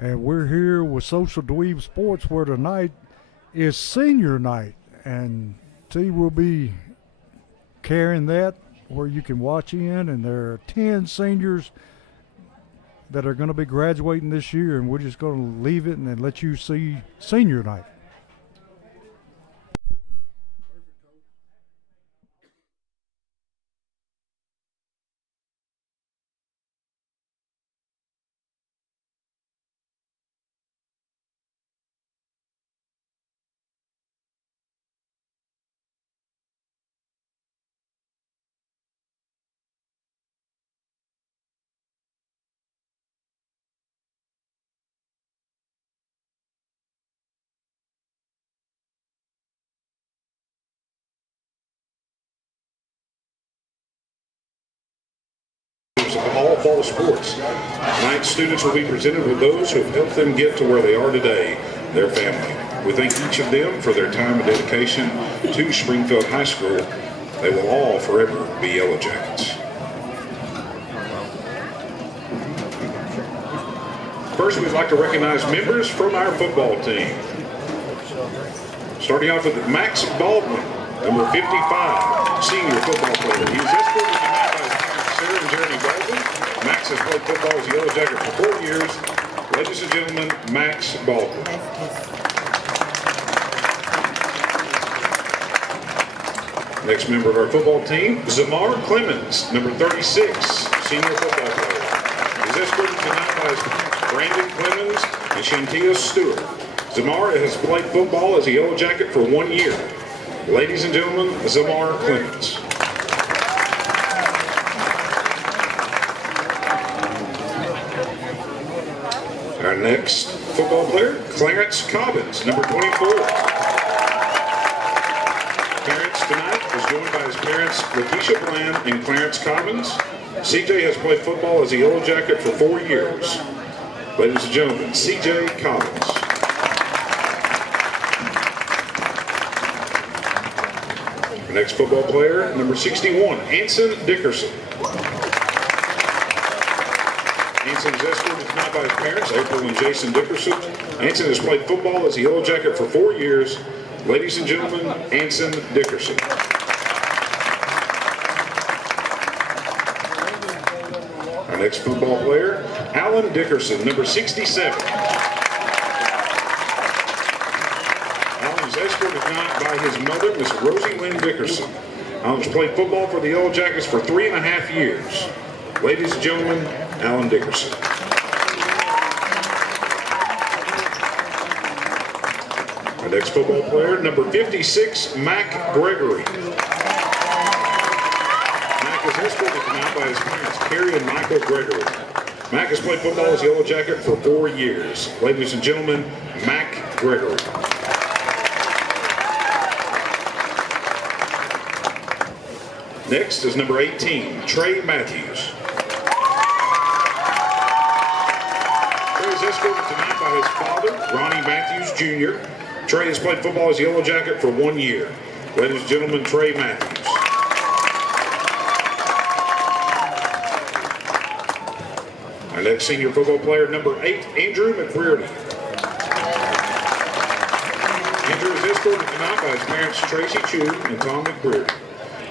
And we're here with Social Dweeb Sports, where tonight is senior night. And T will be carrying that where you can watch in. And there are 10 seniors that are going to be graduating this year. And we're just going to leave it and then let you see senior night. Of all fall sports. Tonight's students will be presented with those who have helped them get to where they are today, their family. We thank each of them for their time and dedication to Springfield High School. They will all forever be Yellow Jackets. First, we'd like to recognize members from our football team. Starting off with Max Baldwin, number 55, senior football player. He is escorted tonight by his parents, Sarah and Jeremy Baldwin. Max has played football as a Yellow Jacket for 4 years. Ladies and gentlemen, Max Baldwin. Next member of our football team, Zamar Clemens, number 36, senior football player. He's escorted tonight by his parents, Brandon Clemens and Shantia Stewart. Zamar has played football as a Yellow Jacket for 1 year. Ladies and gentlemen, Zamar Clemens. Our next football player, Clarence Cobbins, number 24. Clarence tonight is joined by his parents, Lakeisha Bland and Clarence Cobbins. CJ has played football as a Yellow Jacket for 4 years. Ladies and gentlemen, CJ Cobbins. Our next football player, number 61, Anson Dickerson. Anson is escorted tonight by his parents, April and Jason Dickerson. Anson has played football as a Yellow Jacket for 4 years. Ladies and gentlemen, Anson Dickerson. Our next football player, Alan Dickerson, number 67. Alan is escorted tonight by his mother, Miss Rosie Lynn Dickerson. Alan's played football for the Yellow Jackets for 3.5 years. Ladies and gentlemen, Alan Dickerson. Our next football player, number 56, Mac Gregory. Mac is escorted tonight by his parents, Carrie and Michael Gregory. Mac has played football as a Yellow Jacket for 4 years. Ladies and gentlemen, Mac Gregory. Next is number 18, Trey Matthews. Trey is escorted tonight by his father, Ronnie Matthews Jr. Trey has played football as a Yellow Jacket for 1 year. Ladies and gentlemen, Trey Matthews. Our next senior football player, number 8, Andrew McBrearty. Andrew is escorted tonight by his parents, Tracy Chu and Tom McBrearty.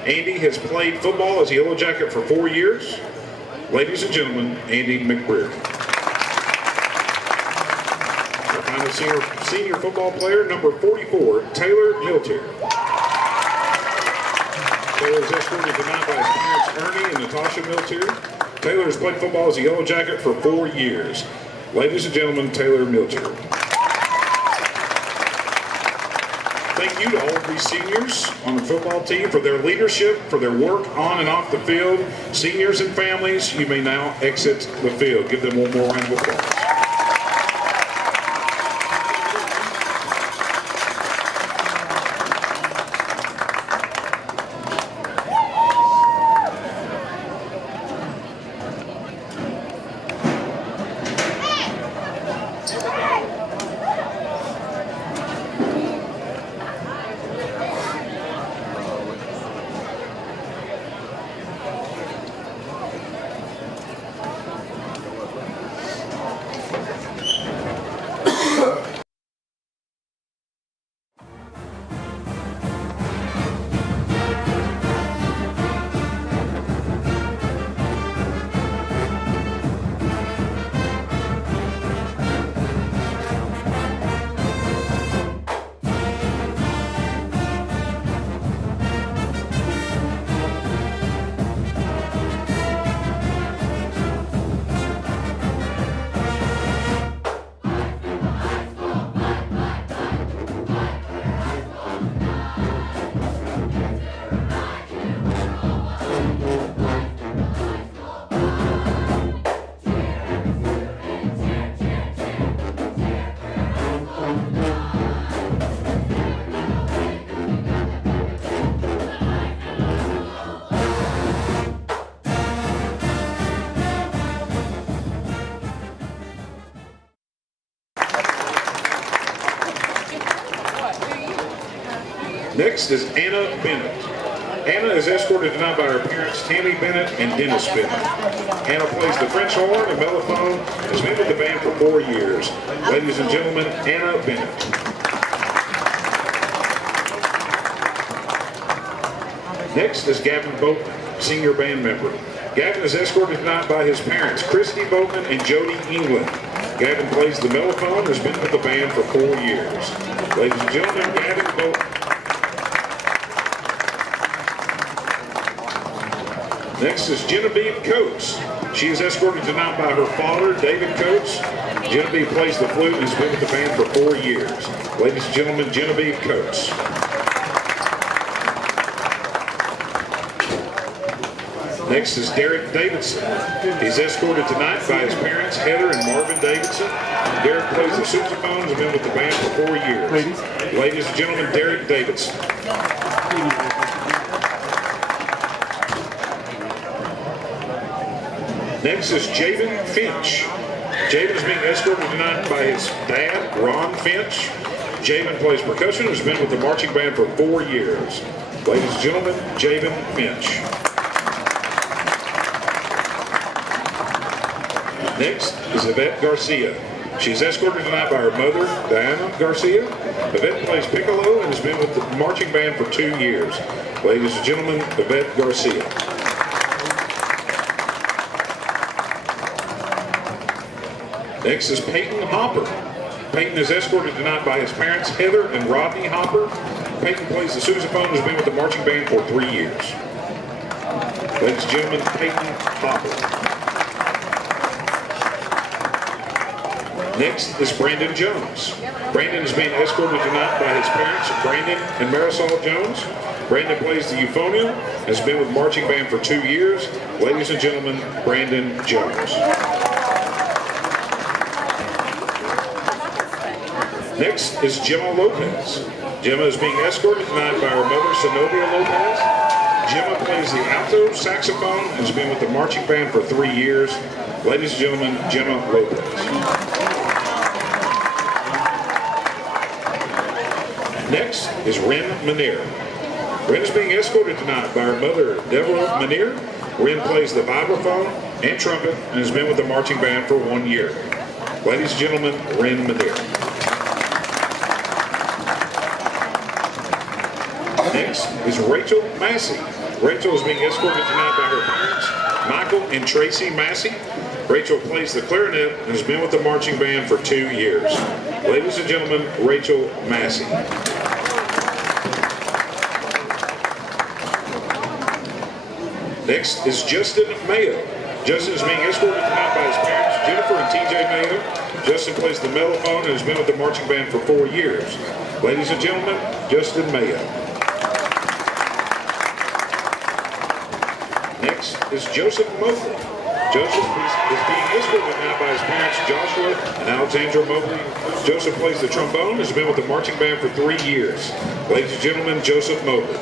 Andy has played football as a Yellow Jacket for 4 years. Ladies and gentlemen, Andy McBrearty. Our final senior football player, number 44, Taylor Miltier. Taylor is escorted tonight by his parents, Ernie and Natasha Miltier. Taylor has played football as a Yellow Jacket for 4 years. Ladies and gentlemen, Taylor Miltier. Thank you to all of these seniors on the football team for their leadership, for their work on and off the field. Seniors and families, you may now exit the field. Give them one more round of applause. Next is Anna Bennett. Anna is escorted tonight by her parents, Tammy Bennett and Dennis Bennett. Anna plays the French horn and mellophone and has been with the band for 4 years. Ladies and gentlemen, Anna Bennett. Next is Gavin Boatman, senior band member. Gavin is escorted tonight by his parents, Christy Boatman and Jody England. Gavin plays the mellophone and has been with the band for 4 years. Ladies and gentlemen, Gavin Boatman. Next is Genevieve Coates. She is escorted tonight by her father, David Coates. Genevieve plays the flute and has been with the band for 4 years. Ladies and gentlemen, Genevieve Coates. Next is Derek Davidson. He's escorted tonight by his parents, Heather and Marvin Davidson. Derek plays the sousaphone and has been with the band for 4 years. Ladies and gentlemen, Derek Davidson. Next is Javen Finch. Javen is being escorted tonight by his dad, Ron Finch. Javen plays percussion and has been with the marching band for 4 years. Ladies and gentlemen, Javen Finch. Next is Yvette Garcia. She's escorted tonight by her mother, Diana Garcia. Yvette plays piccolo and has been with the marching band for 2 years. Ladies and gentlemen, Yvette Garcia. Next is Peyton Hopper. Peyton is escorted tonight by his parents, Heather and Rodney Hopper. Peyton plays the sousaphone and has been with the marching band for 3 years. Ladies and gentlemen, Peyton Hopper. Next is Brandon Jones. Brandon is being escorted tonight by his parents, Brandon and Marisol Jones. Brandon plays the euphonium and has been with marching band for 2 years. Ladies and gentlemen, Brandon Jones. Next is Gemma Lopez. Gemma is being escorted tonight by her mother, Zenobia Lopez. Gemma plays the alto saxophone and has been with the marching band for 3 years. Ladies and gentlemen, Gemma Lopez. Next is Ren Manier. Ren is being escorted tonight by her mother, Deborah Manier. Ren plays the vibraphone and trumpet and has been with the marching band for 1 year. Ladies and gentlemen, Ren Manier. Next is Rachel Massey. Rachel is being escorted tonight by her parents, Michael and Tracy Massey. Rachel plays the clarinet and has been with the marching band for 2 years. Ladies and gentlemen, Rachel Massey. Next is Justin Mayo. Justin is being escorted tonight by his parents, Jennifer and TJ Mayo. Justin plays the mellophone and has been with the marching band for 4 years. Ladies and gentlemen, Justin Mayo. Next is Joseph Mobley. Joseph is being escorted tonight by his parents, Joshua and Alexandra Mobley. Joseph plays the trombone and has been with the marching band for 3 years. Ladies and gentlemen, Joseph Mobley.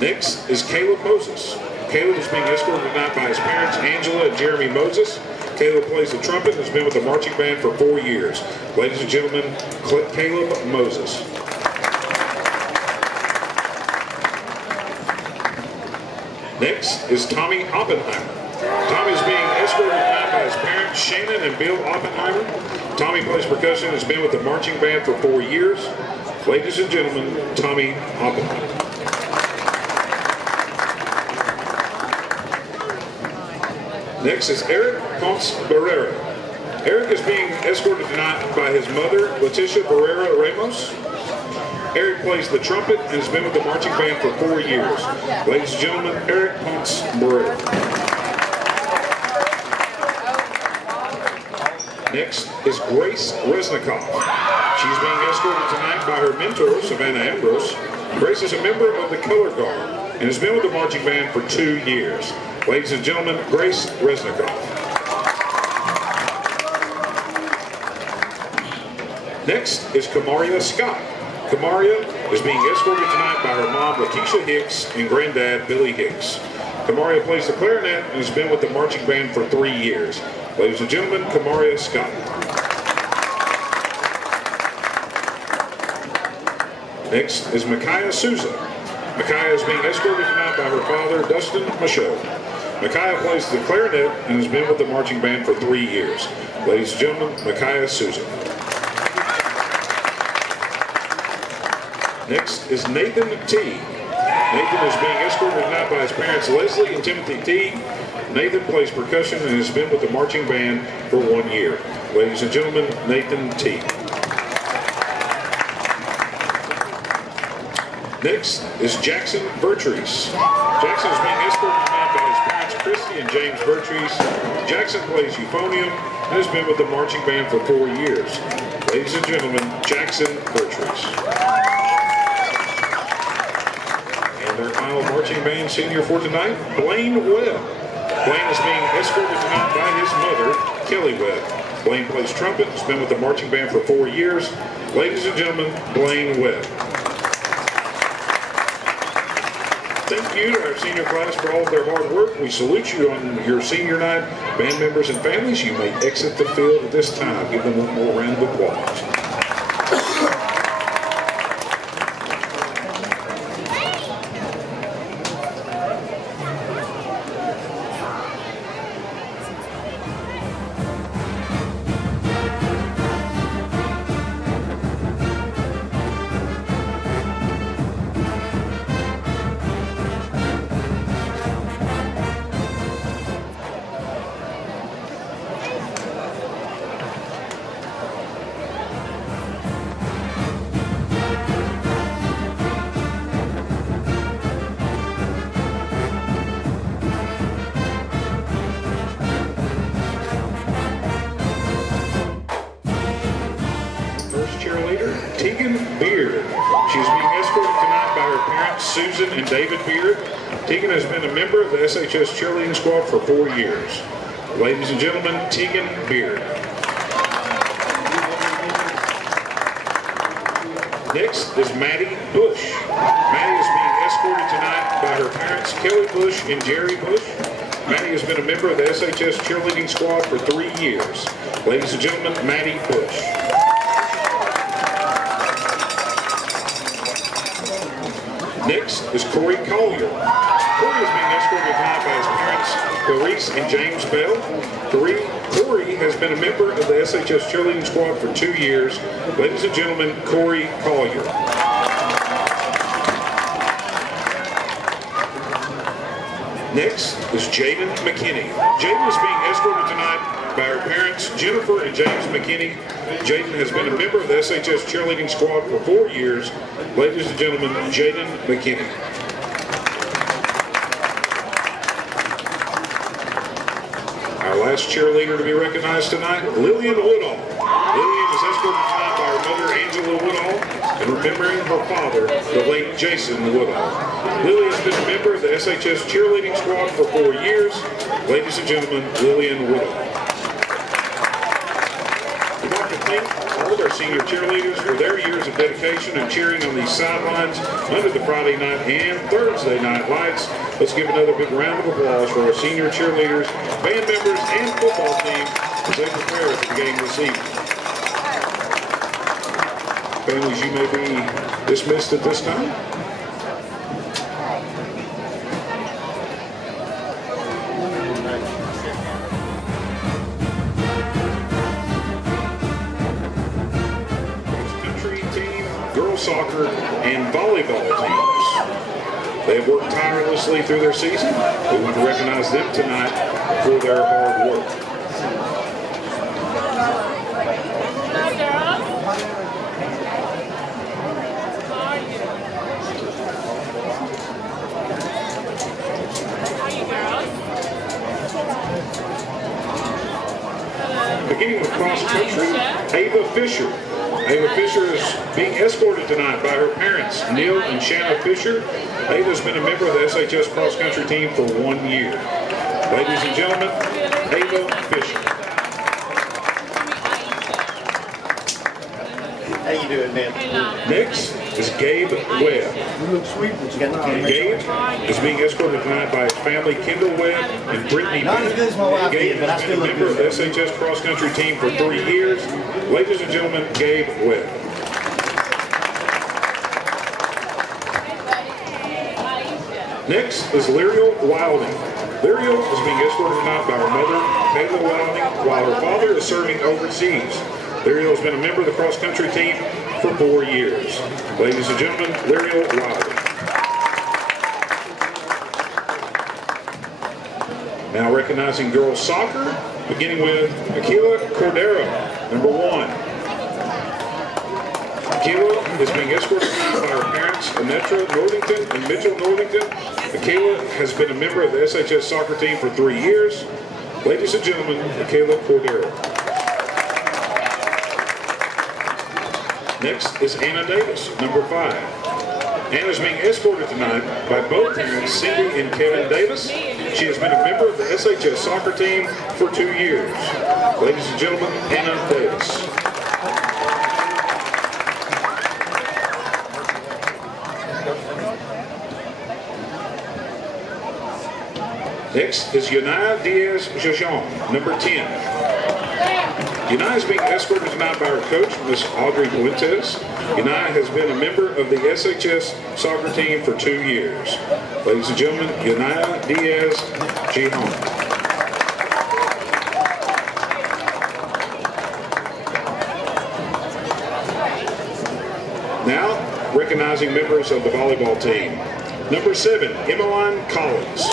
Next is Caleb Moses. Caleb is being escorted tonight by his parents, Angela and Jeremy Moses. Caleb plays the trumpet and has been with the marching band for 4 years. Ladies and gentlemen, Caleb Moses. Next is Tommy Oppenheimer. Tommy is being escorted tonight by his parents, Shannon and Bill Oppenheimer. Tommy plays percussion and has been with the marching band for 4 years. Ladies and gentlemen, Tommy Oppenheimer. Next is Eric Ponce Barrera. Eric is being escorted tonight by his mother, Leticia Barrera Ramos. Eric plays the trumpet and has been with the marching band for 4 years. Ladies and gentlemen, Eric Ponce Barrera. Next is Grace Resnikoff. She's being escorted tonight by her mentor, Savannah Ambrose. Grace is a member of the Color Guard and has been with the marching band for 2 years. Ladies and gentlemen, Grace Resnikoff. Next is Kamaria Scott. Kamaria is being escorted tonight by her mom, Lakeisha Hicks, and granddad, Billy Hicks. Kamaria plays the clarinet and has been with the marching band for 3 years. Ladies and gentlemen, Kamaria Scott. Next is Micaiah Souza. Micaiah is being escorted tonight by her father, Dustin Michaud. Micaiah plays the clarinet and has been with the marching band for 3 years. Ladies and gentlemen, Micaiah Souza. Next is Nathan T. Nathan is being escorted tonight by his parents, Leslie and Timothy T. Nathan plays percussion and has been with the marching band for 1 year. Ladies and gentlemen, Nathan T. Next is Jackson Bertrees. Jackson is being escorted tonight by his parents, Christy and James Bertrees. Jackson plays euphonium and has been with the marching band for 4 years. Ladies and gentlemen, Jackson Bertrees. And our final marching band senior for tonight, Blaine Webb. Blaine is being escorted tonight by his mother, Kelly Webb. Blaine plays trumpet, has been with the marching band for 4 years. Ladies and gentlemen, Blaine Webb. Thank you to our senior class for all of their hard work. We salute you on your senior night. Band members and families, you may exit the field at this time. Give them one more round of applause. She's being escorted tonight by her parents, Susan and David Beard. Tegan has been a member of the SHS cheerleading squad for 4 years. Ladies and gentlemen, Tegan Beard. Next is Maddie Bush. Maddie is being escorted tonight by her parents, Kelly Bush and Jerry Bush. Maddie has been a member of the SHS cheerleading squad for 3 years. Ladies and gentlemen, Maddie Bush. Next is Corey Collier. Corey is being escorted tonight by his parents, Clarice and James Bell. Corey has been a member of the SHS cheerleading squad for 2 years. Ladies and gentlemen, Corey Collier. Next is Jaden McKinney. Jaden is being escorted tonight by her parents, Jennifer and James McKinney. Jaden has been a member of the SHS cheerleading squad for 4 years. Ladies and gentlemen, Jaden McKinney. Our last cheerleader to be recognized tonight, Lillian Woodall. Lillian is escorted tonight by her mother, Angela Woodall, and remembering her father, the late Jason Woodall. Lillian has been a member of the SHS cheerleading squad for 4 years. Ladies and gentlemen, Lillian Woodall. We'd like to thank all of our senior cheerleaders for their years of dedication and cheering on these sidelines under the Friday night and Thursday night lights. Let's give another big round of applause for our senior cheerleaders, band members, and football team as they prepare for the game this evening. Families, you may be dismissed at this time. Country team, girls soccer, and volleyball teams. They have worked tirelessly through their season. We want to recognize them tonight for their hard work. Beginning with cross country, Ava Fisher. Ava Fisher is being escorted tonight by her parents, Neil and Shanna Fisher. Ava's been a member of the SHS cross country team for 1 year. Ladies and gentlemen, Ava Fisher. How you doing, man? Next is Gabe Webb. You look sweet, but you got the Gabe is being escorted tonight by his family, Kendall Webb and Brittany. Not as good as my wife Gabe did, but I has been still a look member of the good. SHS cross country team for 3 years. Ladies and gentlemen, Gabe Webb. Next is Lyriel Wilding. Lyriel is being escorted tonight by her mother, Kayla Wilding, while her father is serving overseas. Lyriel has been a member of the cross-country team for 4 years. Ladies and gentlemen, Lyriel Wilding. Now recognizing girls soccer, beginning with Aquila Cordero, number 1. Aquila is being escorted by her parents, Anetra Northington and Mitchell Northington. Aquila has been a member of the SHS soccer team for 3 years. Ladies and gentlemen, Aquila Cordero. Next is Anna Davis, number 5. Anna is being escorted tonight by both parents, Cindy and Kevin Davis. She has been a member of the SHS soccer team for 2 years. Ladies and gentlemen, Anna Davis. Next is Yanaya Diaz Jajon, number 10. Yanaya is being escorted tonight by her coach, Miss Audrey Fuentes. Yanaya has been a member of the SHS soccer team for 2 years. Ladies and gentlemen, Yanaya Diaz Jajon. Now, recognizing members of the volleyball team. Number 7, Emmeline Collins.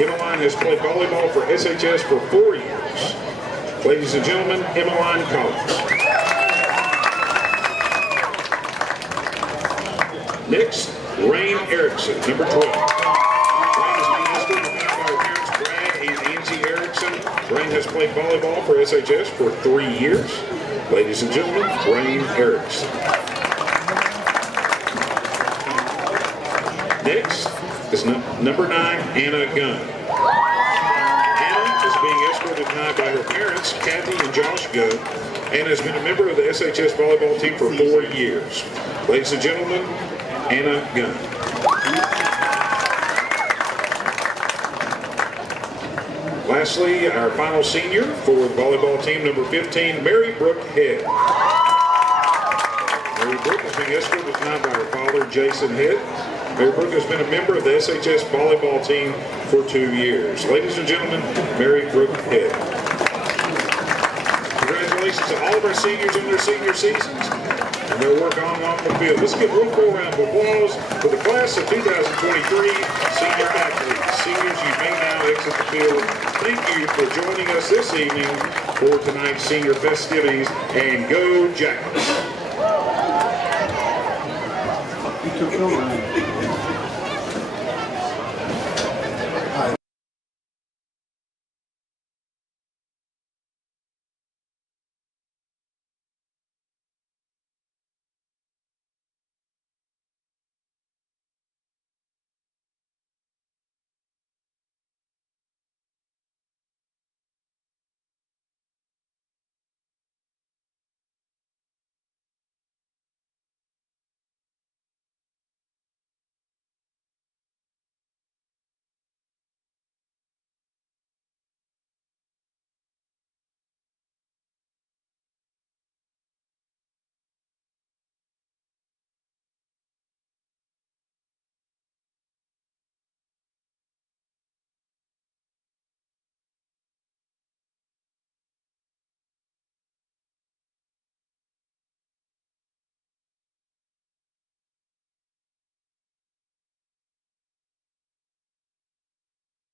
Emmeline has played volleyball for SHS for 4 years. Ladies and gentlemen, Emmeline Collins. Next, Rain Erickson, number 12. Rain is being escorted by her parents, Brad and Angie Erickson. Rain has played volleyball for SHS for 3 years. Ladies and gentlemen, Rain Erickson. Next is number 9, Anna Gunn. Anna is being escorted tonight by her parents, Kathy and Josh Gunn, and has been a member of the SHS volleyball team for 4 years. Ladies and gentlemen, Anna Gunn. Lastly, our final senior for the volleyball team, number 15, Mary Brooke Head. Mary Brooke is being escorted tonight by her father, Jason Head. Mary Brooke has been a member of the SHS volleyball team for 2 years. Ladies and gentlemen, Mary Brooke Head. Congratulations to all of our seniors in their senior seasons and their work on the field. Let's give one full round of applause for the class of 2023 senior athletes. Seniors, you may now exit the field. Thank you for joining us this evening for tonight's senior festivities, and go Jackets.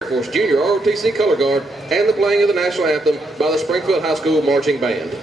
Air Force Junior ROTC Color Guard and the playing of the National Anthem by the Springfield High School Marching Band.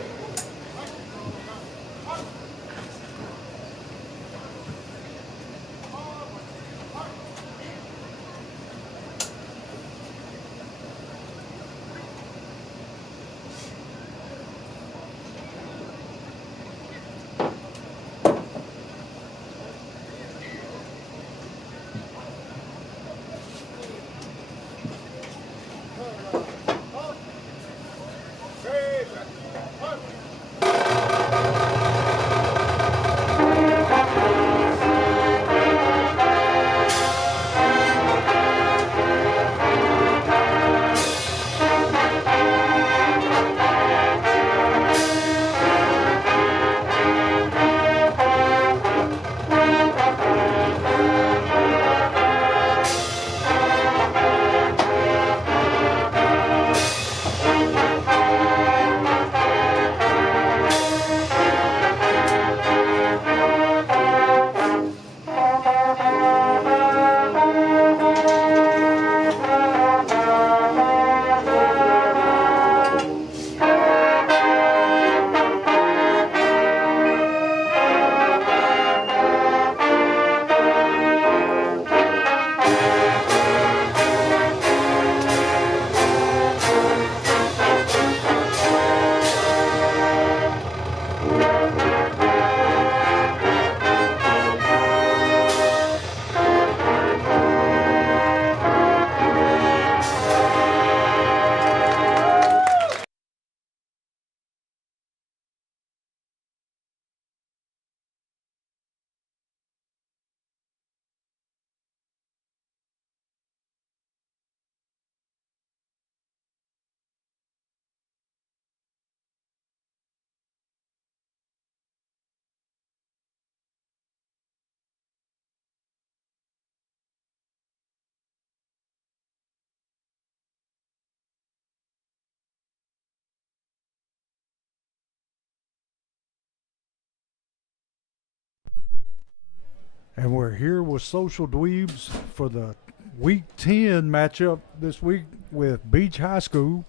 And we're here with Social Dweebs for the Week 10 matchup this week with Beech High School.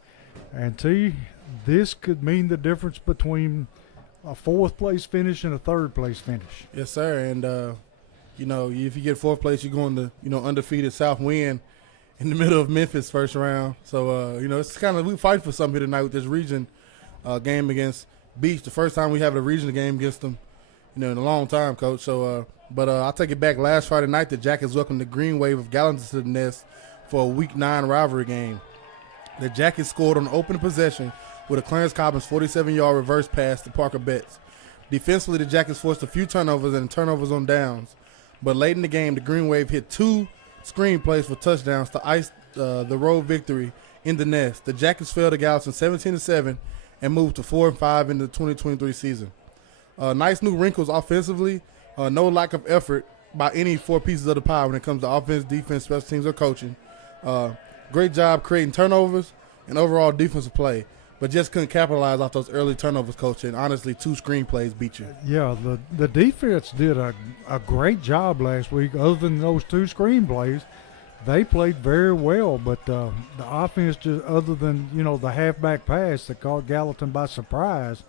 And T, this could mean the difference between a 4th place finish and a 3rd place finish. Yes, sir. And, if you get 4th place, you're going to, undefeated South win in the middle of Memphis first round. So, it's kind of, we fight for something here tonight with this region game against Beech. The first time we have a regional game against them, in a long time, Coach. So, but I'll take it back. Last Friday night, the Jackets welcomed the Green Wave of Gallatin to the Nest for a Week 9 rivalry game. The Jackets scored on open possession with a Clarence Cobbins 47-yard reverse pass to Parker Betts. Defensively, the Jackets forced a few turnovers and turnovers on downs. But late in the game, the Green Wave hit 2 screen plays for touchdowns to ice the road victory in the Nest. The Jackets fell to Gallatin 17-7 and moved to 4-5 in the 2023 season. Nice new wrinkles offensively. No lack of effort by any 4 pieces of the pie when it comes to offense, defense, special teams, or coaching. Great job creating turnovers and overall defensive play, but just couldn't capitalize off those early turnovers, Coach. And honestly, 2 screenplays beat you. Yeah, the defense did a great job last week. Other than those 2 screenplays, they played very well. But the offense, just other than the halfback pass that caught Gallatin by surprise,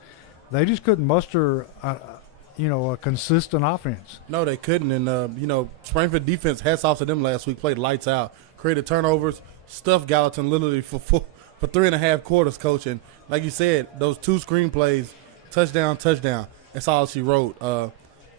they just couldn't muster a consistent offense. No, they couldn't. And Springfield defense, hats off to them last week. Played lights out, created turnovers, stuffed Gallatin literally for 3.5 quarters, Coach. And like you said, those 2 screenplays, touchdown. That's all she wrote.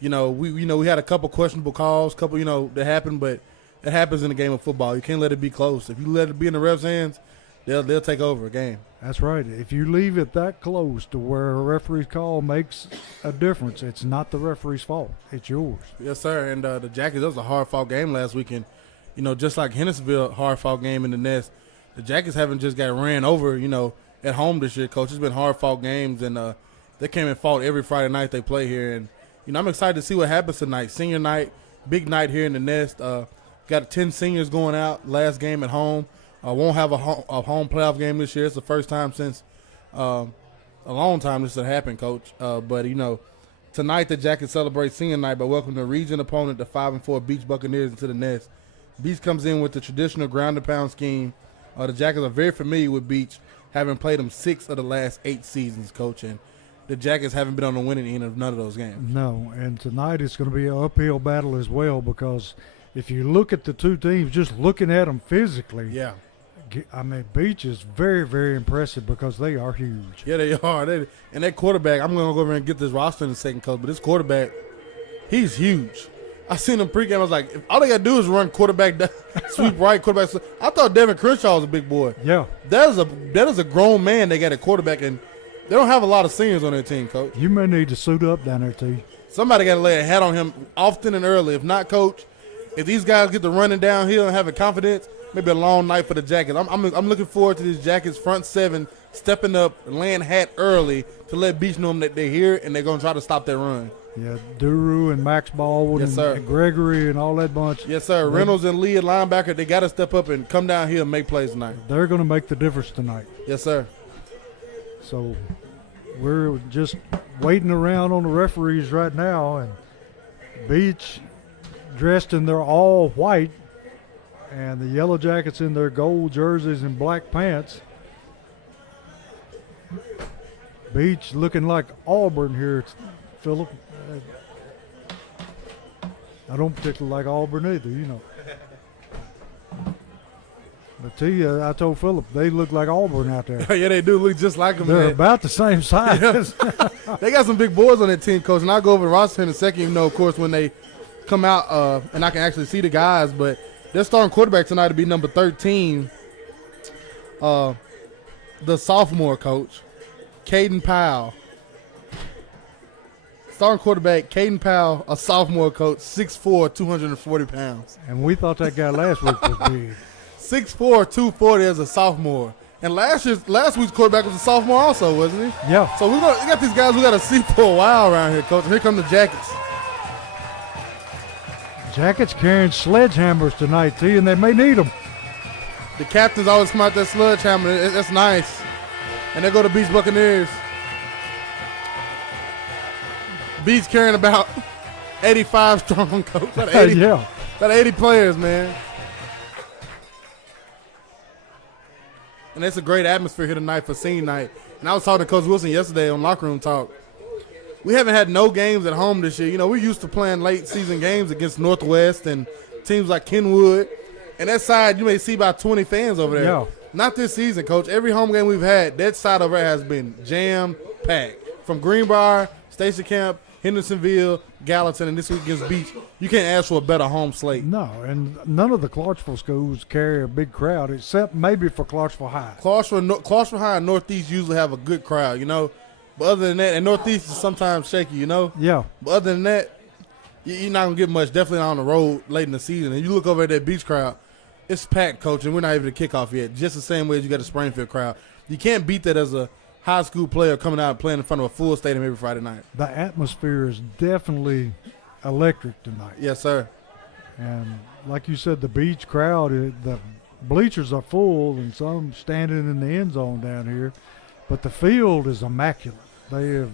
We had a couple questionable calls, that happened, but it happens in the game of football. You can't let it be close. If you let it be in the refs' hands, they'll take over a game. That's right. If you leave it that close to where a referee's call makes a difference, it's not the referee's fault. It's yours. Yes, sir. And the Jackets, that was a hard-fought game last weekend. Just like Hendersonville, hard-fought game in the Nest. The Jackets haven't just got ran over, at home this year, Coach. It's been hard-fought games, and they came and fought every Friday night they play here. And, I'm excited to see what happens tonight. Senior night, big night here in the Nest. Got 10 seniors going out, last game at home. Won't have a home playoff game this year. It's the first time since a long time this has happened, Coach. But tonight the Jackets celebrate senior night by welcoming the region opponent, the 5-4 Beech Buccaneers, into the Nest. Beech comes in with the traditional ground and pound scheme. The Jackets are very familiar with Beech, having played them 6 of the last 8 seasons, Coach. And the Jackets haven't been on the winning end of none of those games. No, and tonight it's going to be an uphill battle as well, because if you look at the 2 teams, just looking at them physically, Yeah. Beech is very, very impressive because they are huge. Yeah, they are. And that quarterback, I'm going to go over and get this roster in a second, Coach, but this quarterback, he's huge. I seen him pregame. I was like, if all they got to do is run quarterback, sweep right, quarterback. I thought Devin Crenshaw was a big boy. Yeah. That is a grown man they got at quarterback, and they don't have a lot of seniors on their team, Coach. You may need to suit up down there, T. Somebody got to lay a hat on him often and early. If not, Coach, if these guys get to running downhill and having confidence, maybe a long night for the Jackets. I'm looking forward to these Jackets front 7 stepping up and laying hat early to let Beech know that they're here and they're going to try to stop that run. Yeah, Duru and Max Baldwin and Gregory and all that bunch. Yes, sir. Reynolds and Lee at linebacker, they got to step up and come down here and make plays tonight. They're going to make the difference tonight. Yes, sir. So we're just waiting around on the referees right now, and Beech dressed in their all white, and the Yellow Jackets in their gold jerseys and black pants. Beech looking like Auburn here, Philip. I don't particularly like Auburn either, But I told Philip, they look like Auburn out there. Yeah, they do look just like them. They're man. about the same size. They got some big boys on that team, Coach, and I'll go over the roster in a second, of course, when they come out and I can actually see the guys, but their starting quarterback tonight will be number 13, the sophomore, Coach, Caden Powell. Starting quarterback, Caden Powell, a sophomore, Coach, 6'4", 240 pounds. And we thought that guy last week was big. 6'4", 240 as a sophomore. And last week's quarterback was a sophomore also, wasn't he? Yeah. So we got these guys we got to see for a while around here, Coach. Here come the Jackets. Jackets carrying sledgehammers tonight, T, and they may need them. The captains always come out that sledgehammer. That's nice. And they go to Beech Buccaneers. Beech carrying about 85 strong, coach. About 80, Yeah. about 80 players, man. And it's a great atmosphere here tonight for senior night. And I was talking to Coach Wilson yesterday on Locker Room Talk. We haven't had no games at home this year. You know, we're used to playing late season games against Northwest and teams like Kenwood. And that side, you may see about 20 fans over there. Yeah. Not this season, Coach. Every home game we've had, that side over there has been jam-packed. From Greenbrier, Station Camp, Hendersonville, Gallatin, and this week against Beech. You can't ask for a better home slate. No, and none of the Clarksville schools carry a big crowd except maybe for Clarksville High. Clarksville High and Northeast usually have a good crowd, you know. But other than that, and Northeast is sometimes shaky, you know. Yeah. But other than that, you're not going to get much, definitely not on the road late in the season. And you look over at that Beech crowd, it's packed, Coach, and we're not even to kick off yet. Just the same way as you got a Springfield crowd. You can't beat that as a high school player coming out and playing in front of a full stadium every Friday night. The atmosphere is definitely electric tonight. Yes, sir. And like you said, the Beech crowd, the bleachers are full and some standing in the end zone down here. But the field is immaculate. They have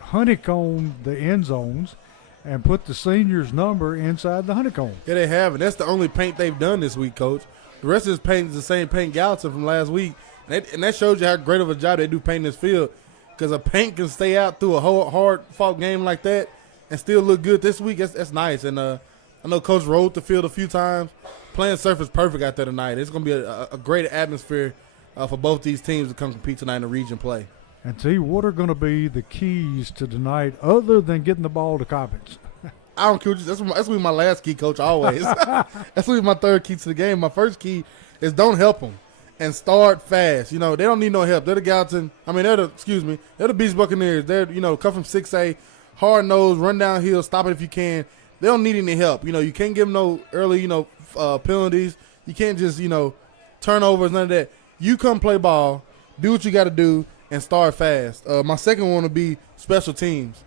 honeycombed the end zones and put the seniors' number inside the honeycomb. Yeah, they have, and that's the only paint they've done this week, Coach. The rest of this paint is the same paint Gallatin from last week, and that shows you how great of a job they do painting this field, because a paint can stay out through a whole hard-fought game like that and still look good this week. That's nice, and I know Coach rode the field a few times. Playing surface perfect out there tonight. It's going to be a great atmosphere for both these teams to come compete tonight in the region play. And see, what are going to be the keys to tonight other than getting the ball to Cobbins? I don't care. That's going to be my last key, Coach, always. That's going to be my third key to the game. My first key is don't help them and start fast. You know, they don't need no help. They're the Gallatin. They're the Beach Buccaneers. They're, you know, come from 6A, hard nose, run downhill, stop it if you can. They don't need any help. You know, you can't give them no early, penalties. You can't just, turnovers, none of that. You come play ball, do what you got to do, and start fast. My second one will be special teams.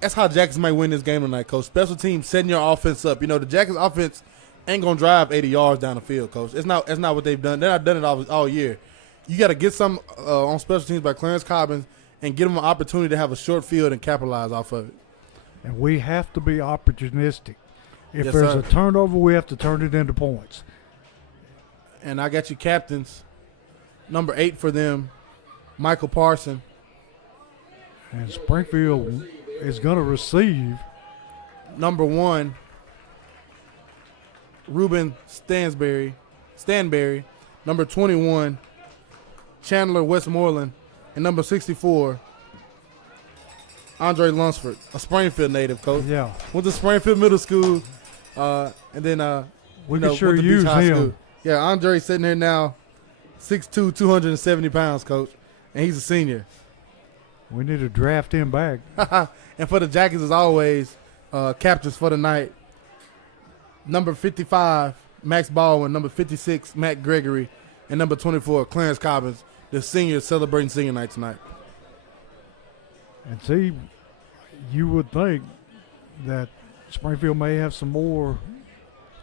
That's how Jackets might win this game tonight, Coach. Special teams setting your offense up. You know, the Jackets offense ain't going to drive 80 yards down the field, Coach. That's not what they've done. They've not done it all year. You got to get some on special teams by Clarence Cobbins and give them an opportunity to have a short field and capitalize off of it. And we have to be opportunistic. If Yes, there's sir. a turnover, we have to turn it into points. And I got you captains. Number 8 for them, Michael Parson. And Springfield is going to receive. Number 1, Ruben Stanberry. Number 21, Chandler Westmoreland. And number 64, Andre Lunsford, a Springfield native, Coach. Yeah. Went to Springfield Middle School, and then We can can sure went to Beech use High him. School. Yeah, Andre's sitting there now, 6'2", 270 pounds, Coach, and he's a senior. We need to draft him back. And for the Jackets, as always, captains for the night, number 55, Max Baldwin, number 56, Matt Gregory, and number 24, Clarence Cobbins, the seniors celebrating senior night tonight. And see, you would think that Springfield may have some more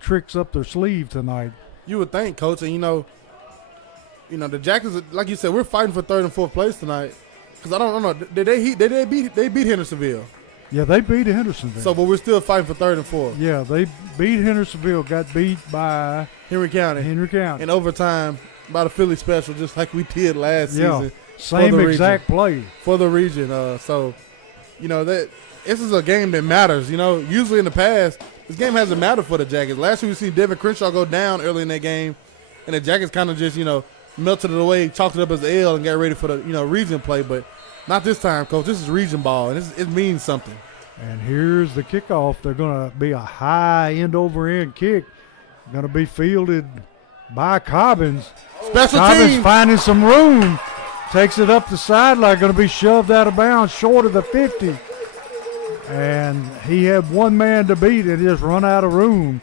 tricks up their sleeve tonight. You would think, Coach, and the Jackets, like you said, we're fighting for third and fourth place tonight. Because I don't know, did they beat Hendersonville? Yeah, they beat Hendersonville. So, but we're still fighting for third and fourth. Yeah, they beat Hendersonville, got beat by Henry County. in overtime by the Philly Special, just like we did last season. Same for the exact play. For the region. So, that this is a game that matters. Usually in the past, this game hasn't mattered for the Jackets. Last year we seen Devin Crenshaw go down early in that game, and the Jackets kind of just, melted it away, chalked it up as an L, and got ready for the, region play. But not this time, Coach. This is region ball, and it means something. And here's the kickoff. They're going to be a high end-over-end kick. Going to be fielded by Cobbins. Special Cobbins team. finding some room. Takes it up the sideline. Going to be shoved out of bounds short of the 50. And he had one man to beat and just run out of room.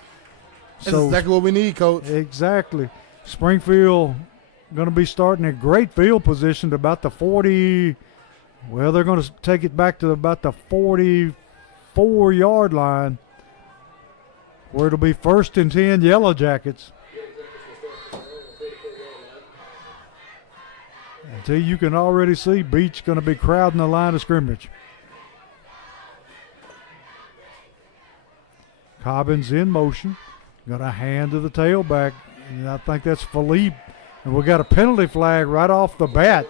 That's exactly what we need, Coach. Exactly. Springfield going to be starting a great field position to about the 40. Well, they're going to take it back to about the 44-yard line, where it'll be 1st and 10 Yellow Jackets. Until you can already see Beech going to be crowding the line of scrimmage. Cobbins in motion. Got a hand to the tailback. And I think that's Philippe. And we got a penalty flag right off the bat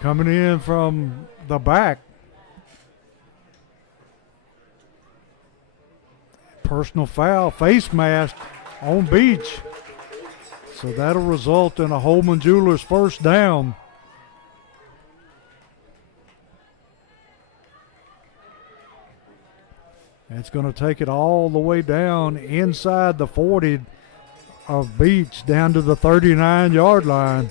coming in from the back. Personal foul, face mask on Beech. So that'll result in a Holman Jewelers first down. And it's going to take it all the way down inside the 40 of Beech down to the 39-yard line.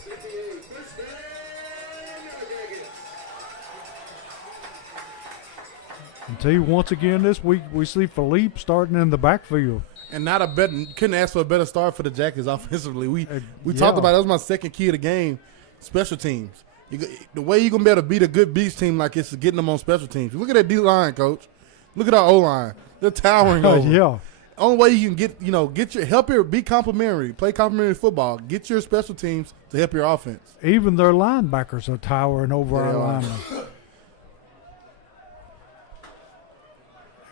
And once again this week we see Philippe starting in the backfield. And not a better, couldn't ask for a better start for the Jackets offensively. We Yeah. talked about it. That was my second key of the game, special teams. The way you're going to be able to beat a good Beach team like this is getting them on special teams. Look at that D-line, Coach. Look at our O-line. They're towering over. Yeah. Only way you can be complimentary, play complimentary football, get your special teams to help your offense. Even their linebackers are towering over They our are. linemen.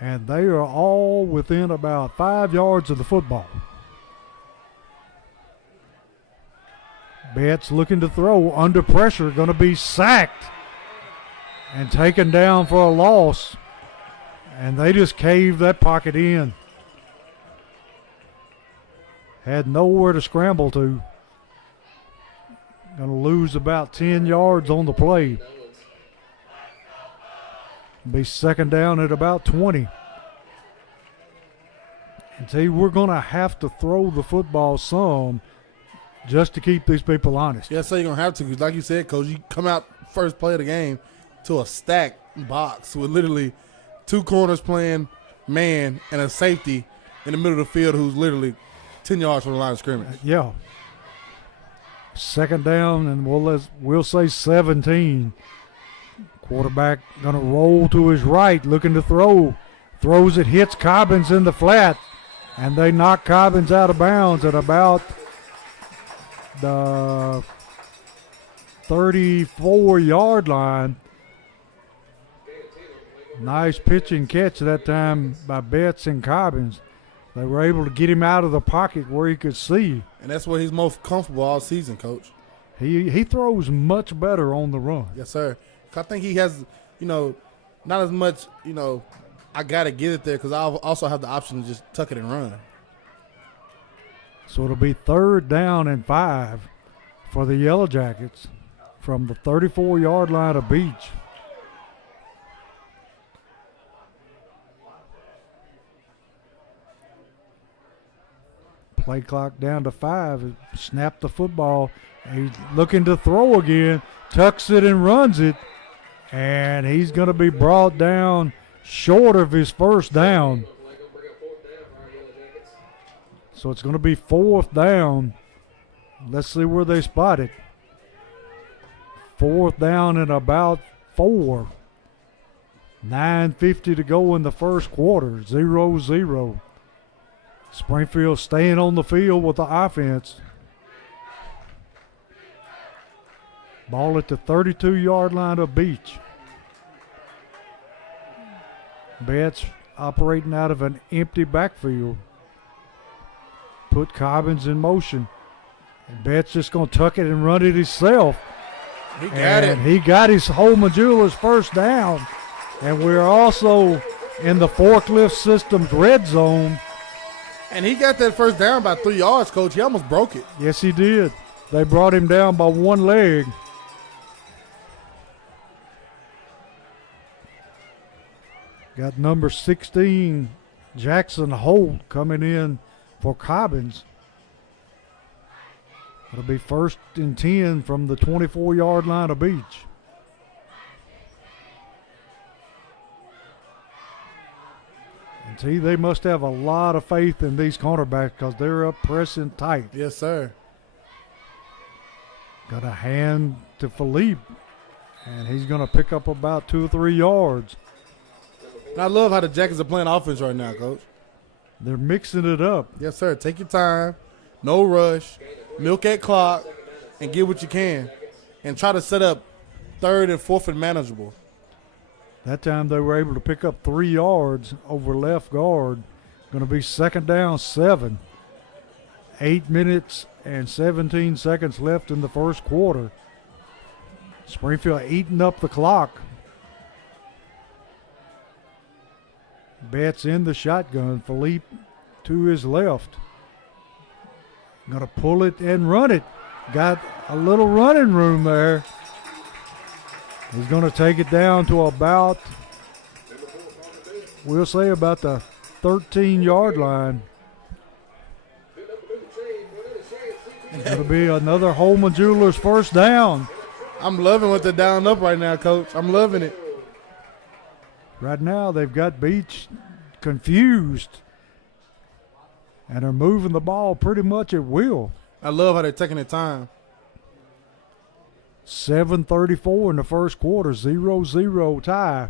And they are all within about 5 yards of the football. Betts looking to throw under pressure, going to be sacked and taken down for a loss. And they just caved that pocket in. Had nowhere to scramble to. Going to lose about 10 yards on the play. Be second down at about 20. And we're going to have to throw the football some just to keep these people honest. Yeah, so you're going to have to, because like you said, Coach, you come out first play of the game to a stacked box with literally two corners playing man and a safety in the middle of the field who's literally 10 yards from the line of scrimmage. Yeah. Second down, and we'll say 17. Quarterback going to roll to his right, looking to throw. Throws it, hits Cobbins in the flat, and they knock Cobbins out of bounds at about the 34-yard line. Nice pitch and catch that time by Betts and Cobbins. They were able to get him out of the pocket where he could see. And that's where he's most comfortable all season, Coach. He throws much better on the run. Yes, sir. I think he has, not as much, I got to get it there because I also have the option to just tuck it and run. So it'll be third down and 5 for the Yellow Jackets from the 34-yard line of Beech. Play clock down to 5. Snap the football. He's looking to throw again. Tucks it and runs it. And he's going to be brought down short of his first down. So it's going to be fourth down. Let's see where they spot it. Fourth down and about 4. 9:50 to go in the first quarter. 0-0. Springfield staying on the field with the offense. Ball at the 32-yard line of Beech. Betts operating out of an empty backfield. Put Cobbins in motion. And Betts just going to tuck it and run it himself. He got it. He got his Holman Jewelers first down. And we're also in the forklift system's red zone. And he got that first down by 3 yards, Coach. He almost broke it. Yes, he did. They brought him down by one leg. Got number 16, Jackson Holt, coming in for Cobbins. It'll be first and 10 from the 24-yard line of Beech. And see, they must have a lot of faith in these cornerbacks because they're up pressing tight. Yes, sir. Got a hand to Philippe, and he's going to pick up about 2 or 3 yards. And I love how the Jackets are playing offense right now, Coach. They're mixing it up. Yes, sir. Take your time. No rush. Milk that clock and get what you can. And try to set up third and fourth and manageable. That time they were able to pick up 3 yards over left guard Going to be second down 7. 8 minutes and 17 seconds left in the first quarter. Springfield eating up the clock. Betts in the shotgun. Philippe to his left. Going to pull it and run it. Got a little running room there. He's going to take it down to about, we'll say about the 13-yard line. It'll be another Holman Jewelers first down. I'm loving what they're down up right now, Coach. I'm loving it. Right now they've got Beech confused, and they're moving the ball pretty much at will. I love how they're taking their time. 7:34 in the first quarter, 0-0 tie.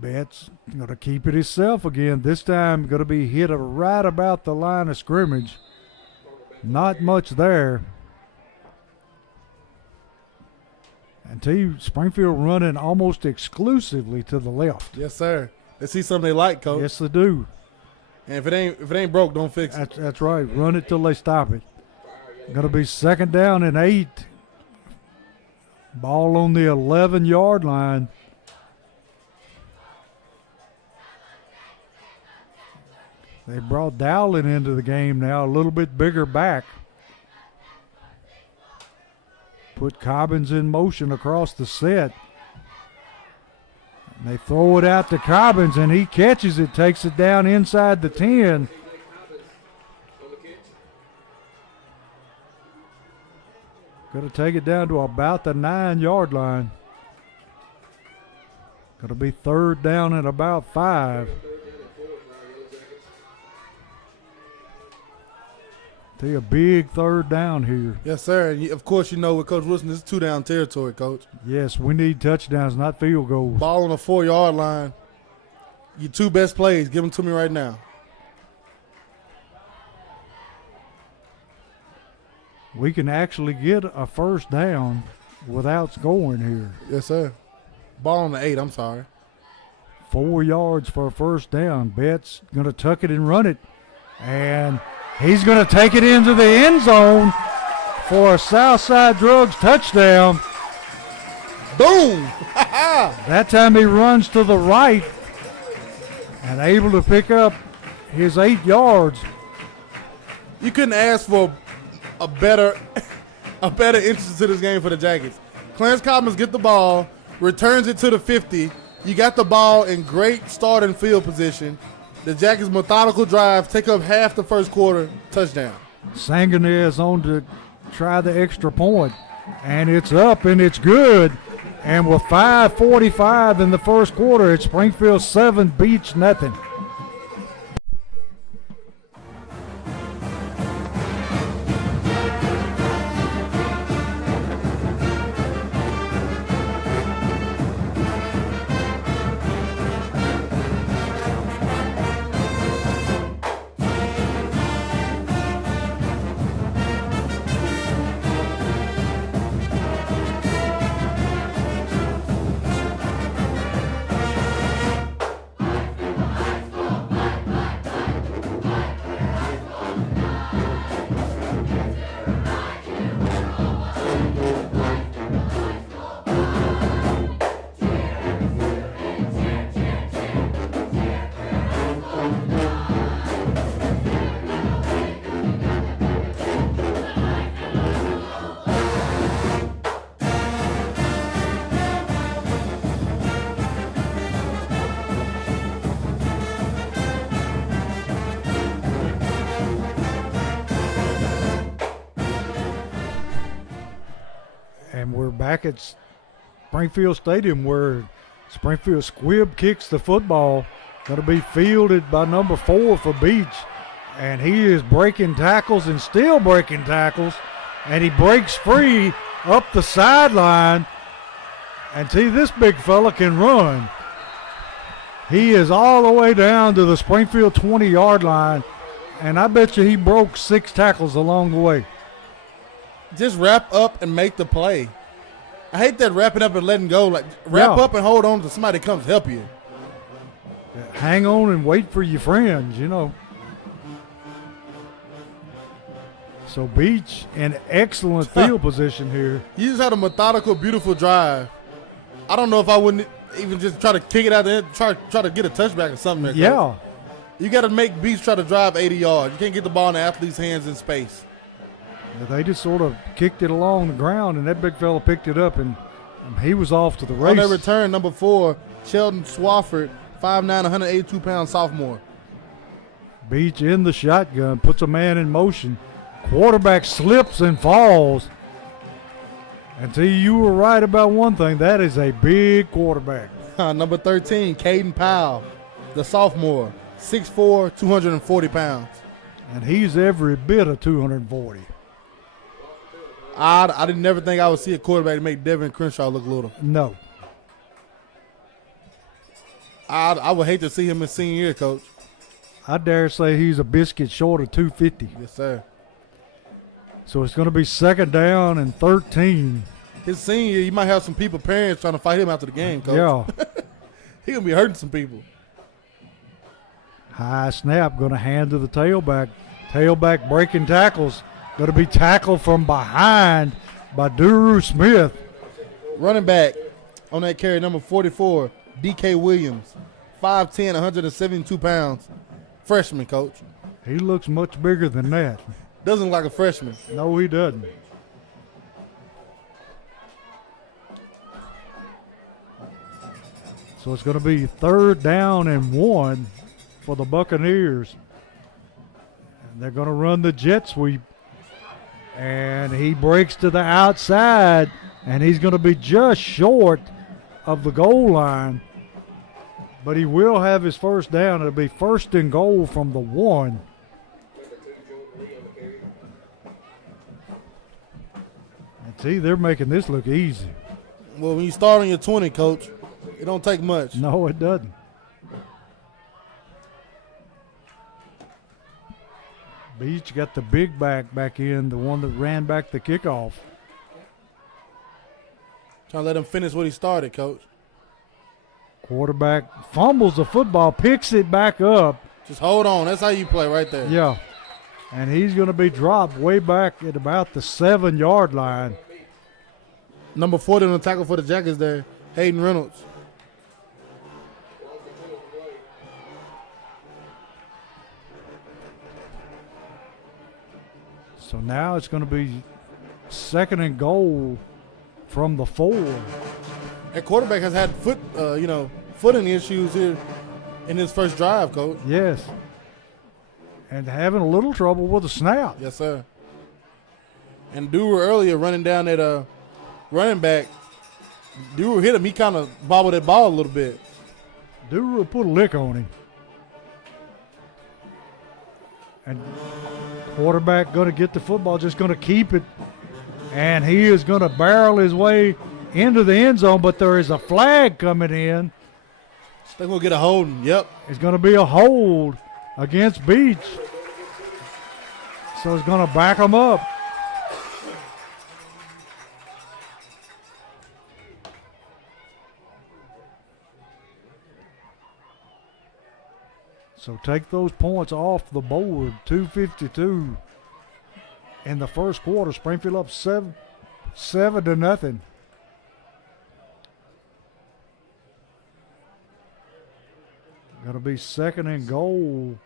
Betts going to keep it himself again. This time going to be hit right about the line of scrimmage. Not much there. And Springfield running almost exclusively to the left. Yes, sir. They see something they like, Coach. Yes, they do. And if it ain't broke, don't fix it. That's right. Run it till they stop it. Going to be second down and 8. Ball on the 11-yard line. They brought Dowling into the game now, a little bit bigger back. Put Cobbins in motion across the set. And they throw it out to Cobbins, and he catches it, takes it down inside the 10. Going to take it down to about the 9-yard line. Going to be third down and about 5. Take a big third down here. Yes, sir. And of course, you know with Coach Wilson, this is 2-down territory, Coach. Yes, we need touchdowns, not field goals. Ball on the 4-yard line. Your 2 best plays, give them to me right now. We can actually get a first down without scoring here. Yes, sir. Ball on the 8, I'm sorry. 4 yards for a first down. Betts going to tuck it and run it. And he's going to take it into the end zone for a Southside Drugs touchdown. Boom! That time he runs to the right and able to pick up his 8 yards. You couldn't ask for a better entrance to this game for the Jackets. Clarence Cobbins get the ball, returns it to the 50. You got the ball in great starting field position. The Jackets' methodical drive take up half the first quarter, touchdown. Sangonier's on to try the extra point, and it's up and it's good. And with 5:45 in the first quarter, it's Springfield 7, Beech nothing. And we're back at Springfield Stadium where Springfield Squibb kicks the football. Going to be fielded by number 4 for Beech. And he is breaking tackles and still breaking tackles. And he breaks free up the sideline. And see, this big fella can run. He is all the way down to the Springfield 20-yard line. And I bet you he broke 6 tackles along the way. Just wrap up and make the play. I hate that wrapping up and letting go. Like, wrap Yeah. up and hold on to somebody comes help you. Hang on and wait for your friends, you know. So Beech in excellent field position here. You just had a methodical, beautiful drive. I don't know if I wouldn't even just try to kick it out there, try to get a touchback or something there, Coach. Yeah. You got to make Beech try to drive 80 yards. You can't get the ball in the athlete's hands in space. They just sort of kicked it along the ground, and that big fella picked it up, and he was off to the On race. their return, number 4, Sheldon Swafford, 5'9", 182-pound sophomore. Beech in the shotgun, puts a man in motion. Quarterback slips and falls. And T, you were right about one thing. That is a big quarterback. Number 13, Caden Powell, the sophomore, 6'4", 240 pounds. And he's every bit of 240. I didn't never think I would see a quarterback make Devin Crenshaw look little. No. I would hate to see him in senior year, Coach. I dare say he's a biscuit short of 250. Yes, sir. So it's going to be 2nd down and 13. His senior year, you might have some parents trying to fight him after the game, Coach. Yeah. He going to be hurting some people. High snap, going to hand to the tailback. Tailback breaking tackles. Going to be tackled from behind by Duru Smith. Running back on that carry, number 44, D.K. Williams, 5'10", 172 pounds. Freshman, Coach. He looks much bigger than that. Doesn't look like a freshman. No, he doesn't. So it's going to be 3rd down and 1 for the Buccaneers. And they're going to run the jet sweep. And he breaks to the outside, and he's going to be just short of the goal line. But he will have his first down. It'll be 1st and goal from the 1. And see, they're making this look easy. Well, when you start on your 20, Coach, it don't take much. No, it doesn't. Beech got the big back in, the one that ran back the kickoff. Trying to let him finish what he started, Coach. Quarterback fumbles the football, picks it back up. Just hold on. That's how you play right there. Yeah. And he's going to be dropped way back at about the 7-yard line. Number 40 on the tackle for the Jackets there, Hayden Reynolds. So now it's going to be 2nd and goal from the 4. That quarterback has had footing issues here in his first drive, Coach. Yes. And having a little trouble with the snap. Yes, sir. And Dewar earlier running down that running back, Dewar hit him. He kind of bobbled that ball a little bit. Dewar put a lick on him. And quarterback going to get the football, just going to keep it. And he is going to barrel his way into the end zone, but there is a flag coming in. They're going to get a holding. Yep. It's going to be a hold against Beech. So it's going to back them up. So take those points off the board. 2:52 in the first quarter. Springfield up 7-0. Going to be 2nd and goal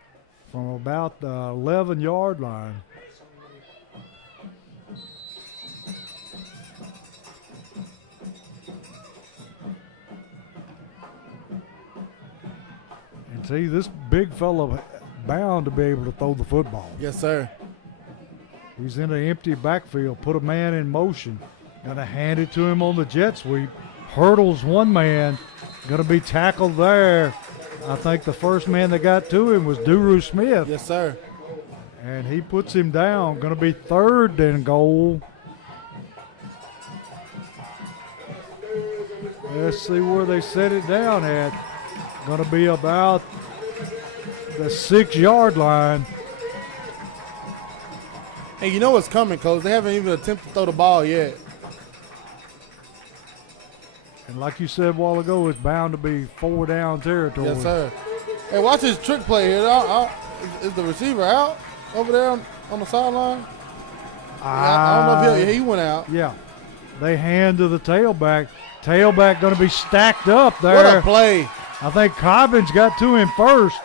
from about the 11-yard line. And see, this big fella bound to be able to throw the football. Yes, sir. He's in an empty backfield, put a man in motion. Going to hand it to him on the jet sweep. Hurdles one man. Going to be tackled there. I think the first man that got to him was Duru Smith. Yes, sir. And he puts him down. Going to be 3rd and goal. Let's see where they set it down at. Going to be about the 6-yard line. Hey, you know what's coming, Coach? They haven't even attempted to throw the ball yet. And like you said a while ago, it's bound to be 4 down territory. Yes, sir. Hey, watch this trick play here. Is the receiver out over there on the sideline? I don't know if he went out. Yeah. They hand to the tailback. Tailback going to be stacked up there. What a play. I think Cobbins got to him first.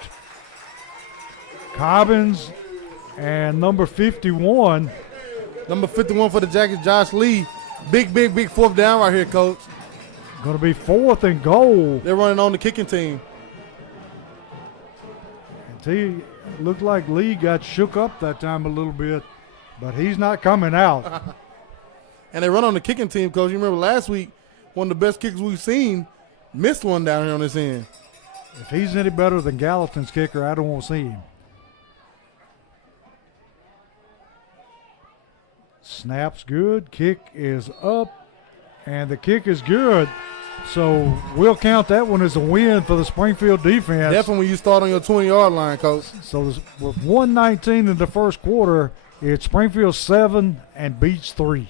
Cobbins and number 51. Number 51 for the Jackets, Josh Lee. Big 4th down right here, Coach. Going to be 4th and goal. They're running on the kicking team. And looked like Lee got shook up that time a little bit, but he's not coming out. And they run on the kicking team, Coach. You remember last week, one of the best kickers we've seen missed one down here on this end. If he's any better than Gallatin's kicker, I don't want to see him. Snap's good. Kick is up, and the kick is good. So we'll count that one as a win for the Springfield defense. Definitely when you start on your 20-yard line, Coach. So with 1:19 in the first quarter, it's Springfield 7 and Beech 3.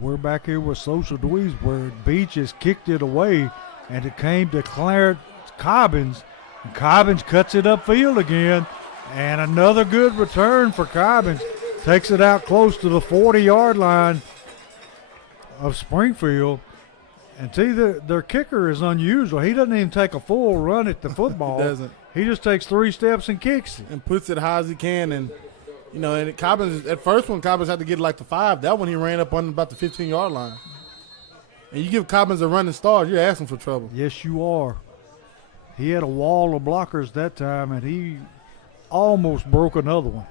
We're back here with Social Dweebs where Beech has kicked it away, and it came to Clarence Cobbins. And Cobbins cuts it upfield again, and another good return for Cobbins. Takes it out close to the 40-yard line of Springfield. And their kicker is unusual. He doesn't even take a full run at the football. He doesn't. He just takes 3 steps and kicks it. And puts it high as he can. And, and Cobbins, at first when Cobbins had to get like the 5, that one he ran up on about the 15-yard line. And you give Cobbins a running start, you're asking for trouble. Yes, you are. He had a wall of blockers that time, and he almost broke another one.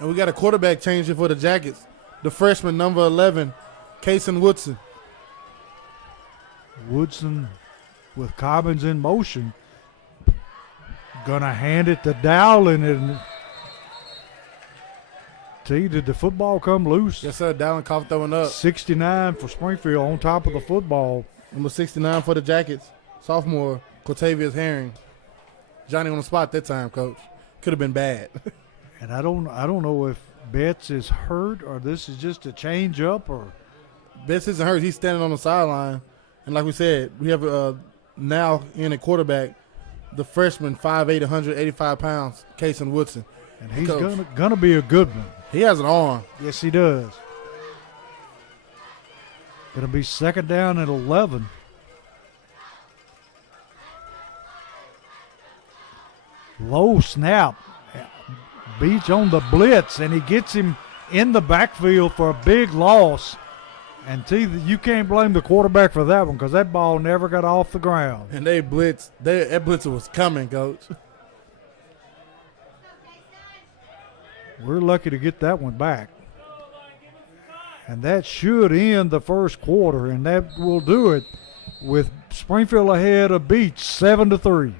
And we got a quarterback change here for the Jackets. The freshman, number 11, Kason Woodson. Woodson with Cobbins in motion. Gonna hand it to Dowling, and did the football come loose? Yes, sir. Dowling coughed that one up. 69 for Springfield on top of the football. Number 69 for the Jackets. Sophomore, Cortavius Herring. Johnny on the spot that time, Coach. Could have been bad. And I don't know if Betts is hurt or this is just a change up or. Betts isn't hurt. He's standing on the sideline. And like we said, we have now in a quarterback, the freshman, 5'8", 185 pounds, Kason Woodson. And he's gonna be a good one. He has an arm. Yes, he does. Gonna be second down at 11. Low snap. Beech on the blitz, and he gets him in the backfield for a big loss. And you can't blame the quarterback for that one because that ball never got off the ground. And they blitzed. That blitzer was coming, Coach. We're lucky to get that one back. And that should end the first quarter, and that will do it with Springfield ahead of Beech 7-3.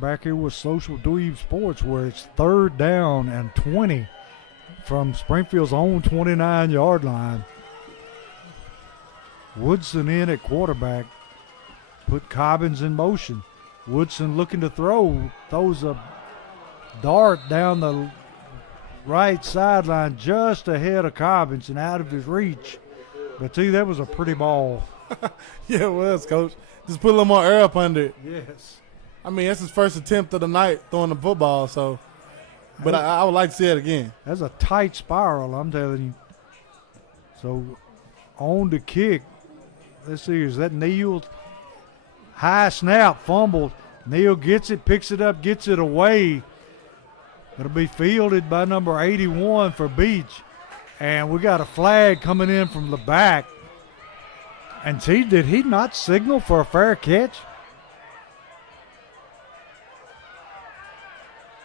back here with Social Dweeb Sports, where it's 3rd down and 20 from Springfield's own 29-yard line. Woodson in at quarterback. Put Cobbins in motion. Woodson looking to throw. Throws a dart down the right sideline just ahead of Cobbins and out of his reach. But see, that was a pretty ball. Yeah, it was, Coach. Just put a little more air up under it. Yes. I mean, that's his first attempt of the night throwing the football, so. But I would like to see it again. That's a tight spiral, I'm telling you. So, on the kick. Let's see, is that Neal? High snap, fumbled. Neal gets it, picks it up, gets it away. It'll be fielded by number 81 for Beech. And we got a flag coming in from the back. And see, did he not signal for a fair catch?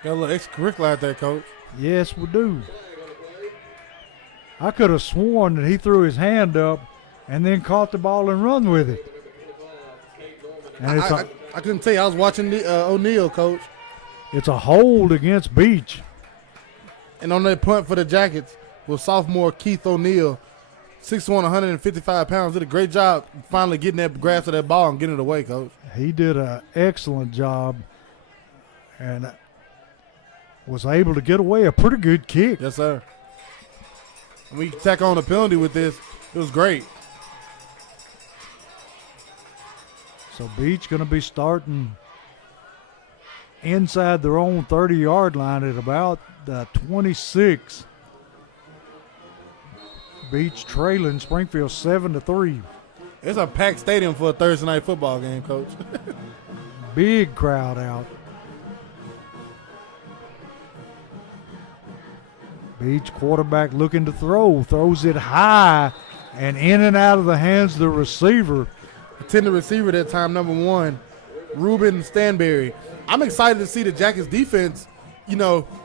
Got a little extracurricular out there, Coach. Yes, we do. I could have sworn that he threw his hand up and then caught the ball and run with it. And I couldn't tell you. I was watching O'Neal, Coach. It's a hold against Beech. And on that punt for the Jackets was sophomore Keith O'Neal, 6'1", 155 pounds. Did a great job finally getting that grasp of that ball and getting it away, Coach. He did an excellent job and was able to get away a pretty good kick. Yes, sir. And we tack on a penalty with this. It was great. So Beech going to be starting inside their own 30-yard line at about 26. Beech trailing Springfield 7-3. It's a packed stadium for a Thursday night football game, Coach. Big crowd out. Beech quarterback looking to throw. Throws it high and in and out of the hands of the receiver. Attended receiver that time, number 1, Ruben Stanberry. I'm excited to see the Jackets defense,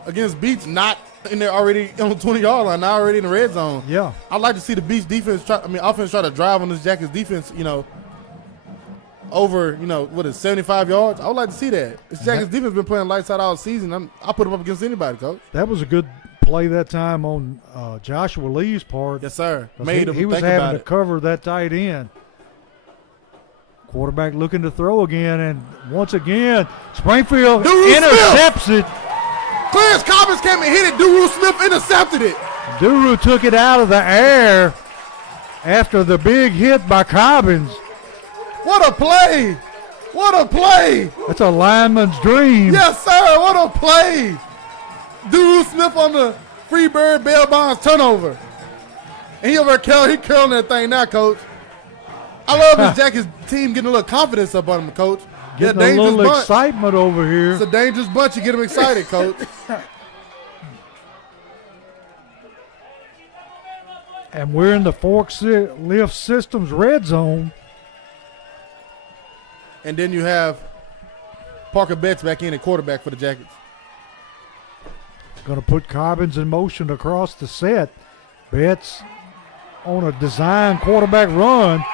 against Beech, not in there already on the 20-yard line, not already in the red zone. Yeah. I'd like to see the Beech offense try to drive on this Jackets defense, over, 75 yards. I would like to see that. This Jackets defense been playing lights out all season. I'll put them up against anybody, Coach. That was a good play that time on Joshua Lee's part. Yes, sir. He was having to cover that tight end. Quarterback looking to throw again, and once again, Springfield intercepts it. Clarence Cobbins came and hit it. Duru Smith intercepted it. Duru took it out of the air after the big hit by Cobbins. What a play. What a play. That's a lineman's dream. Yes, sir. What a play. Duru Smith on the Freebird Bell Bonds turnover. And he over there, he curling that thing now, Coach. I love his Jackets team getting a little confidence up on him, Coach. Getting a little excitement over here. It's a dangerous bunch. You get them excited, Coach. And we're in the Forklift Systems red zone. And then you have Parker Betts back in at quarterback for the Jackets. Going to put Cobbins in motion across the set. Betts on a design quarterback run.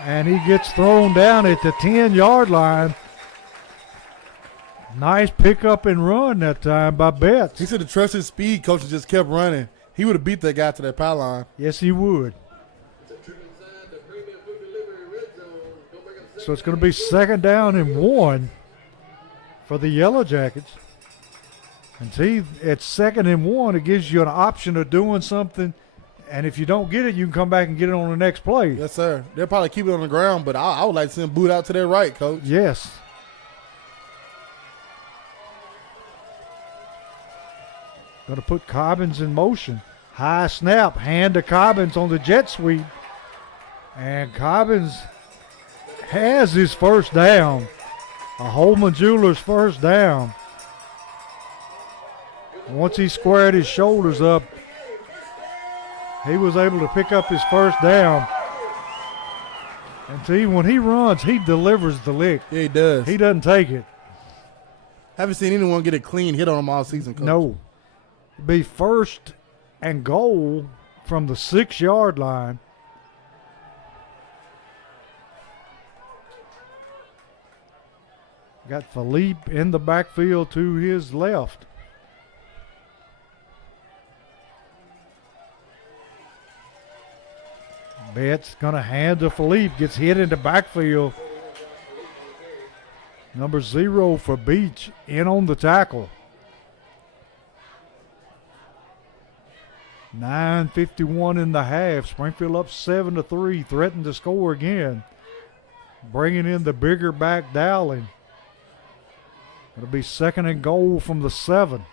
And he gets thrown down at the 10-yard line. Nice pickup and run that time by Betts. He said the trusted speed coach and just kept running. He would have beat that guy to that pylon. Yes, he would. So it's going to be 2nd down and 1 for the Yellow Jackets. And see, at 2nd and 1, it gives you an option of doing something. And if you don't get it, you can come back and get it on the next play. Yes, sir. They'll probably keep it on the ground, but I would like to see him boot out to their right, Coach. Yes. Going to put Cobbins in motion. High snap, hand to Cobbins on the jet sweep. And Cobbins has his first down. A Holman Jewelers first down. Once he squared his shoulders up, he was able to pick up his first down. And see, when he runs, he delivers the lick. Yeah, he does. He doesn't take it. Haven't seen anyone get a clean hit on him all season, Coach. No. Be 1st and goal from the 6-yard line. Got Philippe in the backfield to his left. Betts going to hand to Philippe. Gets hit in the backfield. Number 0 for Beech in on the tackle. 9:51 in the half. Springfield up 7-3. Threatened to score again. Bringing in the bigger back Dowling. It'll be 2nd and goal from the 7.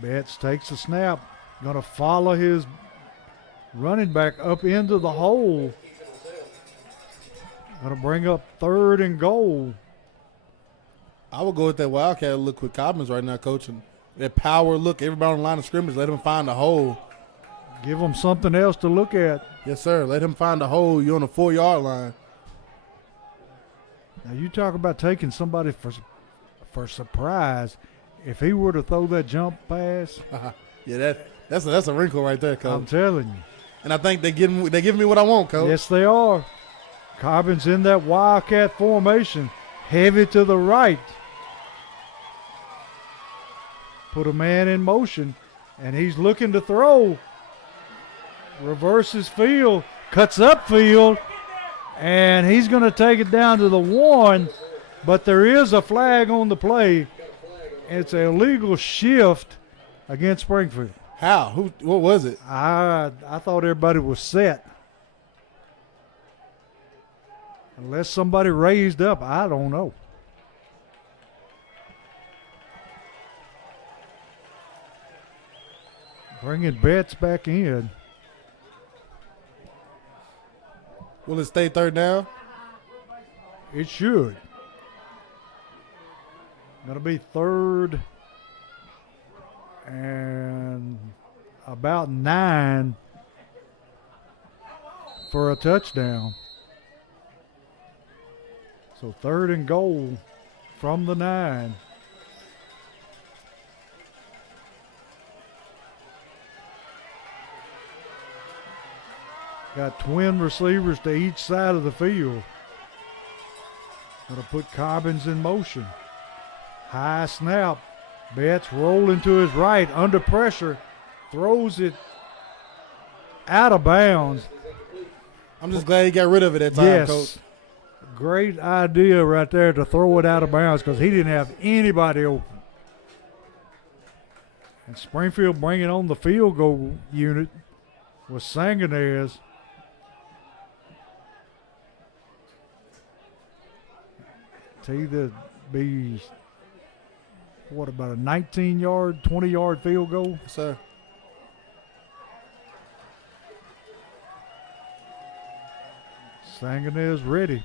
Betts takes a snap. Going to follow his running back up into the hole. Going to bring up 3rd and goal. I would go with that Wildcat look with Cobbins right now, Coach. And that power look, everybody on the line of scrimmage, let him find a hole. Give him something else to look at. Yes, sir. Let him find a hole. You're on the 4-yard line. Now you talk about taking somebody for surprise. If he were to throw that jump pass, Yeah, that's a wrinkle right there, Coach. I'm telling you. And I think they giving me what I want, Coach. Yes, they are. Cobbins in that Wildcat formation, heavy to the right. Put a man in motion, and he's looking to throw. Reverses field, cuts up field, and he's going to take it down to the 1, but there is a flag on the play. It's an illegal shift against Springfield. How? What was it? I thought everybody was set. Unless somebody raised up, I don't know. Bringing Betts back in. Will it stay 3rd down? It should. Going to be 3rd and about 9 for a touchdown. So 3rd and goal from the 9. Got twin receivers to each side of the field. Going to put Cobbins in motion. High snap. Betts rolling to his right under pressure. Throws it out of bounds. I'm just glad he got rid of it that time, Yes. Coach. Great idea right there to throw it out of bounds because he didn't have anybody open. And Springfield bringing on the field goal unit with Sangonez. To either be, what, about a 19-yard, 20-yard field goal? Yes, sir. Sangonez ready.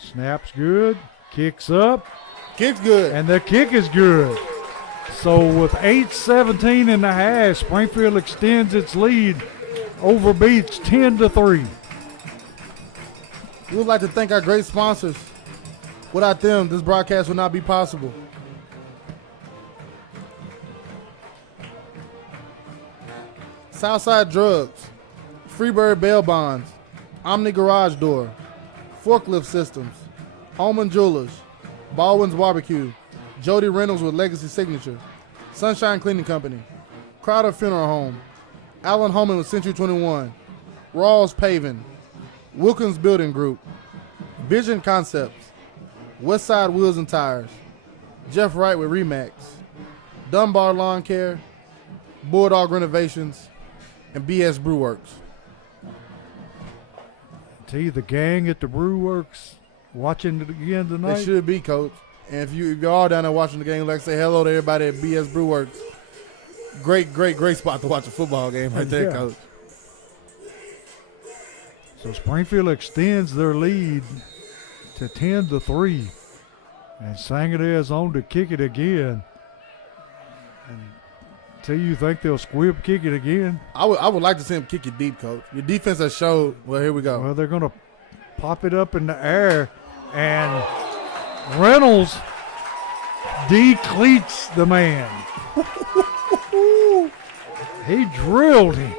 Snaps good. Kicks up. Kick's good. And the kick is good. So with 8:17 in the half, Springfield extends its lead over Beech 10-3. We would like to thank our great sponsors. Without them, this broadcast would not be possible. Southside Drugs, Freebird Bail Bonds, Omni Garage Door, Forklift Systems, Holman Jewelers, Baldwin's Barbecue, Jody Reynolds with Legacy Signature, Sunshine Cleaning Company, Crowder Funeral Home, Allen Holman with Century 21, Rawls Paving, Wilkins Building Group, Vision Concepts, Westside Wheels and Tires, Jeff Wright with Remax, Dunbar Lawn Care, Bulldog Renovations, and BS Brewworks. The gang at the Brewworks watching it again tonight. They should be, Coach. And if you're all down there watching the game, like say hello to everybody at BS Brewworks. Great spot to watch a football game right there, Yeah. Coach. So Springfield extends their lead to 10-3. And Sangonez on to kick it again. And Till you think they'll squib kick it again? I would like to see him kick it deep, Coach. Your defense has showed. Well, here we go. Well, they're going to pop it up in the air, and Reynolds decleats the man. He drilled him.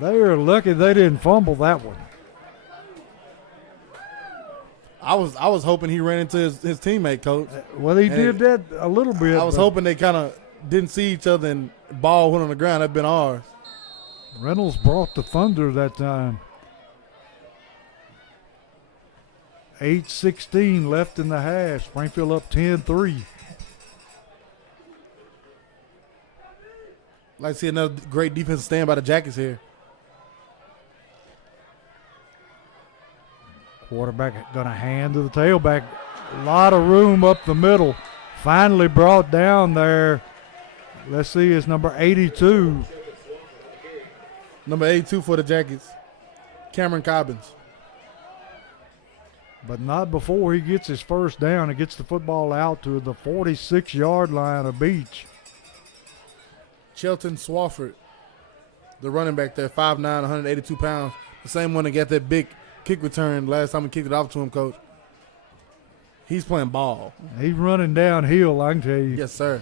They are lucky they didn't fumble that one. I was hoping he ran into his teammate, Coach. Well, he did that a little bit. I was hoping they kind of didn't see each other and ball went on the ground. That'd been ours. Reynolds brought the thunder that time. 8:16 left in the half. Springfield up 10-3. Like to see another great defensive stand by the Jackets here. Quarterback going to hand to the tailback. A lot of room up the middle. Finally brought down there. Let's see, it's number 82. Number 82 for the Jackets, Cameron Cobbins. But not before he gets his first down and gets the football out to the 46-yard line of Beech. Shelton Swafford, the running back there, 5'9", 182 pounds. The same one that got that big kick return last time we kicked it off to him, Coach. He's playing ball. He's running downhill, I can tell you. Yes, sir.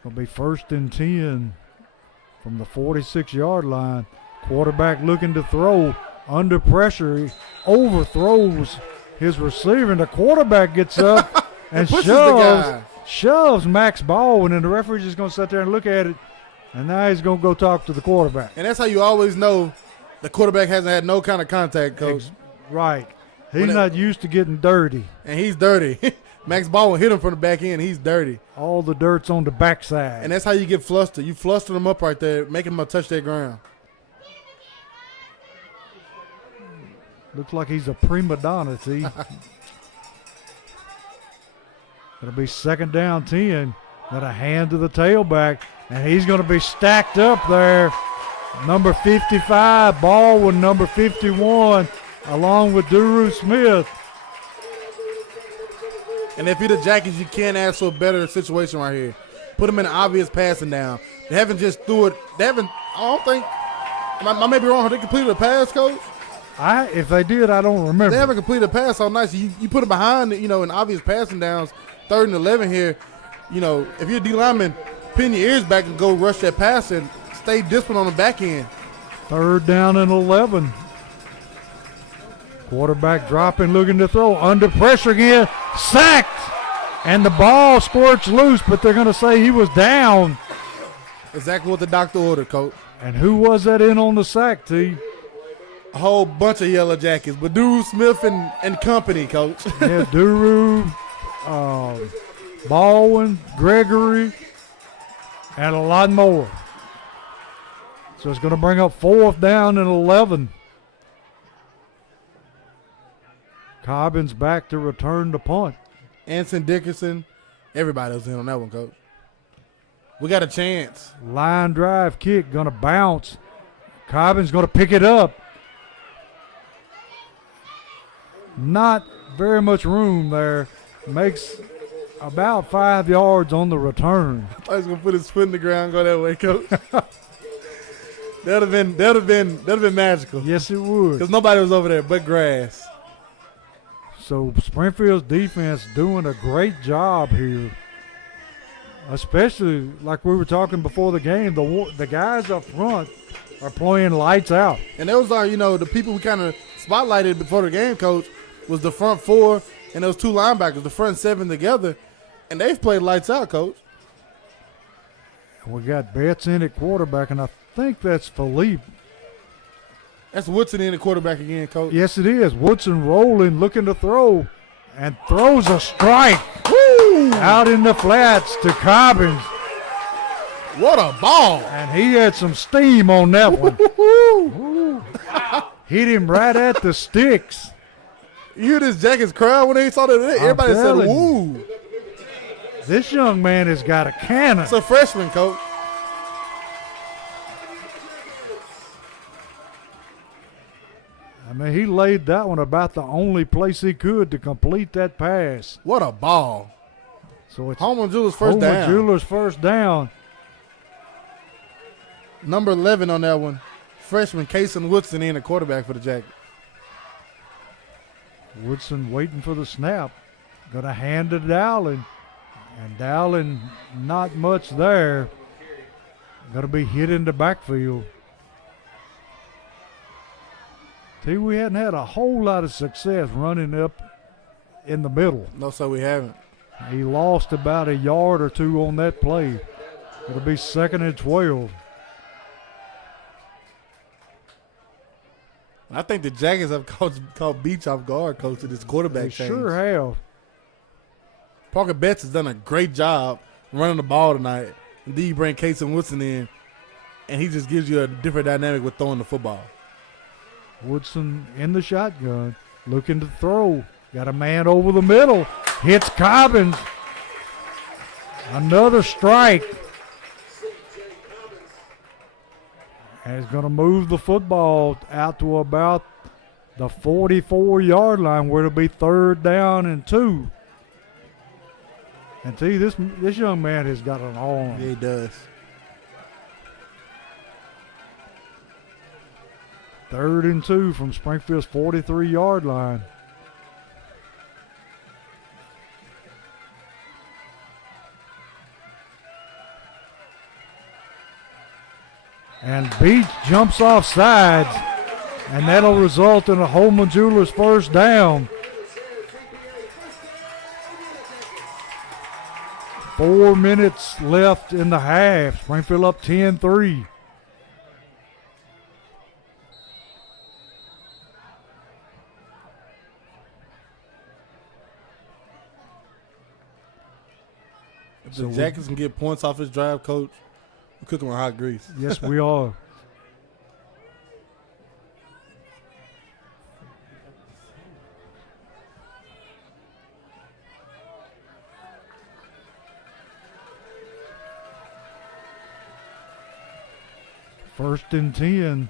It'll be 1st and 10 from the 46-yard line. Quarterback looking to throw. Under pressure, he overthrows his receiver, and the quarterback gets up and shoves Max Baldwin, and the referee's just going to sit there and look at it, and now he's going to go talk to the quarterback. And that's how you always know the quarterback hasn't had no kind of contact, Coach. Right. He's not used to getting dirty. And he's dirty. Max Baldwin hit him from the back end. He's dirty. All the dirt's on the backside. And that's how you get flustered. You fluster them up right there, make him touch that ground. Looks like he's a prima donna, see. It'll be 2nd down 10. Got a hand to the tailback, and he's going to be stacked up there. Number 55, Baldwin, number 51, along with Duru Smith. And if you're the Jackets, you can't ask for a better situation right here. Put them in an obvious passing down. They haven't just threw it. They haven't, I don't think, I may be wrong, have they completed a pass, Coach? If they did, I don't remember. They haven't completed a pass all night. So you put them behind, in obvious passing downs, 3rd and 11 here. If you're a D lineman, pin your ears back and go rush that pass and stay disciplined on the back end. 3rd down and 11. Quarterback dropping, looking to throw. Under pressure again. Sacked. And the ball squirts loose, but they're going to say he was down. Exactly what the doctor ordered, Coach. And who was that in on the sack, T? A whole bunch of Yellow Jackets. But Duru Smith and company, Coach. Yeah, Duru, Baldwin, Gregory, and a lot more. So it's going to bring up 4th down and 11. Cobbins back to return the punt. Anson Dickerson, everybody was in on that one, Coach. We got a chance. Line drive kick, going to bounce. Cobbins going to pick it up. Not very much room there. Makes about 5 yards on the return. I thought he was going to put his foot in the ground and go that way, Coach. That'd have been magical. Yes, it would. Because nobody was over there but grass. So Springfield's defense doing a great job here, especially like we were talking before the game. The guys up front are playing lights out. And those are, the people we kind of spotlighted before the game, Coach, was the front 4 and those 2 linebackers, the front 7 together, and they've played lights out, Coach. We got Betts in at quarterback, and I think that's Philippe. That's Woodson in the quarterback again, Coach. Yes, it is. Woodson rolling, looking to throw, and throws a strike. Woo! Out in the flats to Cobbins. What a ball. And he had some steam on that one. Hit him right at the sticks. You hear this Jackets crowd when they saw that? Everybody said, woo. This young man has got a cannon. It's a freshman, Coach. I mean, mean, he laid that one about the only place he could to complete that pass. What a ball. So it's Holman Jewelers first down. Jewelers first down. Number 11 on that one. Freshman Kason Woodson in the quarterback for the Jackets. Woodson waiting for the snap. Going to hand to Dowling. And Dowling not much there. Going to be hit in the backfield. See, we hadn't had a whole lot of success running up in the middle. No, sir, we haven't. He lost about a yard or two on that play. It'll be 2nd and 12. I think the Jackets have caught Beech off guard, Coach, to this quarterback They change. sure have. Parker Betts has done a great job running the ball tonight. And then you bring Kason Woodson in, and he just gives you a different dynamic with throwing the football. Woodson in the shotgun, looking to throw. Got a man over the middle. Hits Cobbins. Another strike. And he's going to move the football out to about the 44-yard line where it'll be 3rd down and 2. And see, this young man has got an arm. Yeah, he does. 3rd and 2 from Springfield's 43-yard line. And Beech jumps off sides, and that'll result in a Holman Jewelers first down. 4 minutes left in the half. Springfield up 10-3. If the Jackets can get points off his drive, Coach, we're cooking with hot grease. Yes, we are. First and 10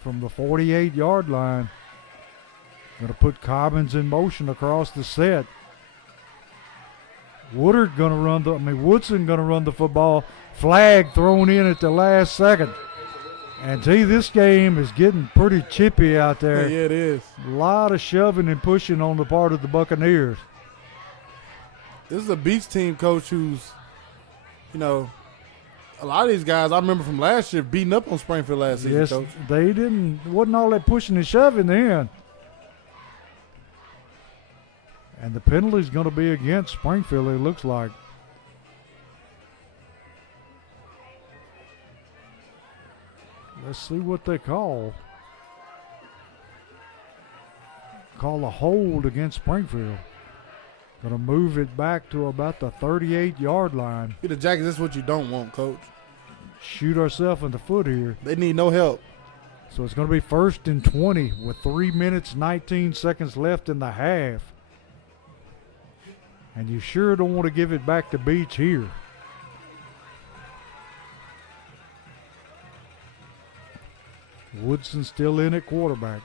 from the 48-yard line. Going to put Cobbins in motion across the set. Woodson going to run the football. Flag thrown in at the last second. And see, this game is getting pretty chippy out there. Yeah, it is. A lot of shoving and pushing on the part of the Buccaneers. This is a Beech team, Coach, who's, a lot of these guys I remember from last year beating up on Springfield last season, Yes, Coach. wasn't all that pushing and shoving then. And the penalty's going to be against Springfield, it looks like. Let's see what they call. Call a hold against Springfield. Going to move it back to about the 38-yard line. The Jackets, that's what you don't want, Coach. Shoot ourselves in the foot here. They need no help. So it's going to be 1st and 20 with 3 minutes, 19 seconds left in the half. And you sure don't want to give it back to Beech here. Woodson still in at quarterback.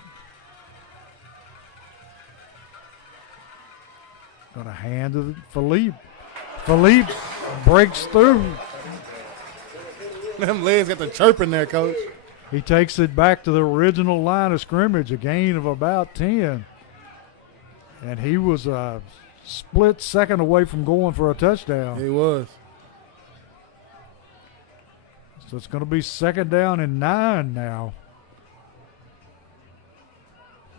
Going to hand to Philippe. Philippe breaks through. Them legs got the chirping there, Coach. He takes it back to the original line of scrimmage, a gain of about 10. And he was a split second away from going for a touchdown. He was. So it's going to be 2nd down and 9 now.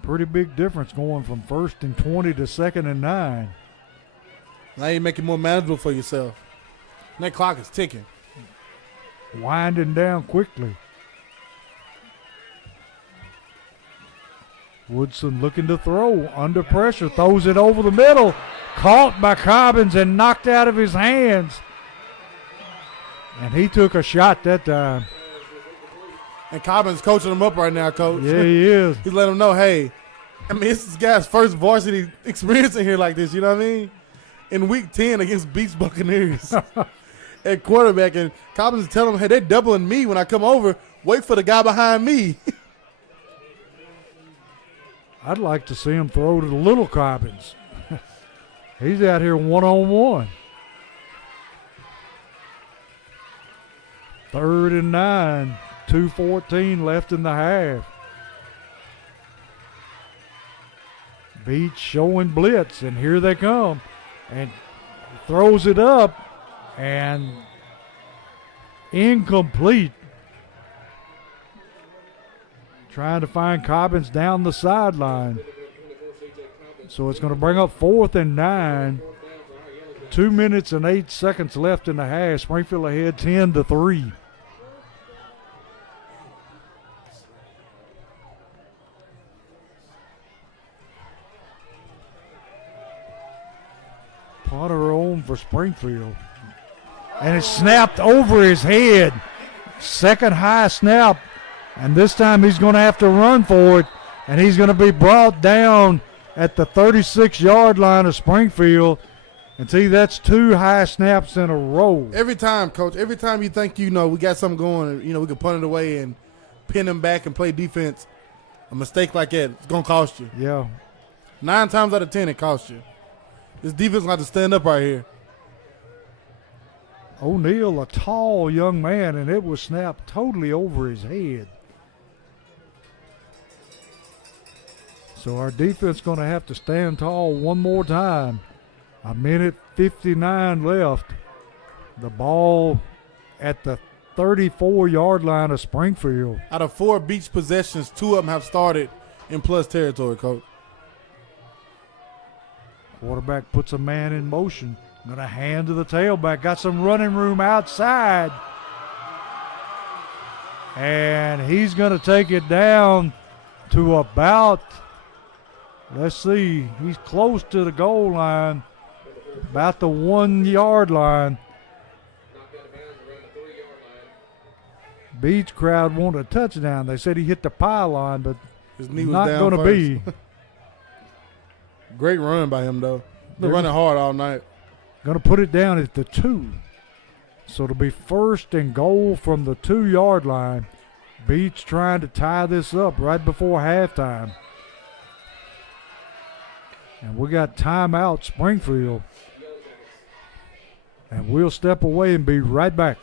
Pretty big difference going from 1st and 20 to 2nd and 9. Now you make it more manageable for yourself. And that clock is ticking. Winding down quickly. Woodson looking to throw. Under pressure. Throws it over the middle. Caught by Cobbins and knocked out of his hands. And he took a shot that time. And Cobbins coaching him up right now, Coach. Yeah, he is. He's letting him know, hey, it's this guy's first varsity experience in here like this, you know what I mean? In week 10 against Beech Buccaneers at quarterback. And Cobbins is telling him, hey, they're doubling me when I come over. Wait for the guy behind me. I'd like to see him throw to the little Cobbins. He's out here one-on-one. 3rd and 9, 2:14 left in the half. Beech showing blitz, and here they come. And throws it up, and incomplete. Trying to find Cobbins down the sideline. So it's going to bring up 4th and 9. 2 minutes and 8 seconds left in the half. Springfield ahead 10-3. Punter on for Springfield. And it's snapped over his head. Second high snap. And this time he's going to have to run for it. And he's going to be brought down at the 36-yard line of Springfield. And see, that's 2 high snaps in a row. Every time, Coach, every time you think, we got something going, we can punt it away and pin them back and play defense, a mistake like that, it's going to cost you. Yeah. 9 times out of 10, it costs you. This defense got to stand up right here. O'Neal, a tall young man, and it was snapped totally over his head. So our defense going to have to stand tall one more time. 1:59 left. The ball at the 34-yard line of Springfield. Out of 4 Beech possessions, 2 of them have started in plus territory, Coach. Quarterback puts a man in motion. Going to hand to the tailback. Got some running room outside. And he's going to take it down to about, let's see, he's close to the goal line, about the 1-yard line. Beech crowd wanted a touchdown. They said he hit the pylon, but his knee was not down going to be. Great run by him, though. They're running hard all night. Going to put it down at the 2. So it'll be 1st and goal from the 2-yard line. Beech trying to tie this up right before halftime. And we got timeout, Springfield. And we'll step away and be right back.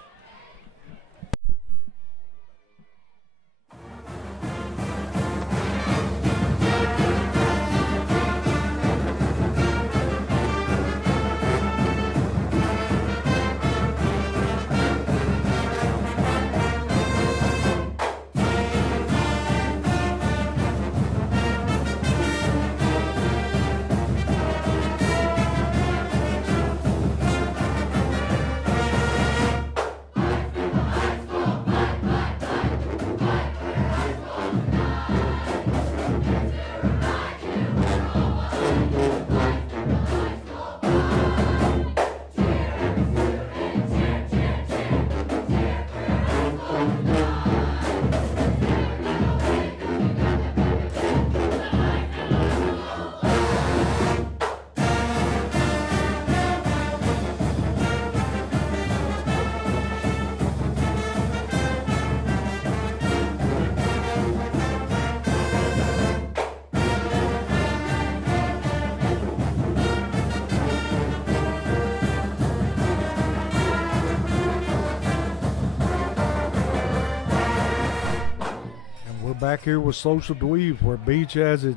Back here with Social Dweebs, where Beech has it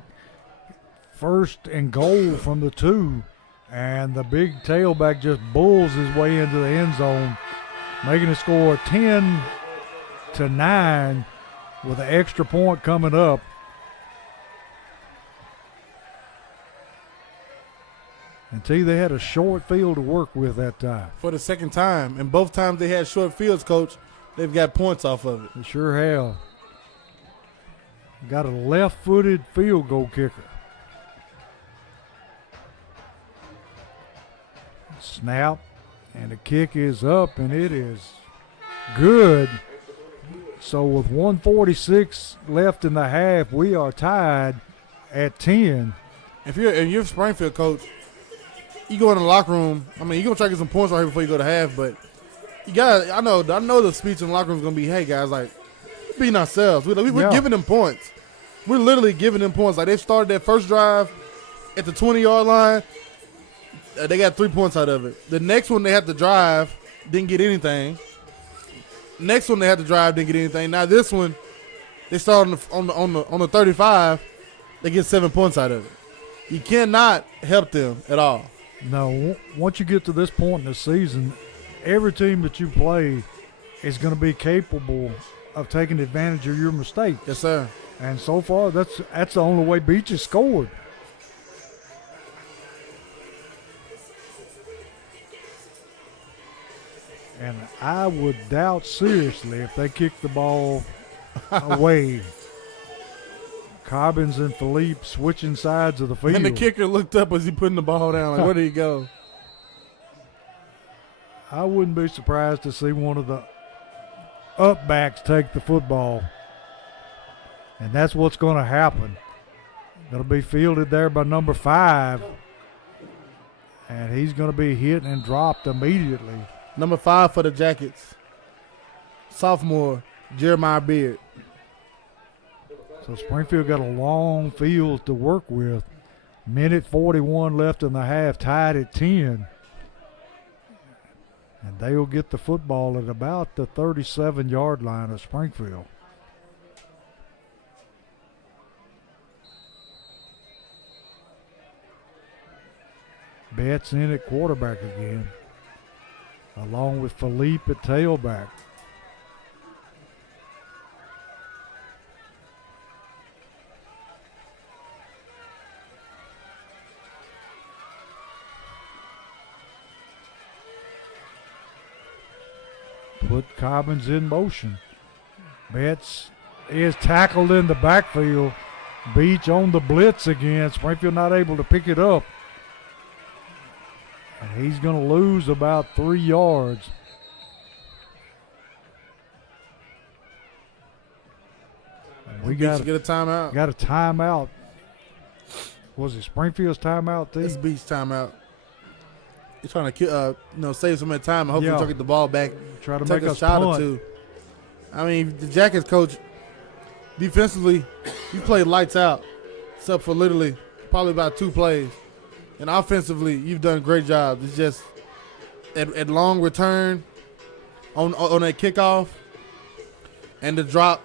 1st and goal from the 2, and the big tailback just bulls his way into the end zone, making the score 10-9 with an extra point coming up. And they had a short field to work with that time. For the second time, and both times they had short fields, Coach, they've got points off of it. They sure have. Got a left-footed field goal kicker. Snap, and the kick is up, and it is good. So with 1:46 left in the half, we are tied at 10. If you're Springfield, Coach, you go in the locker room. I mean, you're gonna try to get some points right here before you go to half, but you got. I know the speech in the locker room is gonna be, "Hey guys, like, being ourselves. We're giving them points. we're literally giving them points. Like, they started that first drive at the 20-yard line. They got 3 points out of it. The next one they had to drive, didn't get anything. Next one they had to drive, didn't get anything. Now this one, they start on the 35. They get 7 points out of it. You cannot help them at all. No, once you get to this point in the season, every team that you play is going to be capable of taking advantage of your mistake. Yes, sir. And so far, that's the only way Beech has scored. And I would doubt seriously if they kick the ball away. Cobbins and Philippe switching sides of the field. And the kicker looked up as he putting the ball down. Like, where did he go? I wouldn't be surprised to see one of the upbacks take the football. And that's what's going to happen. Going to be fielded there by number 5. And he's going to be hit and dropped immediately. Number 5 for the Jackets. Sophomore, Jeremiah Beard. So Springfield got a long field to work with. Minute 41 left in the half, tied at 10. And they will get the football at about the 37-yard line of Springfield. Betts in at quarterback again, along with Philippe at tailback. Put Cobbins in motion. Betts is tackled in the backfield. Beech on the blitz again. Springfield not able to pick it up. And he's going to lose about 3 yards. And we got to get a timeout. Got a timeout. Was it Springfield's timeout, too? It's Beach timeout. He's trying to save some of the time and hopefully try to get the ball back. Try to take make a us shot punt. or two. I mean, the Jackets coach, defensively, you played lights out, except for literally probably about 2 plays. And offensively, you've done a great job. It's just at long return on that kickoff and the drop,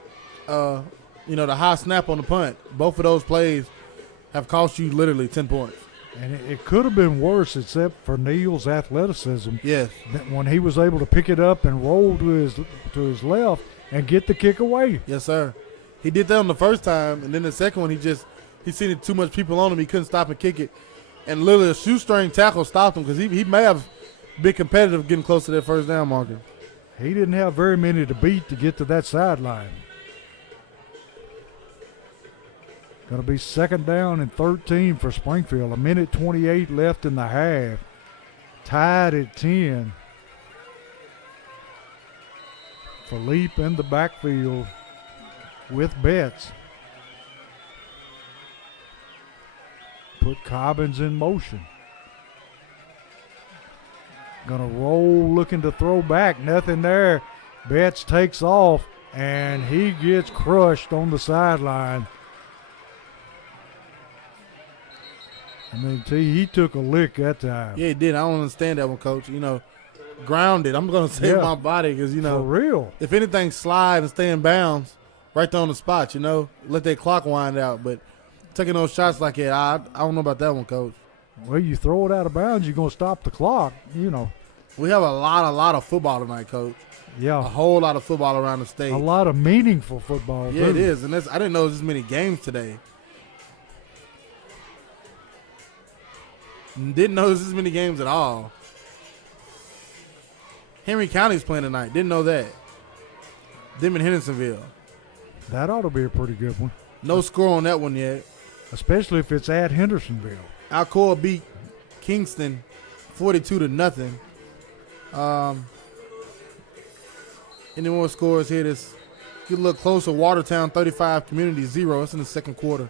the high snap on the punt. Both of those plays have cost you literally 10 points. And it could have been worse except for Neal's athleticism. Yes. When he was able to pick it up and roll to his left and get the kick away. Yes, sir. He did that on the first time, and then the second one, he seen too much people on him. He couldn't stop and kick it. And literally a shoestring tackle stopped him because he may have been competitive getting close to that first down marker. He didn't have very many to beat to get to that sideline. Going to be 2nd down and 13 for Springfield. 1:28 left in the half. Tied at 10. Philippe in the backfield with Betts. Put Cobbins in motion. Going to roll, looking to throw back. Nothing there. Betts takes off, and he gets crushed on the sideline. I mean, he took a lick that time. Yeah, he did. I don't understand that one, Coach. Grounded. I'm going to save my body because, For real. if anything slide and stay in bounds, right there on the spot, let that clock wind out. But taking those shots like that, I don't know about that one, Coach. Well, you throw it out of bounds, you're going to stop the clock, We have a lot of football tonight, Coach. Yeah. A whole lot of football around the state. A lot of meaningful football, Yeah, too. it is. And I didn't know there was this many games today. Didn't know there was this many games at all. Henry County's playing tonight. Didn't know that. Them in Hendersonville. That ought to be a pretty good one. No score on that one yet. Especially if it's at Hendersonville. Alcoa beat Kingston 42-0. Any more scores here? This get a little closer. Watertown 35, Community 0. It's in the 2nd quarter.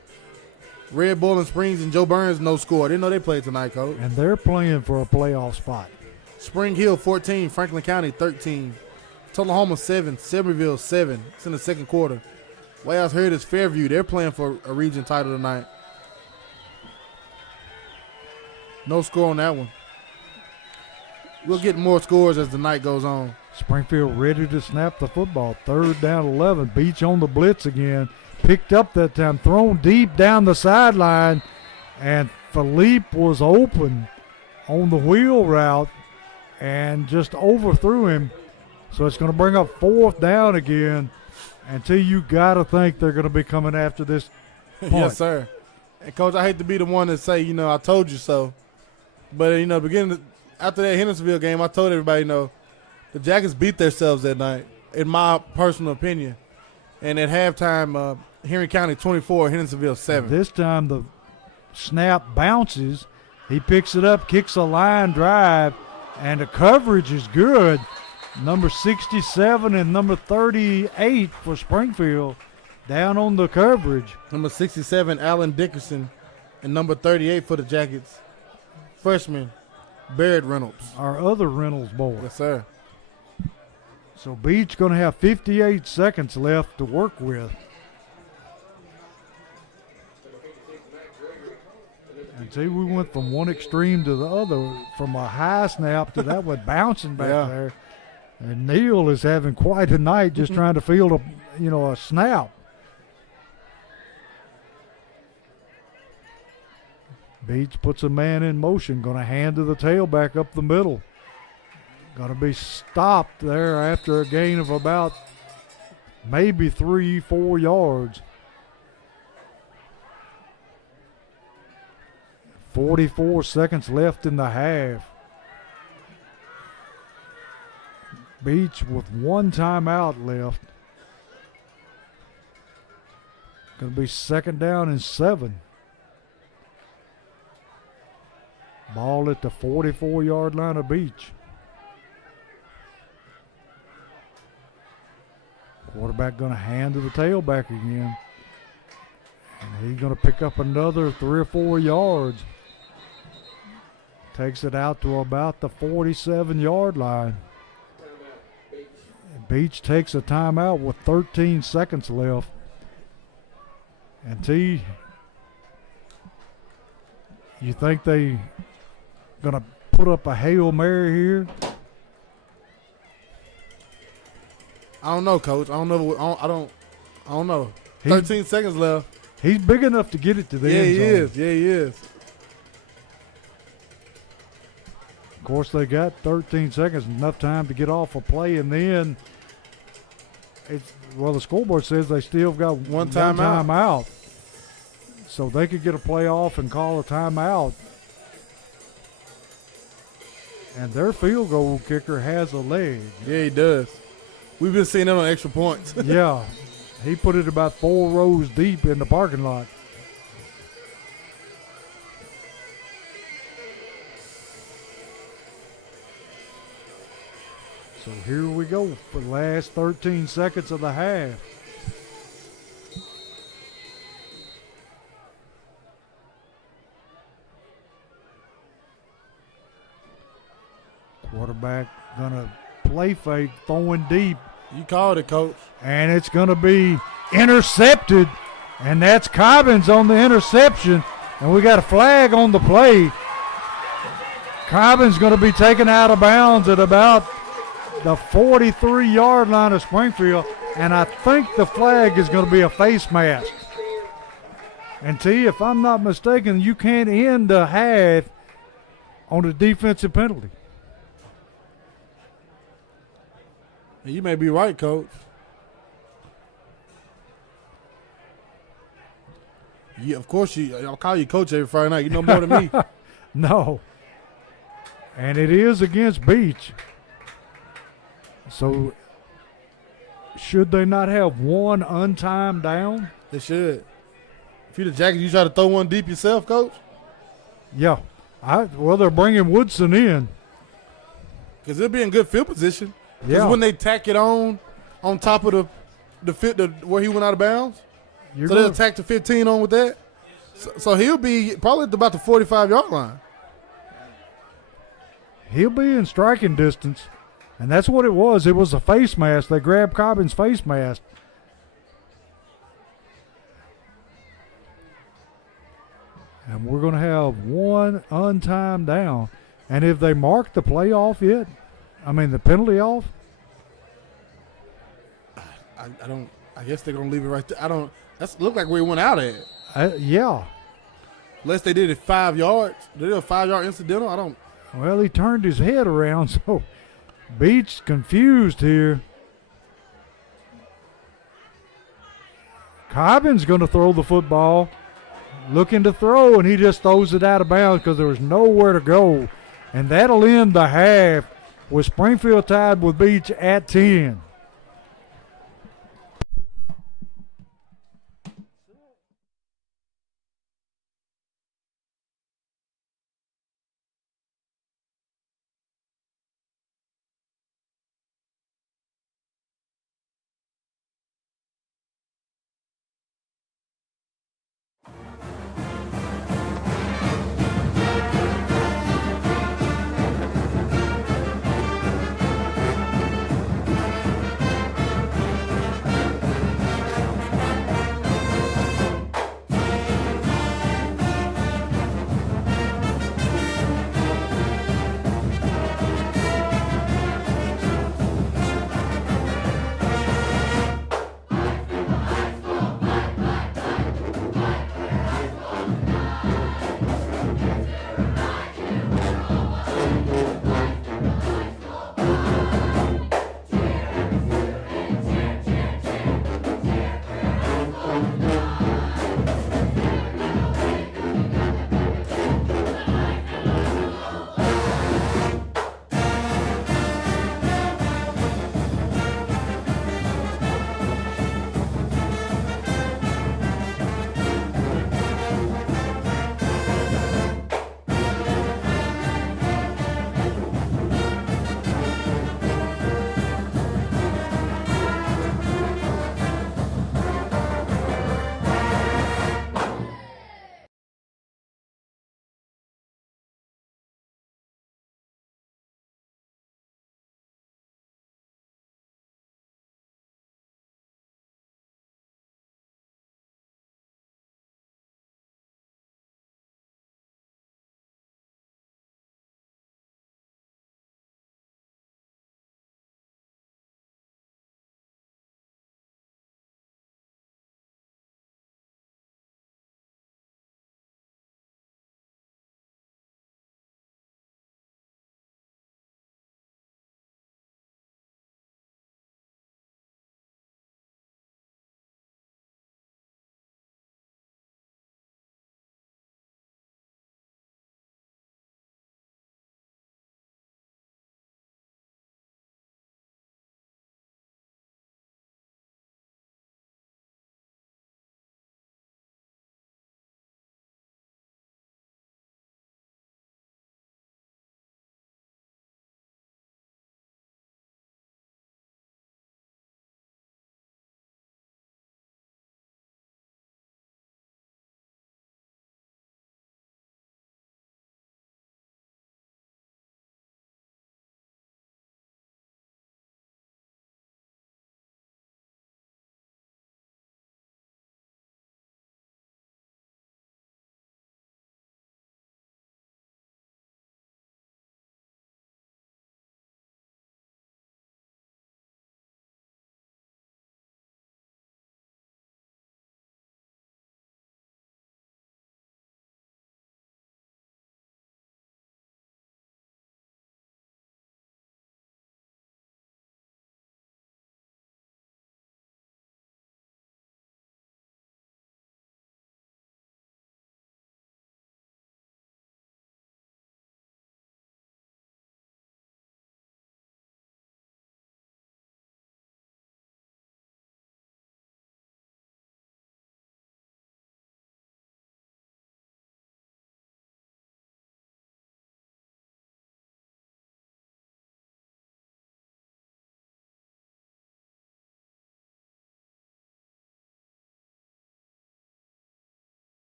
Red Bull and Springs and Joe Burns no score. Didn't know they played tonight, Coach. And they're playing for a playoff spot. Spring Hill 14, Franklin County 13. Tullahoma 7, Selbyville 7. It's in the 2nd quarter. Way I heard is Fairview. They're playing for a region title tonight. No score on that one. We'll get more scores as the night goes on. Springfield ready to snap the football. 3rd down 11. Beech on the blitz again. Picked up that time. Thrown deep down the sideline. And Philippe was open on the wheel route and just overthrew him. So it's going to bring up 4th down again. Until you got to think they're going to be coming after this point. Yes, sir. And, Coach, I hate to be the one to say, I told you so. But, after that Hendersonville game, I told everybody, the Jackets beat themselves that night, in my personal opinion. And at halftime, Henry County 24, Hendersonville 7. This time the snap bounces. He picks it up, kicks a line drive, and the coverage is good. Number 67 and number 38 for Springfield down on the coverage. Number 67, Allen Dickerson, and number 38 for the Jackets, freshman Barrett Reynolds. Our other Reynolds boy. Yes, sir. So Beech going to have 58 seconds left to work with. And see, we went from one extreme to the other, from a high snap to that one bouncing back there. And Neil is having quite a night just trying to field a snap. Beech puts a man in motion, going to hand to the tailback up the middle. Going to be stopped there after a gain of about maybe 3-4 yards. 44 seconds left in the half. Beech with one timeout left. Going to be 2nd down and 7. Ball at the 44-yard line of Beech. Quarterback going to hand to the tailback again. And he's going to pick up another 3 or 4 yards. Takes it out to about the 47-yard line. Beech takes a timeout with 13 seconds left. And T, you think they going to put up a Hail Mary here? I don't know, Coach. I don't know. I don't know. 13 seconds left. He's big enough to get it to the end zone. He is. Yeah, he is. Of course, they got 13 seconds, enough time to get off a play, and then the scoreboard says they still got one timeout. So they could get a play off and call a timeout. And their field goal kicker has a leg. Yeah, he does. We've been seeing that on extra points. Yeah. He put it about 4 rows deep in the parking lot. So here we go for the last 13 seconds of the half. Quarterback gonna play fake, throwing deep. You called it, Coach. And it's gonna be intercepted. And that's Cobbins on the interception. And we got a flag on the play. Cobbins gonna be taken out of bounds at about the 43-yard line of Springfield, and I think the flag is going to be a face mask. And T, if I'm not mistaken, you can't end a half on a defensive penalty. You may be right, Coach. Yeah, of course I'll call you Coach every Friday night. You know more than me. No. And it is against Beech. So, should they not have one untimed down? They should. If you're the Jackets, you try to throw one deep yourself, Coach? Yeah. They're bringing Woodson in. Because they'll be in good field position. Because Yeah. when they tack it on top of the where he went out of bounds, they'll tack the 15 on with that. So he'll be probably at about the 45-yard line. He'll be in striking distance. And that's what it was. It was a face mask. They grabbed Cobbins' face mask. And we're going to have one untimed down. And if they mark the the penalty off, I don't. I guess they're gonna leave it right there. I don't. That's look like where it went out at. yeah. Unless they did it 5 yards. Did it a 5-yard incidental? I don't. Well, he turned his head around, so Beech confused here. Cobbin's going to throw the football, looking to throw, and he just throws it out of bounds because there was nowhere to go. And that'll end the half with Springfield tied with Beech at 10.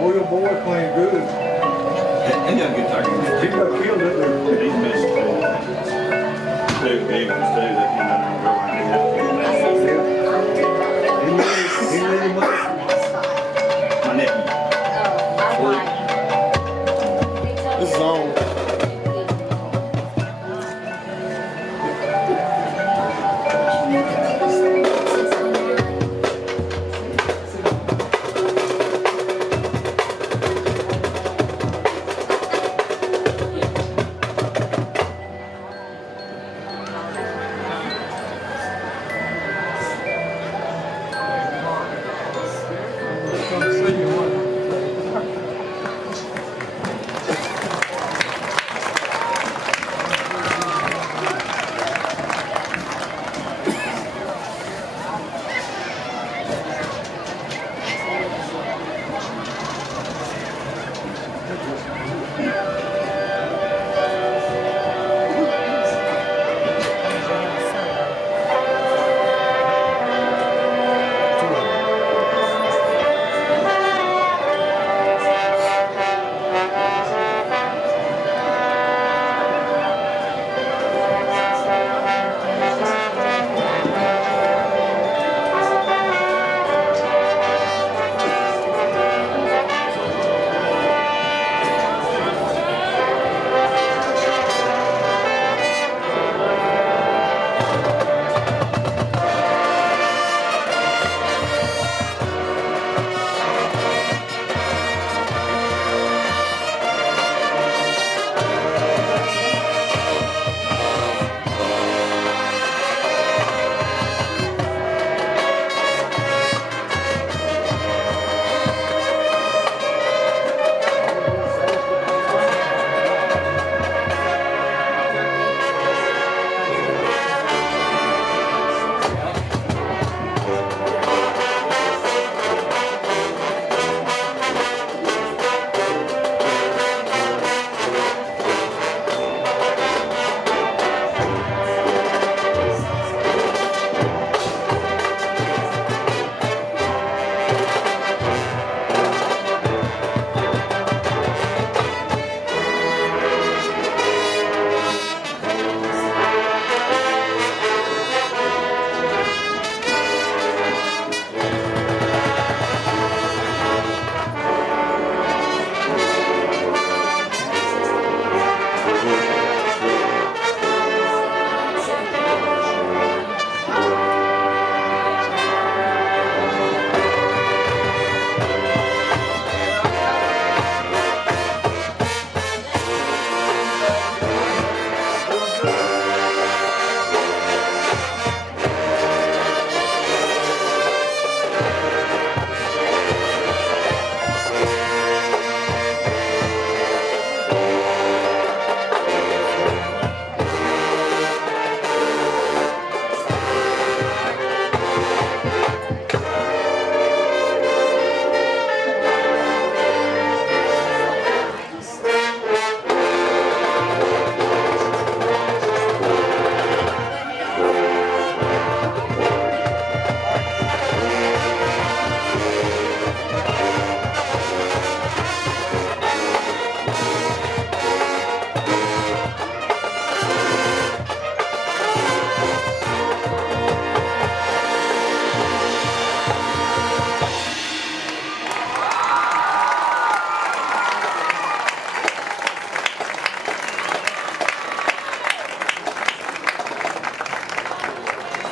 Oil boy playing good. He done good tackle. He got killed it there. He's missed two big ones too that he done go He let him up. My nephew. This is on.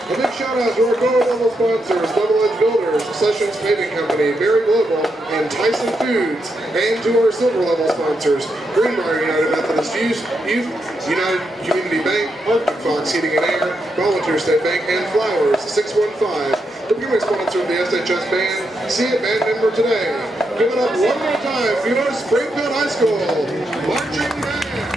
A big shout out to our gold level sponsors, Double Edge Builders, Sessions Paving Company, Berry Global, and Tyson Foods, and to our silver level sponsors, Greenbrier United Methodist Youth, United Community Bank, Arctic Fox Heating and Air, Volunteer State Bank, and Flowers 615. The becoming sponsor of the SHS Band, see a band member today. Give it up one more time for your Springfield High School Marching Band.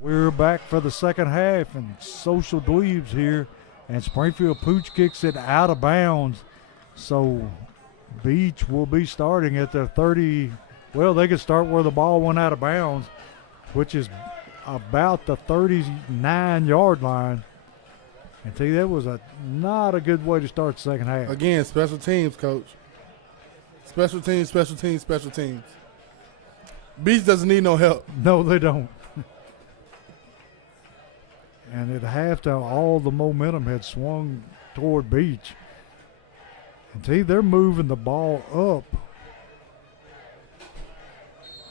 We're back for the second half, and Social Dweebs here, and Springfield Pooch kicks it out of bounds. So Beech will be starting at the 30. Well, they could start where the ball went out of bounds, which is about the 39-yard line. And tell you, that was not a good way to start the second half. Again, special teams, coach. Special teams, special teams, special teams. Beech doesn't need no help. No, they don't. And at halftime, all the momentum had swung toward Beech. And see, they're moving the ball up.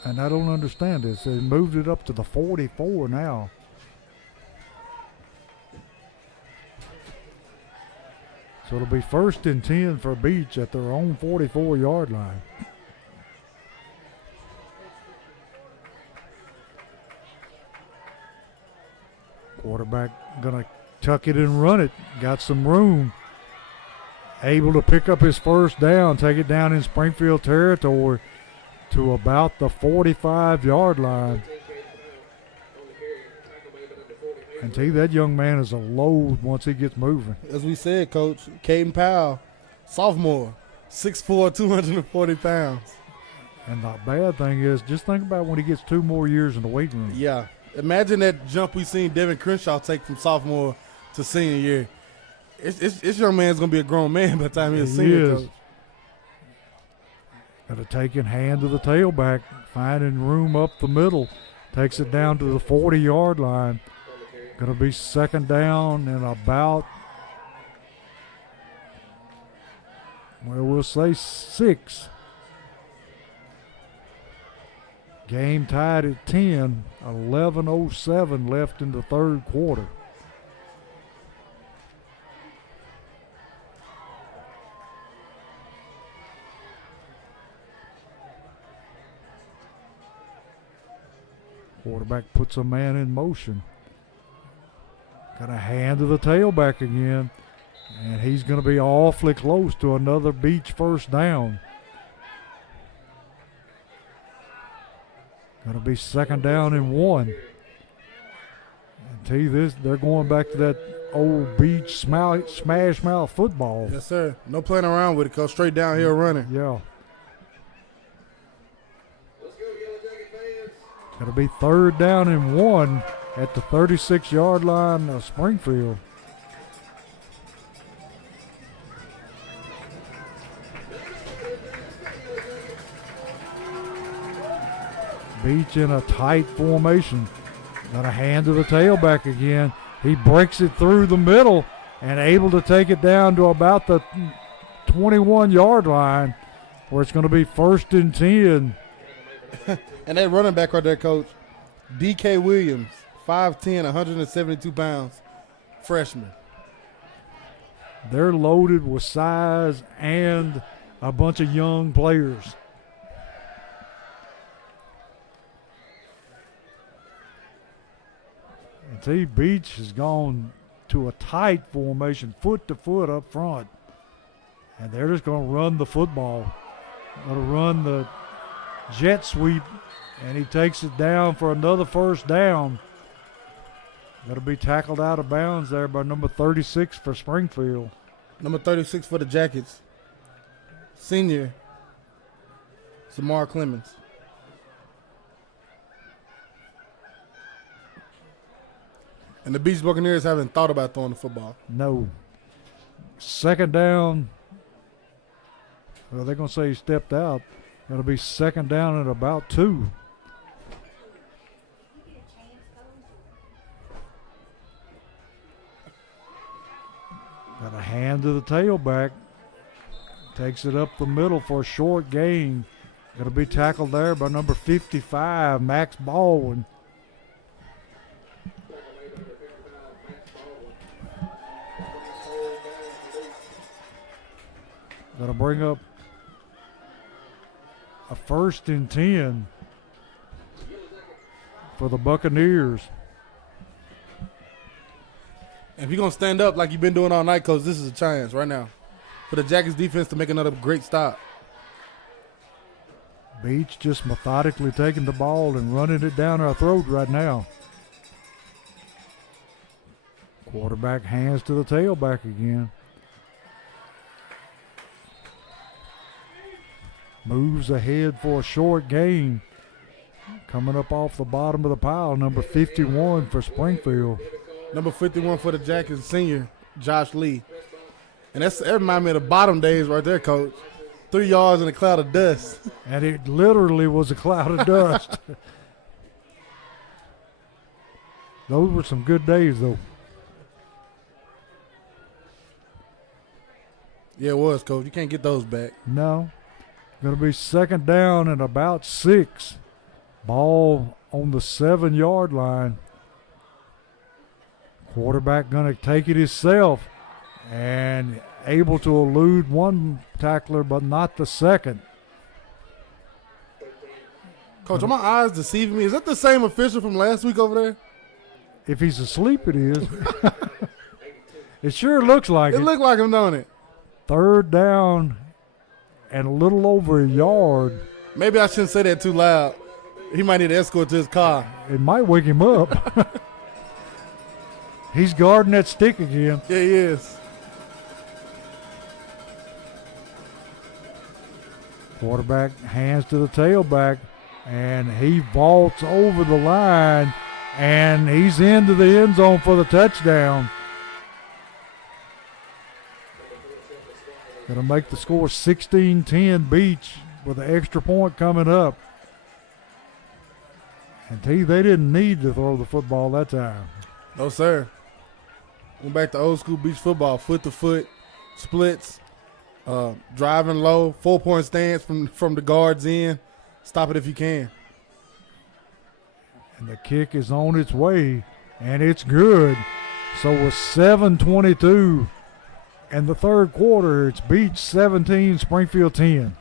And I don't understand this. They moved it up to the 44 now. So it'll be 1st and 10 for Beech at their own 44-yard line. Quarterback gonna tuck it and run it. Got some room. Able to pick up his first down, take it down in Springfield territory to about the 45-yard line. And tell you, that young man is a load once he gets moving. As we said, Coach, Caden Powell, sophomore, 6'4", 240 pounds. And the bad thing is, just think about when he gets 2 more years in the weight room. Yeah. Imagine that jump we seen Devin Crenshaw take from sophomore to senior year. This young man's going to be a grown man by the time he's a senior, Coach. Got a taking hand to the tailback, finding room up the middle. Takes it down to the 40-yard line. Going to be 2nd down and about, well, we'll say 6. Game tied at 10, 11:07 left in the 3rd quarter. Quarterback puts a man in motion. Got a hand to the tailback again, and he's going to be awfully close to another Beech 1st down. Going to be 2nd down and 1. And tell you this, they're going back to that old Beech smash mouth football. Yes, sir. No playing around with it, Coach. Straight downhill running. Yeah. Going to be 3rd down and 1 at the 36-yard line of Springfield. Beech in a tight formation. Got a hand to the tailback again. He breaks it through the middle and able to take it down to about the 21-yard line, where it's going to be 1st and 10. And that running back right there, Coach, D.K. Williams, 5'10", 172 pounds, freshman. They're loaded with size and a bunch of young players. And see, Beech has gone to a tight formation, foot to foot up front. And they're just going to run the football. Going to run the jet sweep, and he takes it down for another 1st down. Going to be tackled out of bounds there by number 36 for Springfield. Number 36 for the Jackets, senior, Zamar Clemens. And the Beech Buccaneers haven't thought about throwing the football. No. 2nd down. Well, they're going to say he stepped out. It'll be 2nd down at about 2. Got a hand to the tailback. Takes it up the middle for a short gain. Going to be tackled there by number 55, Max Baldwin. Going to bring up a 1st and 10 for the Buccaneers. If you're going to stand up like you've been doing all night, Coach, this is a chance right now for the Jackets defense to make another great stop. Beech just methodically taking the ball and running it down our throat right now. Quarterback hands to the tailback again. Moves ahead for a short gain. Coming up off the bottom of the pile, number 51 for Springfield. Number 51 for the Jackets, senior, Josh Lee. And that reminds me of the bottom days right there, Coach. 3 yards in a cloud of dust. And it literally was a cloud of dust. Those were some good days, though. Yeah, it was, Coach. You can't get those back. No. Going to be second down and about 6. Ball on the 7-yard line. Quarterback going to take it himself and able to elude one tackler, but not the second. Coach, are my eyes deceiving me? Is that the same official from last week over there? If he's asleep, it is. It sure looks like it. It looked like him, don't it? Third down and a little over a yard. Maybe I shouldn't say that too loud. He might need an escort to his car. It might wake him up. He's guarding that stick again. Yeah, he is. Quarterback hands to the tailback, and he vaults over the line, and he's into the end zone for the touchdown. Going to make the score 16-10 Beech with an extra point coming up. And they didn't need to throw the football that time. No, sir. Went back to old school beach football, foot to foot, splits, driving low, 4-point stance from the guards in. Stop it if you can. And the kick is on its way, and it's good. So with 7:22 in the third quarter, it's Beech 17, Springfield 10.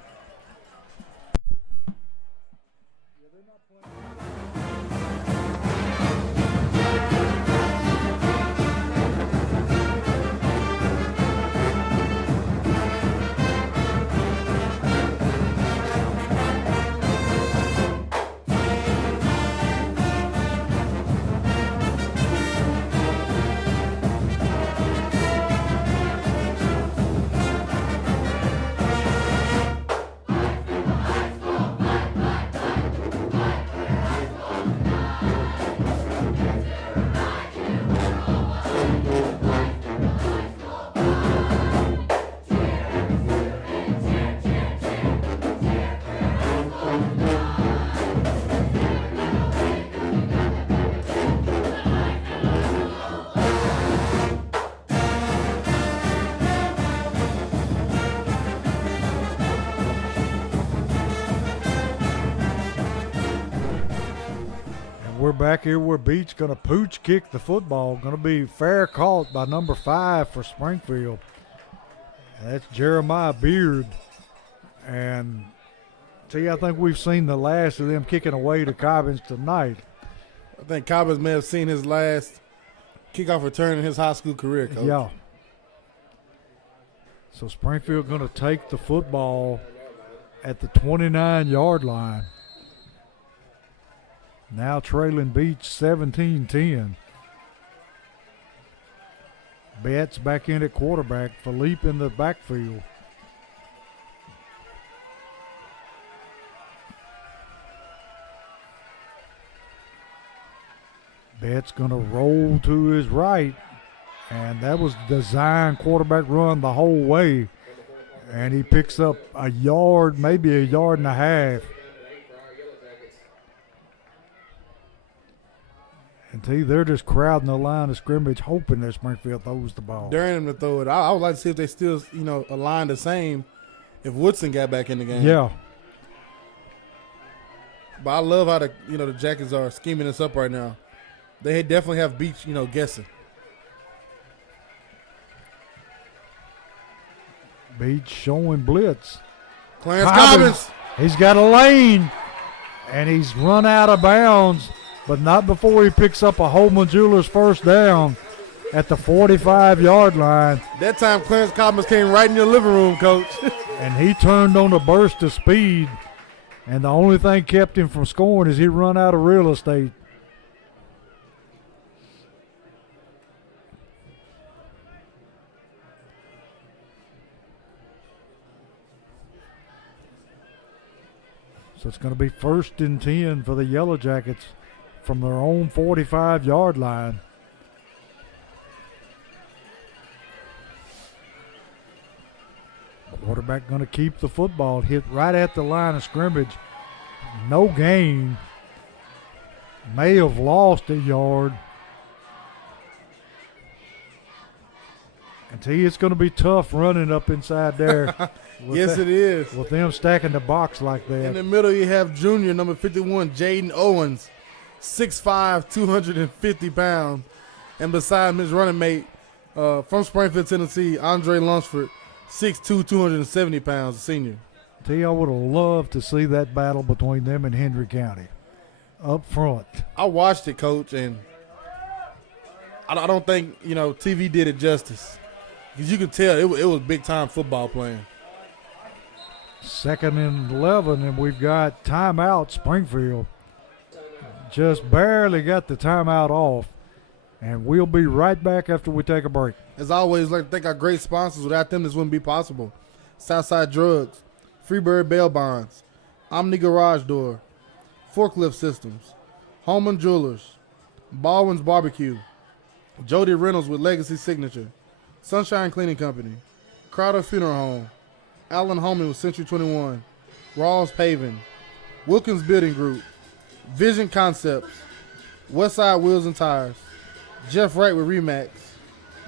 We're back here where Beech going to pooch kick the football. Going to be fair caught by number 5 for Springfield. That's Jeremiah Beard. And I think we've seen the last of them kicking away to Cobbins tonight. I think Cobbins may have seen his last kickoff return in his high school career, Coach. Yeah. So Springfield going to take the football at the 29-yard line. Now trailing Beech 17-10. Betts back in at quarterback. Philippe in the backfield. Betts going to roll to his right. And that was designed quarterback run the whole way. And he picks up a yard, maybe a yard and a half. And they're just crowding the line of scrimmage, hoping that Springfield throws the ball. Daring them to throw it. I would like to see if they still, align the same if Woodson got back in the game. Yeah. But I love how the Jackets are scheming this up right now. They definitely have Beech, guessing. Beech showing blitz. Clarence Cobbins. He's got a lane, and he's run out of bounds, but not before he picks up a Holman Jewelers first down at the 45-yard line. That time Clarence Cobbins came right in your living room, Coach. And he turned on a burst of speed, and the only thing kept him from scoring is he run out of real estate. So it's going to be 1st and 10 for the Yellow Jackets from their own 45-yard line. Quarterback going to keep the football, hit right at the line of scrimmage. No gain. May have lost a yard. And it's going to be tough running up inside there. Yes, it is. With them stacking the box like that. In the middle, you have junior, number 51, Jaden Owens, 6'5", 250 pounds. And beside him, his running mate from Springfield, Tennessee, Andre Lunsford, 6'2", 270 pounds, a senior. I would have loved to see that battle between them and Henry County up front. I watched it, Coach, and I don't think, TV did it justice. Because you could tell it was big-time football playing. 2nd and 11, and we've got timeout. Springfield just barely got the timeout off, and we'll be right back after we take a break. As always, like to thank our great sponsors. Without them, this wouldn't be possible. Southside Drugs, Freebird Bail Bonds, Omni Garage Door, Forklift Systems, Holman Jewelers, Baldwin's Barbecue, Jody Reynolds with Legacy Signature, Sunshine Cleaning Company, Crowder Funeral Home, Allen Holman with Century 21, Rawls Paving, Wilkins Building Group, Vision Concepts, Westside Wheels and Tires, Jeff Wright with Remax,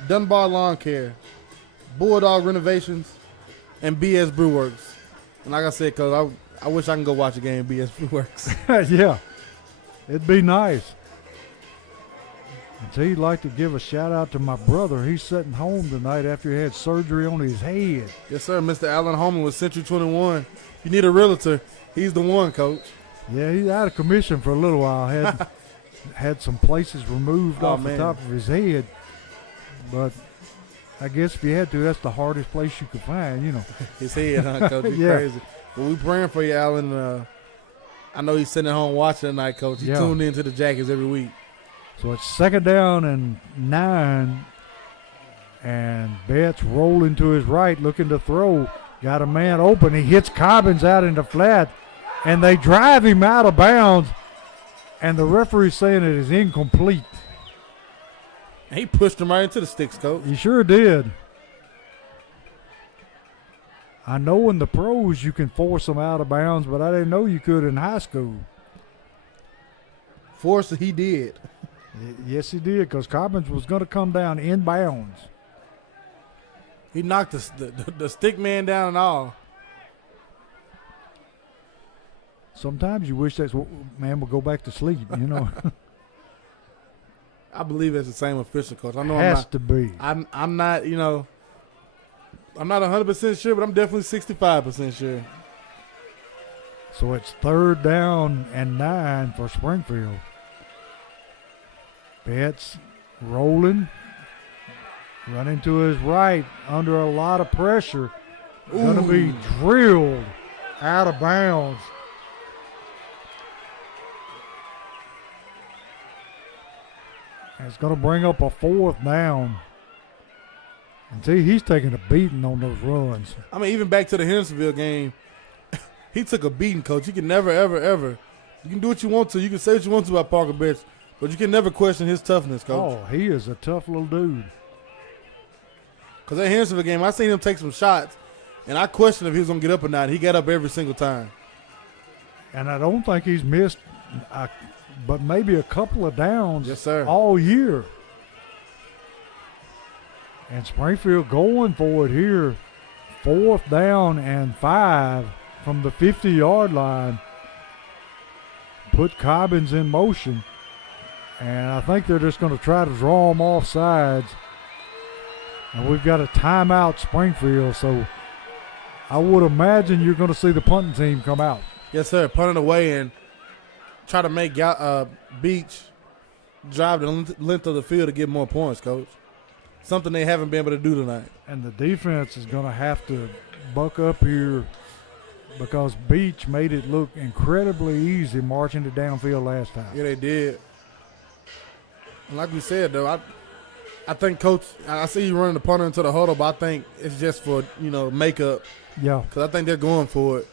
Dunbar Lawn Care, Bulldog Renovations, and BS Brewworks. And like I said, Coach, I wish I can go watch a game at BS Brewworks. Yeah, it'd be nice. And he'd like to give a shout out to my brother. He's sitting home tonight after he had surgery on his head. Yes, sir. Mr. Allen Holman with Century 21. If you need a realtor, he's the one, Coach. Yeah, he's out of commission for a little while. Had some places removed off the top of his head. But I guess if you had to, that's the hardest place you could find, His head, huh, Coach? He's Yeah. crazy. But we praying for you, Allen. I know he's sitting at home watching tonight, Coach. He's tuned into the Jackets every week. So it's 2nd down and 9. And Betts rolling to his right, looking to throw. Got a man open. He hits Cobbins out in the flat. And they drive him out of bounds. And the referee's saying it is incomplete. He pushed him right into the sticks, Coach. He sure did. I know in the pros you can force them out of bounds, but I didn't know you could in high school. Force he did. Yes, he did, because Cobbins was going to come down in bounds. He knocked the stick man down and all. Sometimes you wish that man would go back to sleep, I believe it's the same official, Coach. I know Has to be. I'm not, I'm not 100% sure, but I'm definitely 65% sure. So it's 3rd down and 9 for Springfield. Betts rolling, running to his right under a lot of pressure. Going to be drilled out of bounds. And it's going to bring up a 4th down. And he's taking a beating on those runs. I mean, even back to the Hendersonville game, he took a beating, Coach. You can never, ever, ever. You can do what you want to. You can say what you want to about Parker Betts, but you can never question his toughness, Coach. Oh, he is a tough little dude. Because that Hendersonville game, I seen him take some shots, and I questioned if he was going to get up or not. He got up every single time. And I don't think he's missed but maybe a couple of downs Yes, sir. all year. And Springfield going for it here. 4th down and 5 from the 50-yard line. Put Cobbins in motion. And I think they're just going to try to draw him off sides. And we've got a timeout, Springfield. So I would imagine you're going to see the punting team come out. Yes, sir. Punt it away and try to make Beech drive the length of the field to get more points, Coach. Something they haven't been able to do tonight. And the defense is going to have to buck up here because Beech made it look incredibly easy marching it downfield last time. Yeah, they did. And like we said, though, I think, Coach, I see you running the punter into the huddle, but I think it's just for, makeup. Yeah. Because I think they're going for it.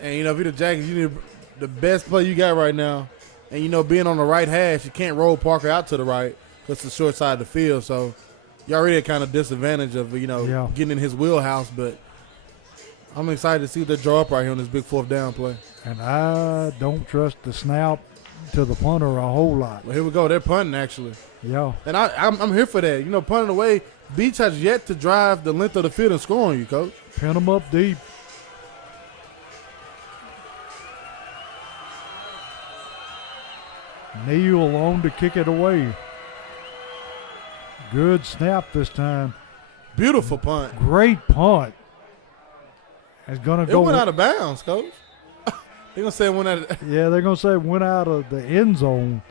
And, if you're the Jackets, you need the best play you got right now. And, being on the right hash, you can't roll Parker out to the right because it's the short side of the field. So, you're already at kind of disadvantage of, getting in his wheelhouse. But I'm excited to see what they draw up right here on this big fourth down play. And I don't trust the snap to the punter a whole lot. Well, here we go. They're punting, actually. Yeah. And I'm here for that. Punting away, Beech has yet to drive the length of the field and score on you, Coach. Pin them up deep. Neal on to kick it away. Good snap this time. Beautiful punt. Great punt. It's going to go. It went out of bounds, Coach. They're going to say it went out of Yeah, they're going to say it went out of the end zone.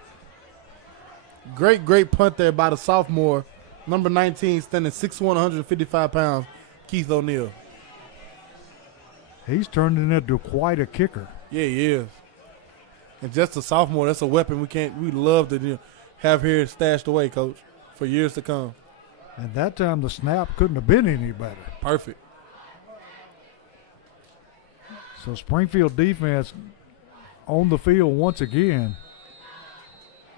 Great punt there by the sophomore. Number 19, standing 6'1", 155 pounds, Keith O'Neal. He's turned into quite a kicker. Yeah, he is. And just a sophomore, that's a weapon we love to have here stashed away, Coach, for years to come. And that time the snap couldn't have been any better. Perfect. So Springfield defense on the field once again.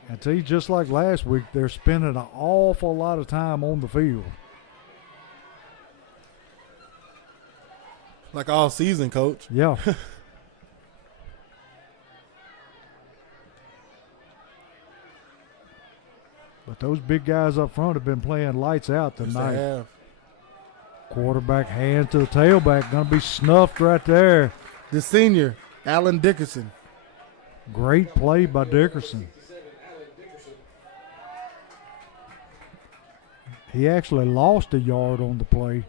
And tell you, just like last week, they're spending an awful lot of time on the field. Like all season, Coach. Yeah. But those big guys up front have been playing lights out Yes, tonight. they have. Quarterback hands to the tailback. Going to be snuffed right there. The senior, Alan Dickerson. Great play by Dickerson. He actually lost a yard on the play.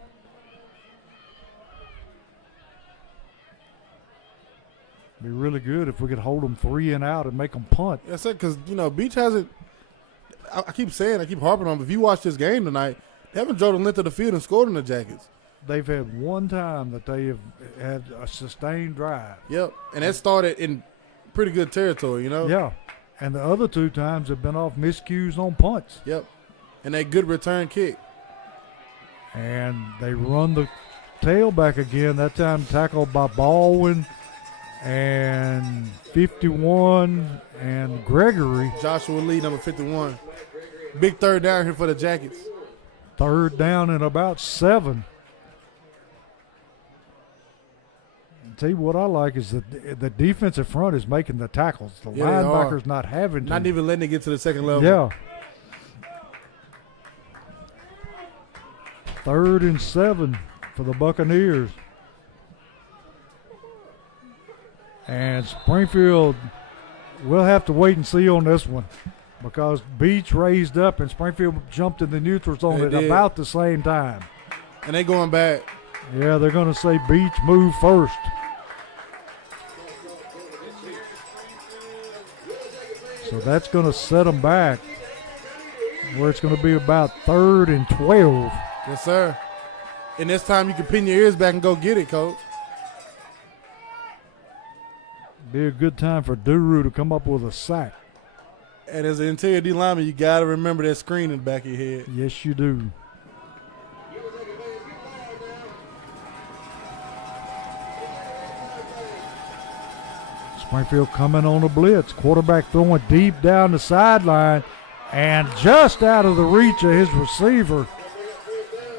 Be really good if we could hold them 3 and out and make them punt. That's it, because, Beech hasn't – I keep harping on, but if you watch this game tonight, they haven't drove the length of the field and scored in the Jackets. They've had one time that they have had a sustained drive. Yep, and that started in pretty good territory, Yeah, and the other 2 times have been off miscues on punts. Yep, and a good return kick. And they run the tailback again, that time tackled by Baldwin and 51 and Gregory. Joshua Lee, number 51. Big third down here for the Jackets. Third down and about 7. Tell you what I like is that the defensive front is making the tackles. The Yeah, they linebackers are. not having to. Not even letting it get to the second level. Yeah. 3rd and 7 for the Buccaneers. And Springfield, we'll have to wait and see on this one because Beech raised up and Springfield jumped in the neutral zone They at did. about the same time. And they going back. Yeah, they're going to say Beech move first. So that's going to set them back where it's going to be about 3rd and 12. Yes, sir. And this time you can pin your ears back and go get it, Coach. Be a good time for Duru to come up with a sack. And as an interior D lineman, you got to remember that screen in the back of your head. Yes, you do. Springfield coming on a blitz. Quarterback throwing deep down the sideline and just out of the reach of his receiver.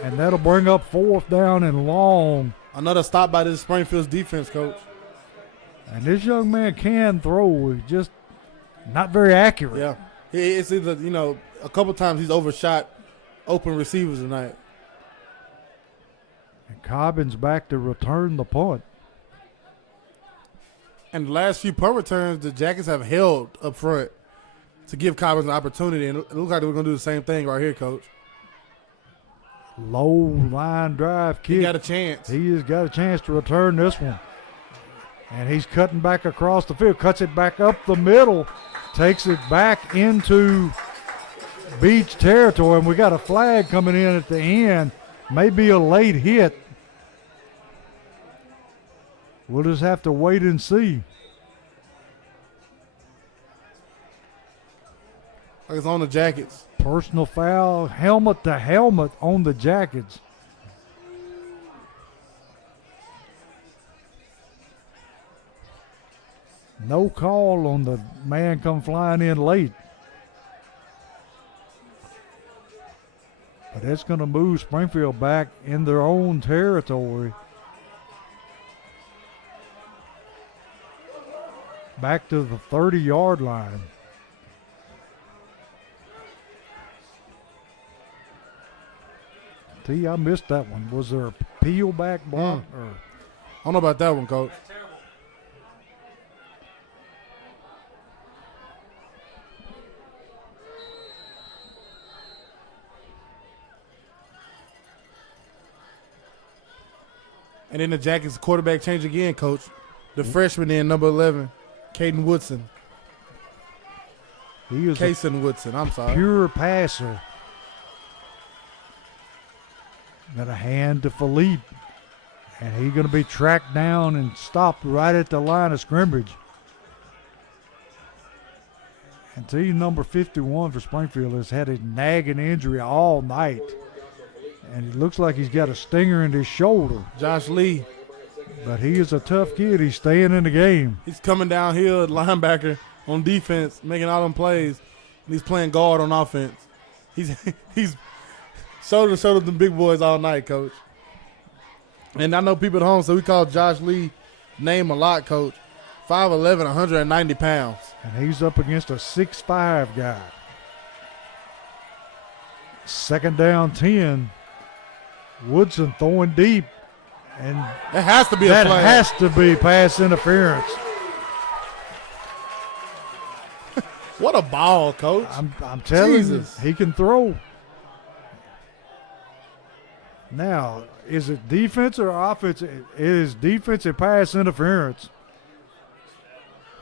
And that'll bring up 4th down and long. Another stop by this Springfield's defense, Coach. And this young man can throw. He's just not very accurate. Yeah. It's either, a couple times he's overshot open receivers tonight. And Cobbins back to return the punt. And the last few punt returns, the Jackets have held up front to give Cobbins an opportunity. And it looks like they're going to do the same thing right here, Coach. Low line drive kick. He got a chance. He has got a chance to return this one. And he's cutting back across the field, cuts it back up the middle, takes it back into Beech territory, and we got a flag coming in at the end. Maybe a late hit. We'll just have to wait and see. Like it's on the Jackets. Personal foul, helmet to helmet on the Jackets. No call on the man come flying in late. But it's going to move Springfield back in their own territory. Back to the 30-yard line. T, I missed that one. Was there a peel back block? Or? I don't know about that one, Coach. And then the Jackets quarterback change again, Coach. The freshman in number 11, Caden Woodson. He is Cason Woodson, I'm sorry. pure passer. Got a hand to Philippe. And he's going to be tracked down and stopped right at the line of scrimmage. And team number 51 for Springfield has had a nagging injury all night. And it looks like he's got a stinger in his shoulder. Josh Lee. But he is a tough kid. He's staying in the game. He's coming downhill at linebacker on defense, making all them plays. And he's playing guard on offense. He's shoulder to shoulder with them big boys all night, Coach. And I know people at home, so we call Josh Lee name a lot, Coach. 5'11", 190 pounds. And he's up against a 6'5" guy. Second down 10. Woodson throwing deep. And That has to be a that flag. has to be pass interference. What a ball, Coach. I'm telling Jesus. you, he can throw. Now, is it defense or offense? It is defensive pass interference.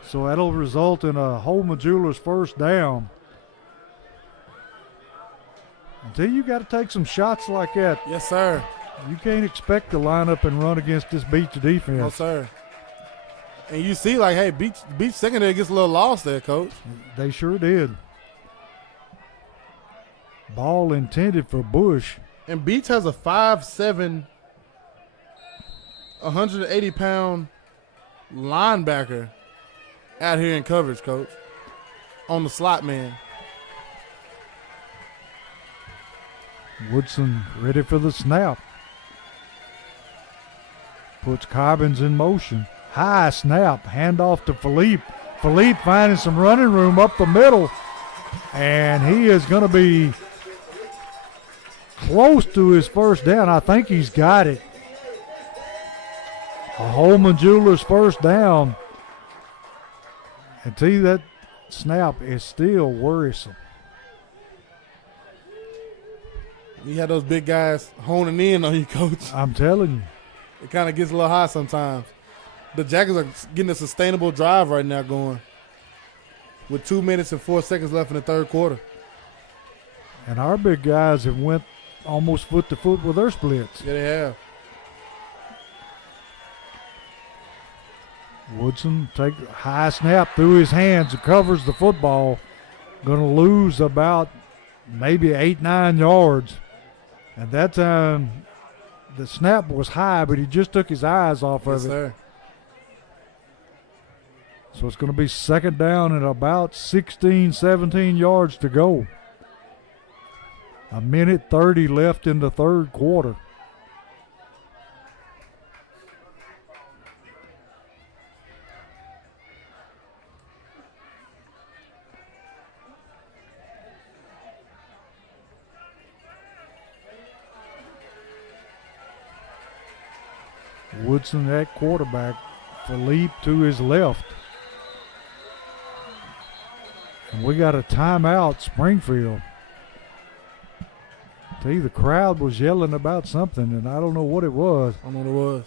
So that'll result in a Holman Jewelers first down. Until you got to take some shots like that, Yes, sir. you can't expect to line up and run against this Beech defense. No, sir. And you see, like, hey, Beech secondary gets a little lost there, Coach. They sure did. Ball intended for Bush. And Beech has a 5'7", 180-pound linebacker out here in coverage, Coach, on the slot man. Woodson ready for the snap. Puts Cobbins in motion. High snap. Handoff to Philippe. Philippe finding some running room up the middle. And he is going to be close to his first down. I think he's got it. A Holman Jewelers first down. And tell you, that snap is still worrisome. You had those big guys honing in on you, Coach. I'm telling you. It kind of gets a little high sometimes. The Jackets are getting a sustainable drive right now going with 2 minutes and 4 seconds left in the third quarter. And our big guys have went almost foot to foot with their splits. Yeah, they have. Woodson take a high snap through his hands and covers the football. Going to lose about maybe 8-9 yards. And that time the snap was high, but he just took his eyes off Yes, of it. sir. So it's going to be second down and about 16, 17 yards to go. 1:30 left in the third quarter. Woodson at quarterback. Philippe to his left. And we got a timeout, Springfield. See, the crowd was yelling about something, and I don't know what it was. I don't know what it was.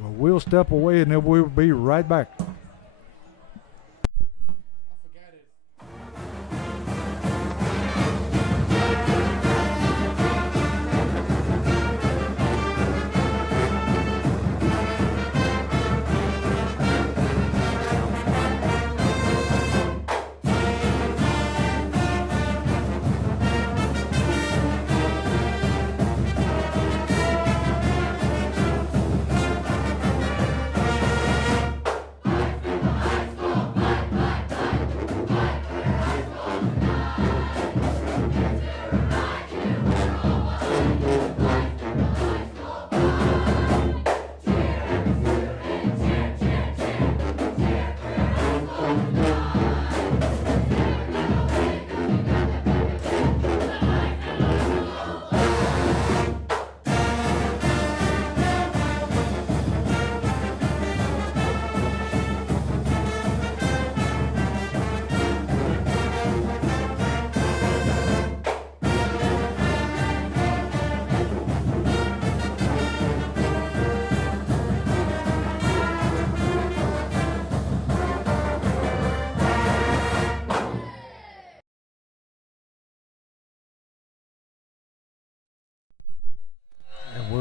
Well, we'll step away, and then we'll be right back.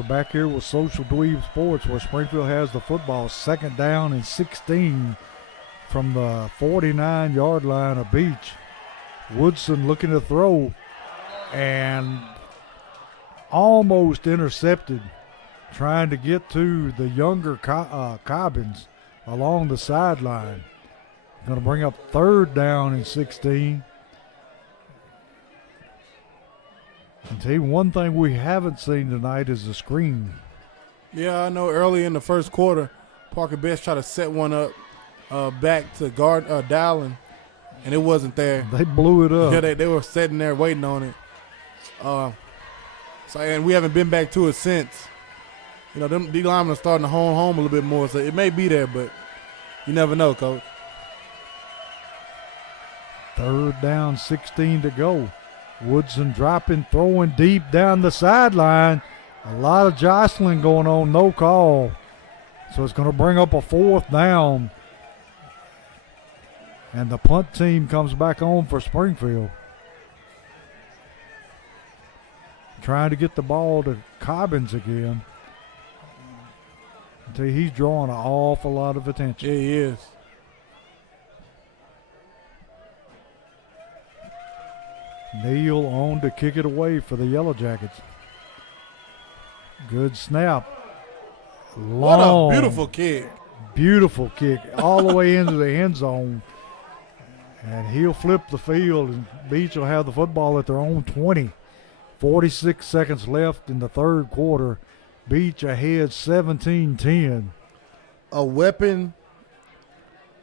back here with Social Dweeb Sports, where Springfield has the football. 2nd down and 16 from the 49-yard line of Beech. Woodson looking to throw and almost intercepted, trying to get to the younger Cobbins along the sideline. Going to bring up 3rd down and 16. And tell you one thing we haven't seen tonight is the screen. Yeah, I know early in the first quarter, Parker Best tried to set one up back to guard Dowling, and it wasn't there. They blew it up. Yeah, they were sitting there waiting on it. And we haven't been back to it since. You know, them D linemen are starting to home a little bit more, so it may be there, but you never know, Coach. 3rd down, 16 to go. Woodson dropping, throwing deep down the sideline. A lot of jostling going on, no call. So it's going to bring up a 4th down. And the punt team comes back on for Springfield. Trying to get the ball to Cobbins again. I tell you, he's drawing an awful lot of attention. Yeah, he is. Neal on to kick it away for the Yellow Jackets. Good snap. Long, what a beautiful kick. Beautiful kick all the way into the end zone. And he'll flip the field, and Beech will have the football at their own 20. 46 seconds left in the 3rd quarter. Beech ahead 17-10. A weapon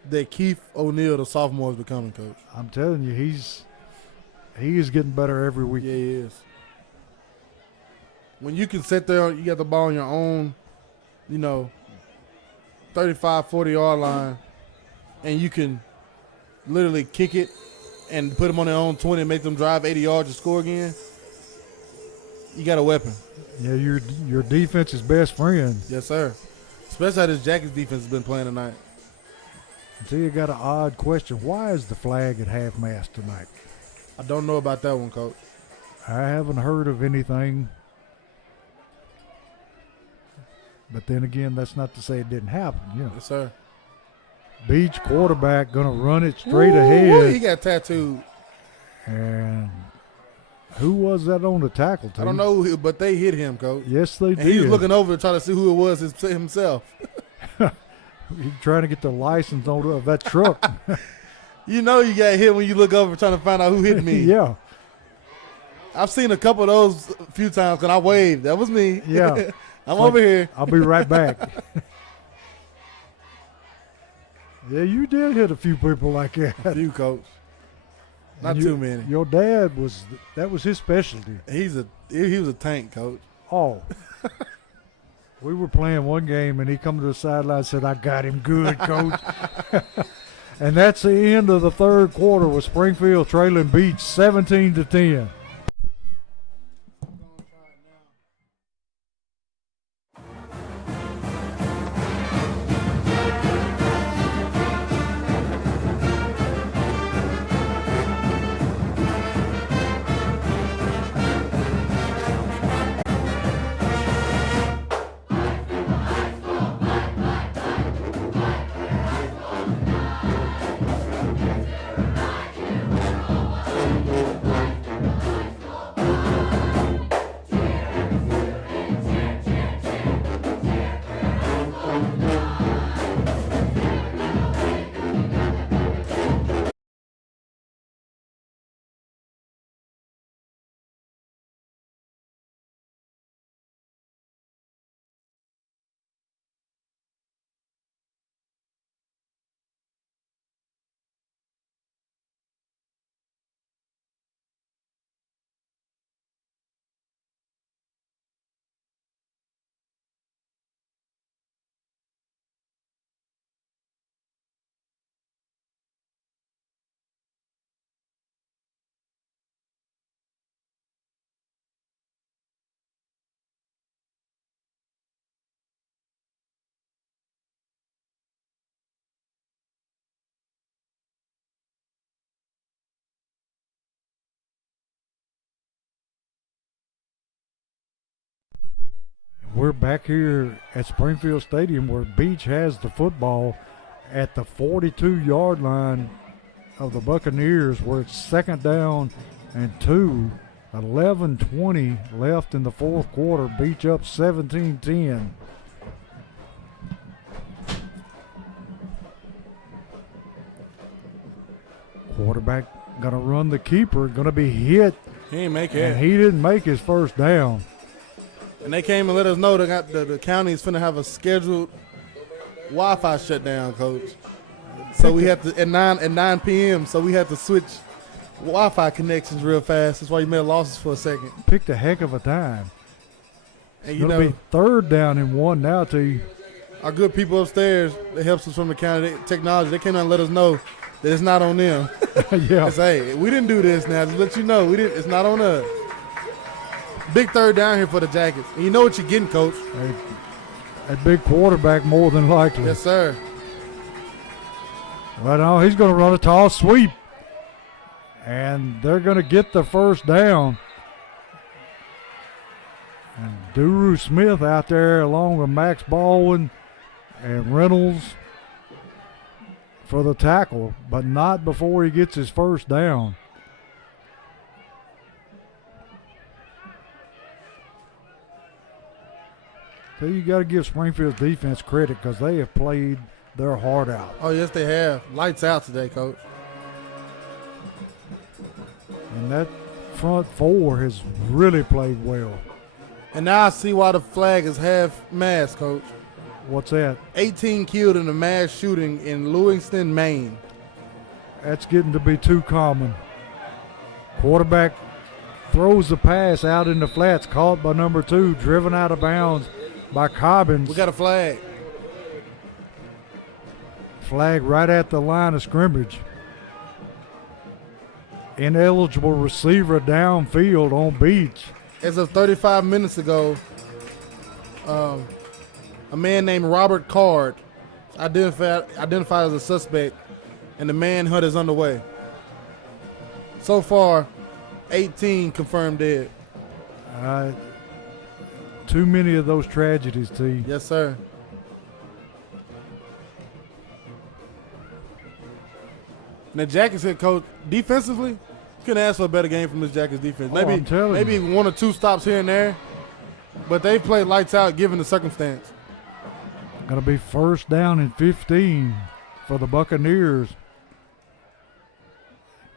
that Keith O'Neal, the sophomore, is becoming, Coach. I'm telling you, he is getting better every week. Yeah, he is. When you can sit there, you got the ball on your own, 35, 40-yard line, and you can literally kick it and put them on their own 20 and make them drive 80 yards to score again, you got a weapon. Yeah, your defense's best friend. Yes, sir. Especially how this Jackets defense has been playing tonight. So you got an odd question. Why is the flag at half-mast tonight? I don't know about that one, Coach. I haven't heard of anything. But then again, that's not to say it didn't happen. Yes, sir. Beech quarterback going to run it straight Ooh, ahead. he got tattooed. And who was that on the tackle team? I don't know, but they hit him, Coach. Yes, they And did. he was looking over to try to see who it was himself. He's trying to get the license of that truck. You know you got hit when you look over trying to find out who hit me. Yeah. I've seen a couple of those a few times because I waved. That was me. Yeah. I'm over here. I'll be right back. Yeah, you did hit a few people like that. A few, Coach. Not too many. Your dad that was his specialty. He was a tank, Coach. Oh. We were playing one game, and he come to the sideline and said, "I got him good, Coach." And that's the end of the 3rd quarter with Springfield trailing Beech 17-10. We're back here at Springfield Stadium where Beech has the football at the 42-yard line of the Buccaneers, where it's 2nd down and 2. 11:20 left in the fourth quarter. Beech up 17-10. Quarterback gonna run the keeper, gonna be hit, He ain't make and it. he didn't make his first down. And they came and let us know the county is finna have a scheduled Wi-Fi shutdown, Coach. So we have to at 9 p.m. So we have to switch Wi-Fi connections real fast. That's why you made losses for a second. Picked a heck of a time. And It's you gonna know, be 3rd down and 1 now, T. our good people upstairs that helps us from the county technology, they came out and let us know that it's not on them. Yeah. It's, hey, we didn't do this now. Just let you know, we didn't. It's not on us. Big 3rd down here for the Jackets. And you know what you're getting, Coach. A big quarterback more than likely. Yes, sir. Well, no, he's going to run a tall sweep. And they're going to get the first down. And Duru Smith out there along with Max Baldwin and Reynolds for the tackle, but not before he gets his first down. So you got to give Springfield's defense credit because they have played their heart out. Oh, yes, they have. Lights out today, Coach. And that front four has really played well. And now I see why the flag is half mast, Coach. What's that? 18 killed in a mass shooting in Lewiston, Maine. That's getting to be too common. Quarterback throws the pass out in the flats, caught by number 2, driven out of bounds by Cobbins. We got a flag. Flag right at the line of scrimmage. Ineligible receiver downfield on Beech. As of 35 minutes ago, a man named Robert Card identified as a suspect, and the manhunt is underway. So far, 18 confirmed dead. Too many of those tragedies, T. Yes, sir. And the Jackets head coach, defensively, couldn't ask for a better game from this Jackets defense. Oh, I'm telling maybe you. 1 or 2 stops here and there, but they played lights out given the circumstance. Going to be 1st down and 15 for the Buccaneers.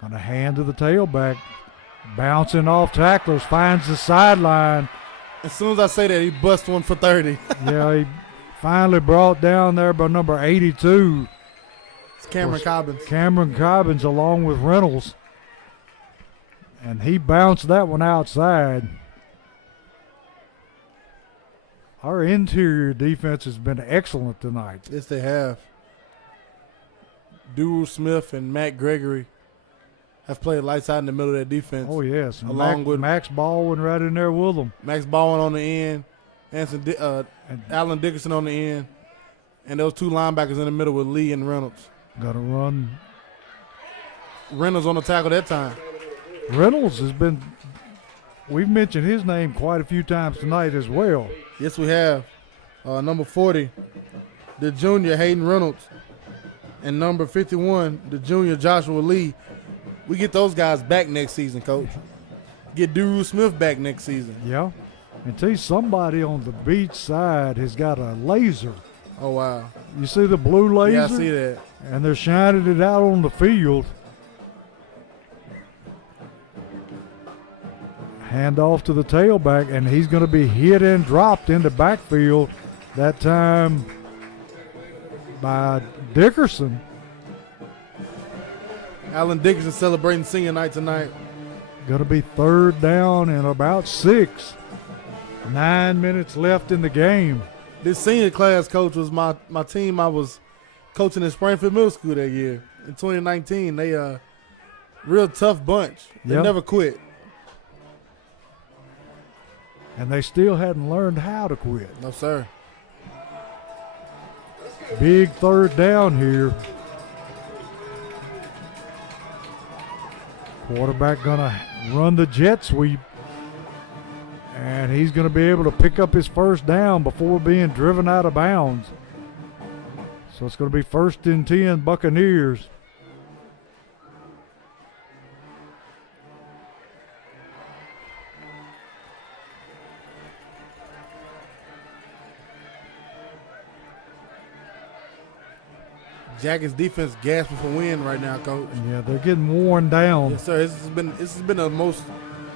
Going to hand to the tailback. Bouncing off tacklers, finds the sideline. As soon as I say that, he busts one for 30. Yeah, he finally brought down there by number 82. It's Cameron Cobbins. Cameron Cobbins along with Reynolds. And he bounced that one outside. Our interior defense has been excellent tonight. Yes, they have. Dewey Smith and Matt Gregory have played lights out in the middle of that defense. Oh, yes. And Along with Max Baldwin right in there with them. Max Baldwin on the end, Alan Dickerson on the end, and those 2 linebackers in the middle with Lee and Reynolds. Got to run. Reynolds on the tackle that time. Reynolds has been, we've mentioned his name quite a few times tonight as well. Yes, we have. Number 40, the junior Hayden Reynolds, and number 51, the junior Joshua Lee. We get those guys back next season, Coach. Get Duru Smith back next season. Yeah. And T, somebody on the Beech side has got a laser. Oh, wow. You see the blue laser? Yeah, I see that. And they're shining it out on the field. Hand off to the tailback, and he's going to be hit and dropped in the backfield, that time by Dickerson. Alan Dickerson celebrating senior night tonight. Going to be 3rd down and about 6. 9 minutes left in the game. This senior class, Coach, was my team I was coaching in Springfield Middle School that year. In 2019, they real tough bunch. They Yep. never quit. And they still hadn't learned how to quit. No, sir. Big 3rd down here. Quarterback gonna run the jet sweep. And And he's going to be able to pick up his first down before being driven out of bounds. So it's going to be 1st and 10 Buccaneers. Jackets defense gasping for wind right now, Coach. Yeah, they're getting worn down. Yes, sir. This has been the most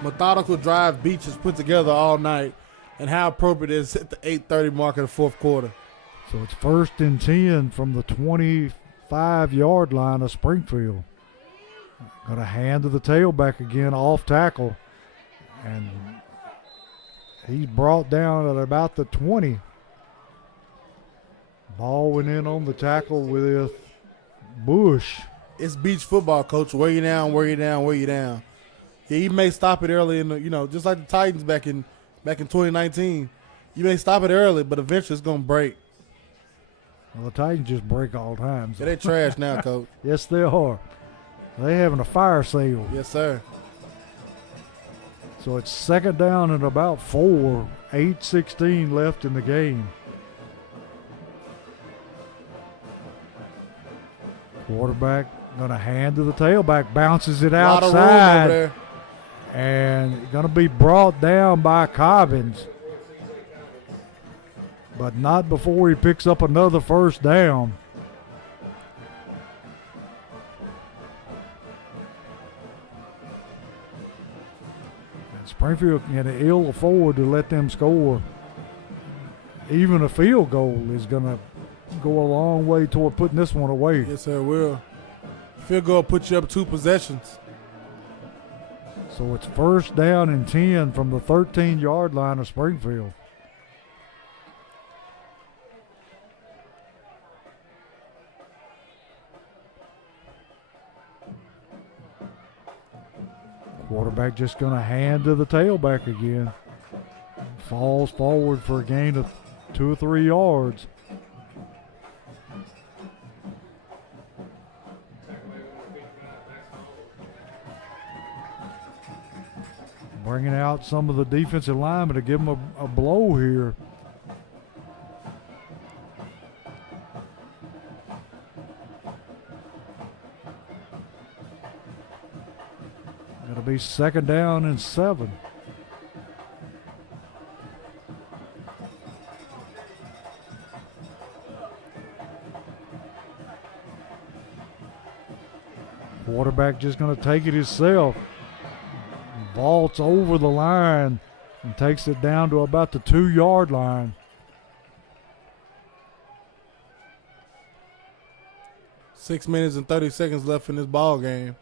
methodical drive Beech has put together all night, and how appropriate it is at the 8:30 mark of the fourth quarter. So it's 1st and 10 from the 25-yard line of Springfield. Got a hand to the tailback again, off tackle, and he's brought down at about the 20. Ball went in on the tackle with Bush. It's Beech football, Coach. Wear you down, wear you down, wear you down. Yeah, you may stop it early in the, just like the Titans back in 2019. You may stop it early, but eventually it's gonna break. Well, the Titans just break all the time. So. Yeah, they trash now, Coach. Yes, they are. They having a fire sale. Yes, sir. So it's 2nd down and about 4. 8:16 left in the game. Quarterback gonna hand to the tailback, bounces it A lot of room outside, over there. and gonna be brought down by Cobbins, but not before he picks up another first down. And Springfield can ill afford to let them score. Even a field goal is gonna go a long way toward putting this one away. Yes, sir, will. Field goal put you up 2 possessions. So it's 1st down and 10 from the 13-yard line of Springfield. Quarterback just going to hand to the tailback again. Falls forward for a gain of 2 or 3 yards. Bringing out some of the defensive linemen to give them a blow here. It'll be 2nd down and 7. Quarterback just going to take it himself. Vaults over the line and takes it down to about the 2-yard line. 6 minutes and 30 seconds left in this ball game,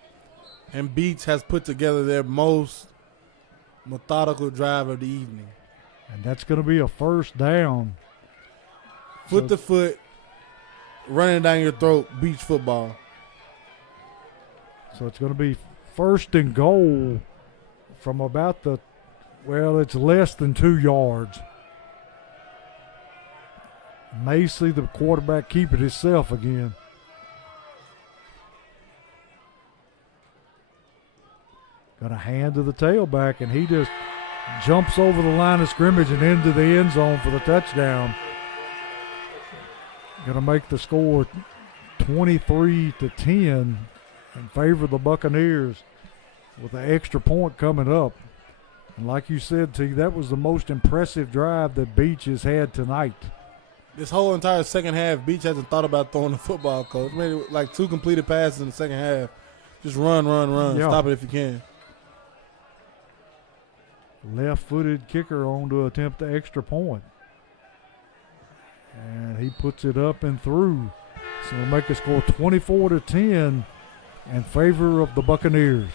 and Beech has put together their most methodical drive of the evening. And that's going to be a 1st down. Foot to foot, running down your throat, Beech football. So it's going to be 1st and goal from about it's less than 2 yards. May see the quarterback keep it himself again. Got a hand to the tailback, and he just jumps over the line of scrimmage and into the end zone for the touchdown. Going to make the score 23-10 in favor of the Buccaneers, with the extra point coming up. And like you said, T, that was the most impressive drive that Beech has had tonight. This whole entire second half, Beech hasn't thought about throwing the football, Coach. Maybe like 2 completed passes in the second half. Just run. Yeah. Stop it if you can. Left-footed kicker on to attempt the extra point. And he puts it up and through. So we'll make the score 24-10 in favor of the Buccaneers.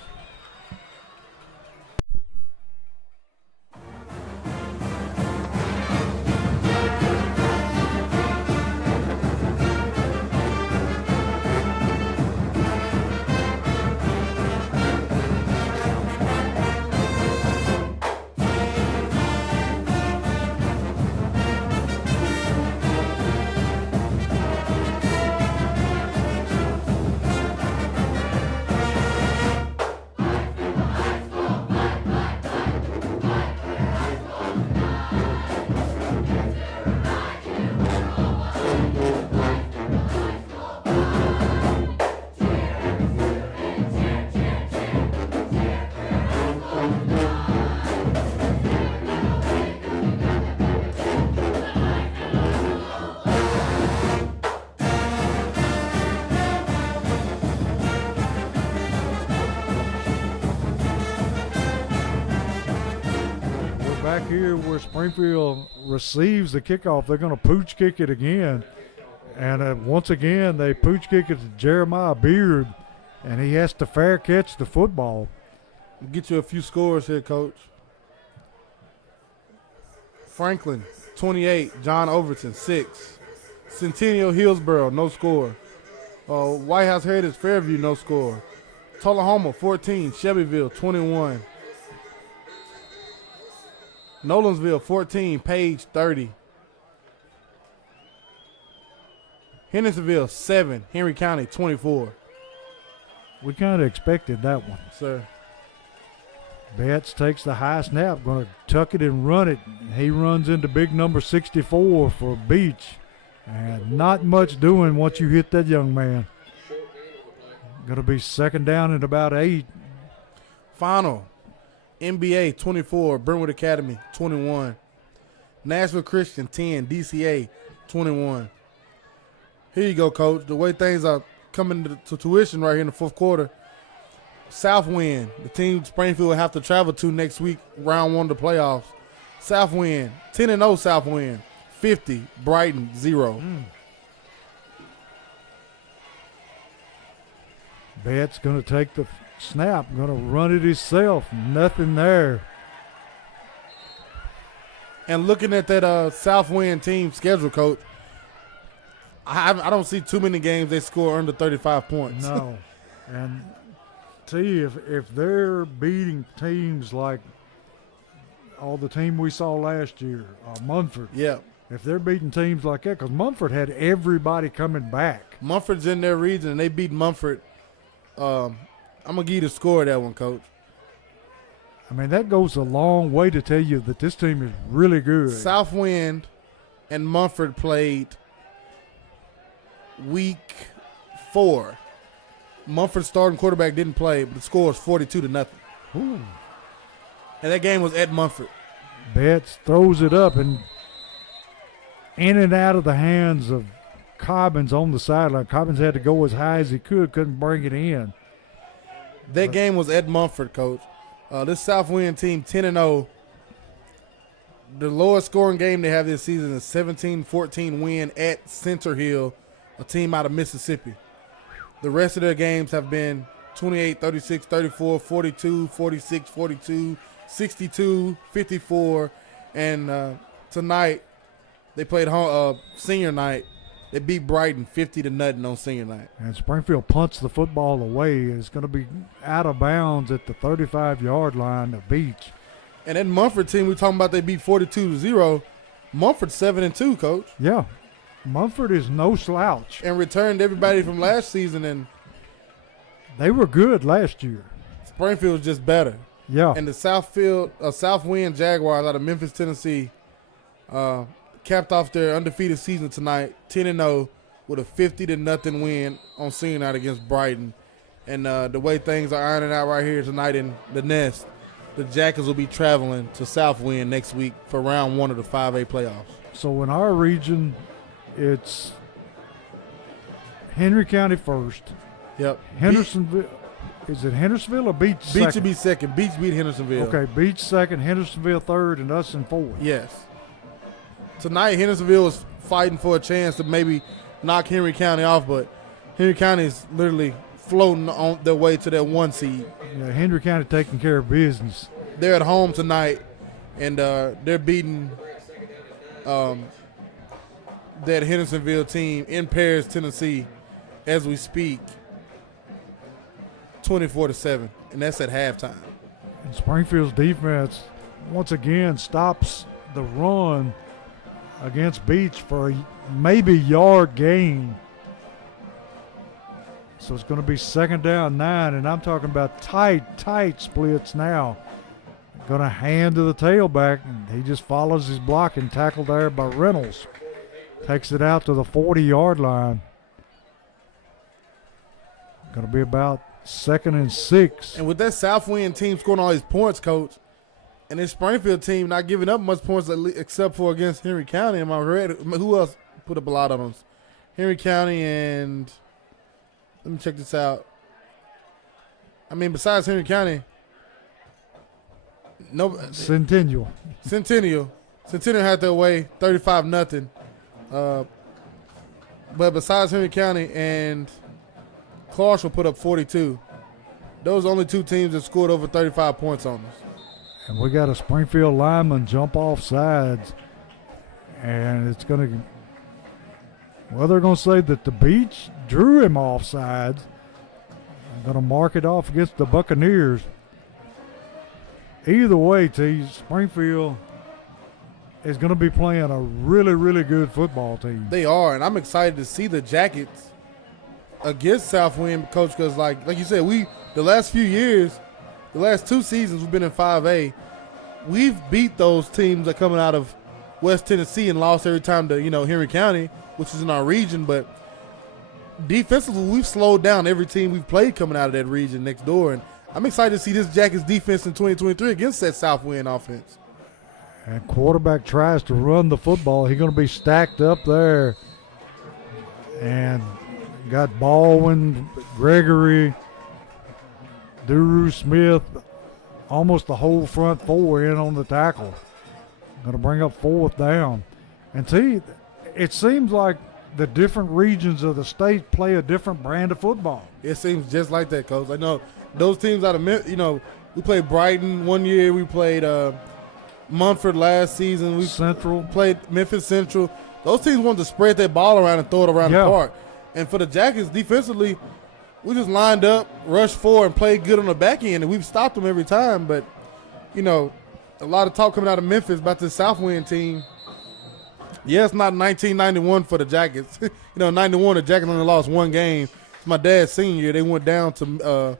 back here where Springfield receives the kickoff. They're going to pooch kick it again. And once again, they pooch kick it to Jeremiah Beard, and he has to fair catch the football. Get you a few scores here, Coach. Franklin, 28. John Overton, 6. Centennial Hillsborough, no score. White House Heritage Fairview, no score. Tullahoma, 14. Shelbyville, 21. Nolansville, 14. Page, 30. Hendersonville, 7. Henry County, 24. We kind of expected that one. Sir. Betts takes the high snap, going to tuck it and run it. He runs into big number 64 for Beech. And not much doing once you hit that young man. Going to be second down at about 8. Final. NBA, 24. Brentwood Academy, 21. Nashville Christian, 10. DCA, 21. Here you go, Coach. The way things are coming to tuition right here in the fourth quarter, Southwind, the team Springfield will have to travel to next week, round 1 of the playoffs. Southwind, 10-0 Southwind, 50, Brighton, 0. Betts going to take the snap, going to run it himself. Nothing there. And looking at that Southwind team schedule, Coach, I don't see too many games they score under 35 points. No. And if they're beating teams like the team we saw last year, Munford. Yeah. If they're beating teams like that, because Munford had everybody coming back. Munford's in their region, and they beat Munford. I'm going to give you the score of that one, Coach. I mean, that goes a long way to tell you that this team is really good. Southwind and Munford played week 4. Munford's starting quarterback didn't play, but the score is 42-0. Ooh. And that game was at Munford. Betts throws it up and in and out of the hands of Cobbins on the sideline. Cobbins had to go as high as he could, couldn't bring it in. That game was at Munford, Coach. This Southwind team, 10-0. The lowest scoring game they have this season is 17-14 win at Center Hill, a team out of Mississippi. The rest of their games have been 28, 36, 34, 42, 46, 42, 62, 54. And tonight they played senior night. They beat Brighton 50-0 on senior night. And Springfield punts the football away. It's going to be out of bounds at the 35-yard line of Beech. And that Munford team, we're talking about they beat 42-0. Munford's 7-2, Coach. Yeah. Munford is no slouch. And returned everybody from last season, and they were good last year. Springfield's just better. Yeah. And the Southwind Jaguars out of Memphis, Tennessee, capped off their undefeated season tonight, 10-0, with a 50-0 win on senior night against Brighton. And the way things are ironing out right here tonight in the Nest, the Jackals will be traveling to Southwind next week for round 1 of the 5A playoffs. So in our region, it's Henry County first. Yep. Hendersonville. Is it Hendersonville or Beech second? Beech will be second. Beech beat Hendersonville. Okay, Beech second, Hendersonville third, and us in fourth. Yes. Tonight, Hendersonville is fighting for a chance to maybe knock Henry County off, but Henry County is literally floating on their way to that 1 seed. Yeah, Henry County taking care of business. They're at home tonight, and they're beating that Hendersonville team in Paris, Tennessee, as we speak, 24-7, and that's at halftime. And Springfield's defense once again stops the run against Beech for a maybe yard gain. So it's going to be second down 9, and I'm talking about tight splits now. Going to hand to the tailback, and he just follows his block and tackled there by Reynolds. Takes it out to the 40-yard line. Going to be about 2nd and 6. And with that Southwind team scoring all these points, Coach, and this Springfield team not giving up much points except for against Henry County, am I right? Who else put up a lot of them? Henry County and let me check this out. I mean, besides Henry County, No, Centennial. Centennial had their way 35-0. But besides Henry County and Clarksville put up 42. Those are only two teams that scored over 35 points on us. And we got a Springfield lineman jump off sides. And it's going to, well, they're going to say that the Beech drew him off sides. I'm going to mark it off against the Buccaneers. Either way, Springfield is going to be playing a really, really good football team. They are, and I'm excited to see the Jackets against Southwind, Coach, because like you said, the last few years, the last 2 seasons we've been in 5A, we've beat those teams that coming out of West Tennessee and lost every time to, Henry County, which is in our region, but defensively we've slowed down every team we've played coming out of that region next door, and I'm excited to see this Jackets defense in 2023 against that Southwind offense. And quarterback tries to run the football. He's going to be stacked up there. And got Baldwin, Gregory, Duru Smith, almost the whole front four in on the tackle. Going to bring up 4th down. And it seems like the different regions of the state play a different brand of football. It seems just like that, Coach. I know those teams out of, we played Brighton one year. We played Munford last season. We played Memphis Central. Those teams wanted to spread that ball around and throw it around the park. And for the Jackets, defensively, we just lined up, rushed forward, and played good on the back end, and we've stopped them every time. But, a lot of talk coming out of Memphis about this Southwind team. Yeah, it's not 1991 for the Jackets. 91, the Jackets only lost 1 game. It's my dad's senior year. They went down to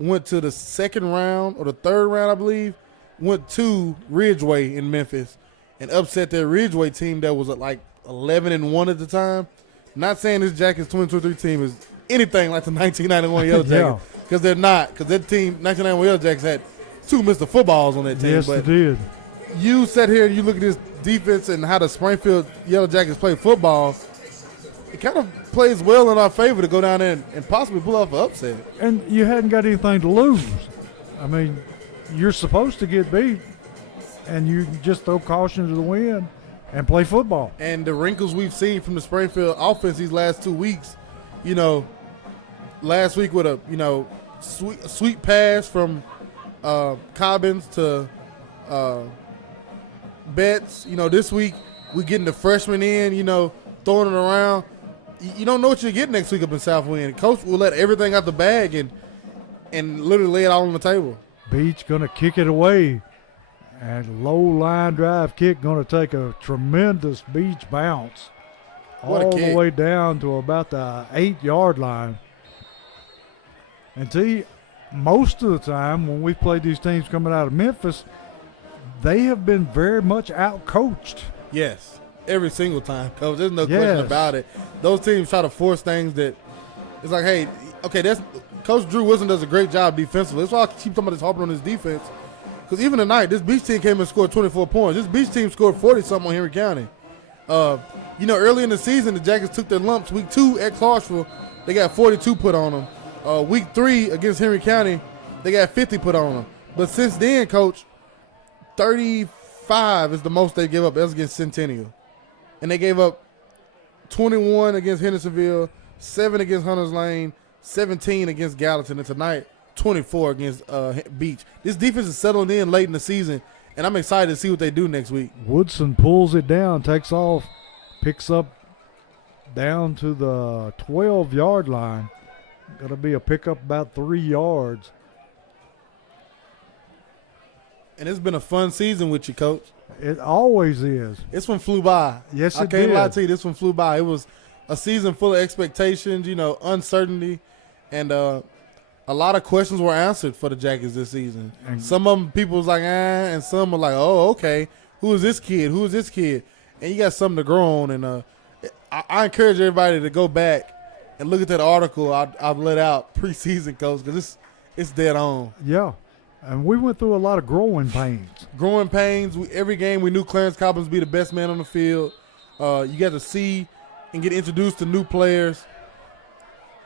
went to the 2nd round or the 3rd round, I believe. Went to Ridgeway in Memphis and upset their Ridgeway team that was like 11-1 at the time. Not saying this Jackets 2023 team is anything like the 1991 Yellow Jackets, because they're not. Because that team, 1991 Yellow Jackets, had 2 Mr. Footballs on that team. Yes, but they did. You sat here and you look at this defense and how the Springfield Yellow Jackets play football. It kind of plays well in our favor to go down there and possibly pull off an upset. And you hadn't got anything to lose. I mean, you're supposed to get beat, and you just throw caution to the wind and play football. And the wrinkles we've seen from the Springfield offense these last 2 weeks, last week with a sweet pass from Cobbins to Betts. This week we're getting the freshmen in, throwing it around. You don't know what you're getting next week up in Southwind. Coach will let everything out the bag and literally lay it all on the table. Beech going to kick it away. And low line drive kick going to take a tremendous Beech bounce all the way down to about the 8-yard line. And most of the time when we played these teams coming out of Memphis, they have been very much out-coached. Yes, every single time, Coach. There's no question about it. Those teams try to force things that it's like, hey, okay, that's Coach Drew Wilson does a great job defensively. That's why I keep talking about this harping on his defense. Because even tonight, this Beech team came and scored 24 points. This Beech team scored 40-something on Henry County. Early in the season, the Jackets took their lumps. Week 2 at Clarksville, they got 42 put on them. Week 3 against Henry County, they got 50 put on them. But since then, Coach, 35 is the most they gave up. That was against Centennial. And they gave up 21 against Hendersonville, 7 against Hunters Lane, 17 against Gallatin, and tonight 24 against Beech. This defense is settling in late in the season, and I'm excited to see what they do next week. Woodson pulls it down, takes off, picks up down to the 12-yard line. Going to be a pickup about 3 yards. And it's been a fun season with you, Coach. It always is. This one flew by. Yes, I can't lie to you. This one flew by. It was a season full of expectations, uncertainty, and a lot of questions were answered for the Jackets this season. And some of them, people was like, and some were like, oh, okay. Who is this kid? Who is this kid? And you got something to grow on. And I encourage everybody to go back and look at that article I've let out preseason, Coach, because it's dead on. Yeah. And we went through a lot of growing pains. Every game we knew Clarence Cobbins would be the best man on the field. You got to see and get introduced to new players.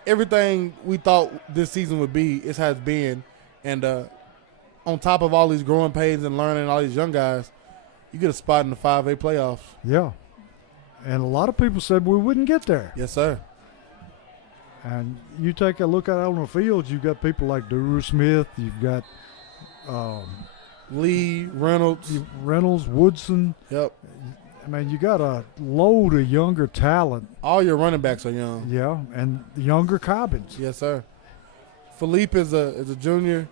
Everything we thought this season would be is how it's been. And on top of all these growing pains and learning all these young guys, you get a spot in the 5A playoffs. Yeah. And a lot of people said we wouldn't get there. Yes, sir. And you take a look out on the fields, you've got people like Drew Smith, you've got Lee, Reynolds. Woodson. Yep. I mean, you got a load of younger talent. All your running backs are young. Yeah, and younger Cobbins. Yes, sir. Philippe is a junior.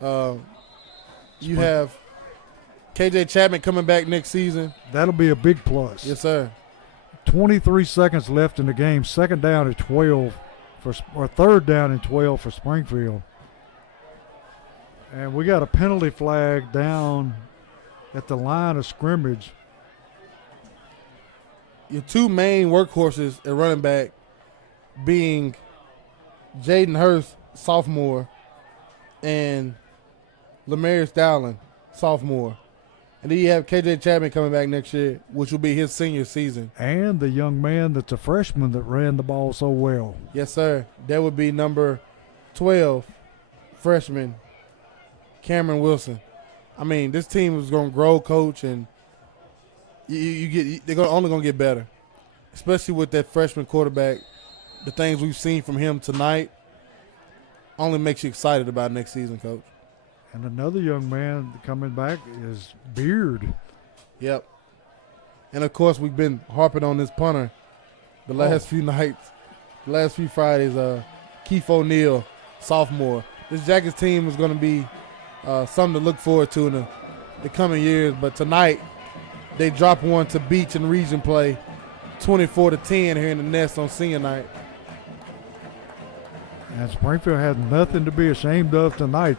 You have KJ Chapman coming back next season. That'll be a big plus. Yes, sir. 23 seconds left in the game. Second down at 12 or third down and 12 for Springfield. And we got a penalty flag down at the line of scrimmage. Your two main workhorses at running back being Jaden Hurst, sophomore, and Lamarius Dowling, sophomore. And then you have KJ Chapman coming back next year, which will be his senior season. And the young man that's a freshman that ran the ball so well. Yes, sir. That would be number 12, freshman, Cameron Wilson. I mean, this team is going to grow, coach, and they're only going to get better, especially with that freshman quarterback. The things we've seen from him tonight only makes you excited about next season, coach. And another young man coming back is Beard. Yep. And, of course, we've been harping on this punter the last few nights, the last few Fridays. Keith O'Neal, sophomore. This Jackets team is going to be something to look forward to in the coming years. But tonight, they dropped one to Beech in region play, 24-10 here in the Nest on senior night. And Springfield had nothing to be ashamed of tonight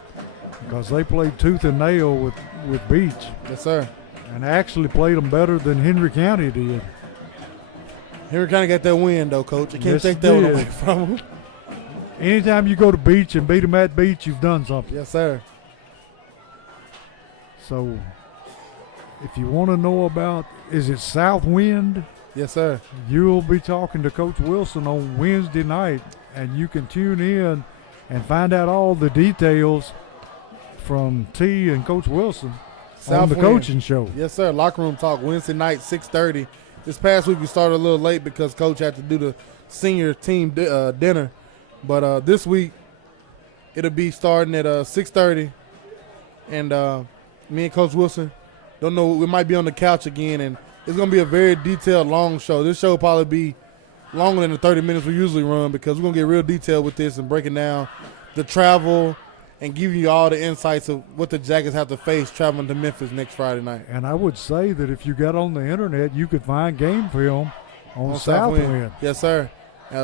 because they played tooth and nail with Beech. Yes, sir. And actually played them better than Henry County did. Henry County got that win, though, Coach. You can't Yes, take it that one did. away from them. Anytime you go to Beech and beat them at Beech, you've done something. Yes, sir. So if you want to know about, is it Southwind? Yes, sir. You'll be talking to Coach Wilson on Wednesday night, and you can tune in and find out all the details from T and Coach Wilson on the Southwind. coaching show. Yes, sir. Locker room talk Wednesday night, 6:30. This past week we started a little late because Coach had to do the senior team dinner. But this week it'll be starting at 6:30. And me and Coach Wilson, don't know, we might be on the couch again. And it's going to be a very detailed, long show. This show will probably be longer than the 30 minutes we usually run because we're going to get real detailed with this and breaking down the travel and giving you all the insights of what the Jackets have to face traveling to Memphis next Friday night. And I would say that if you got on the internet, you could find game film on Southwind. Yes, sir.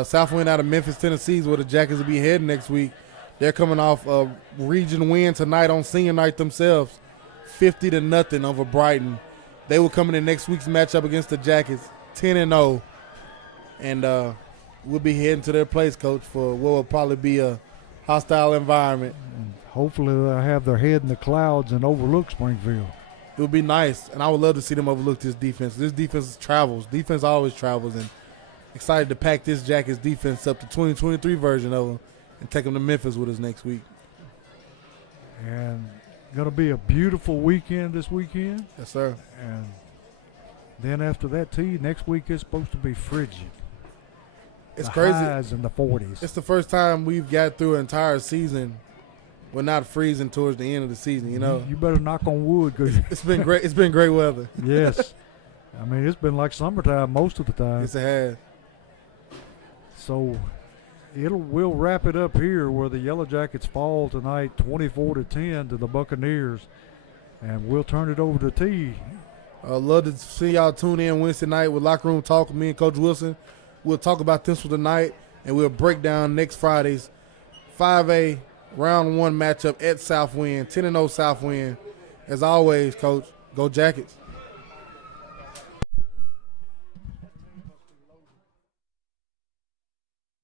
Southwind out of Memphis, Tennessee is where the Jackets will be heading next week. They're coming off a region win tonight on senior night themselves, 50-0 over Brighton. They will come in next week's matchup against the Jackets, 10-0. And we'll be heading to their place, Coach, for what will probably be a hostile environment. And hopefully they'll have their head in the clouds and overlook Springfield. It would be nice, and I would love to see them overlook this defense. This defense travels. Defense always travels, and excited to pack this Jackets defense up, the 2023 version of them, and take them to Memphis with us next week. And going to be a beautiful weekend this weekend. Yes, sir. And then after that, next week is supposed to be frigid. It's the crazy. Highs in the 40s. It's the first time we've got through an entire season we're not freezing towards the end of the season, you know. You better knock on wood. Cause It's been great. It's been great weather. yes. I mean, it's been like summertime most of the time. Yes, it has. So we'll wrap it up here where the Yellow Jackets fall tonight 24-10 to the Buccaneers. And we'll turn it over to T. Love to see y'all tune in Wednesday night with Locker Room Talk with me and Coach Wilson. We'll talk about this for tonight, and we'll break down next Friday's 5A Round 1 matchup at Southwind, 10-0 Southwind. As always, Coach, go Jackets.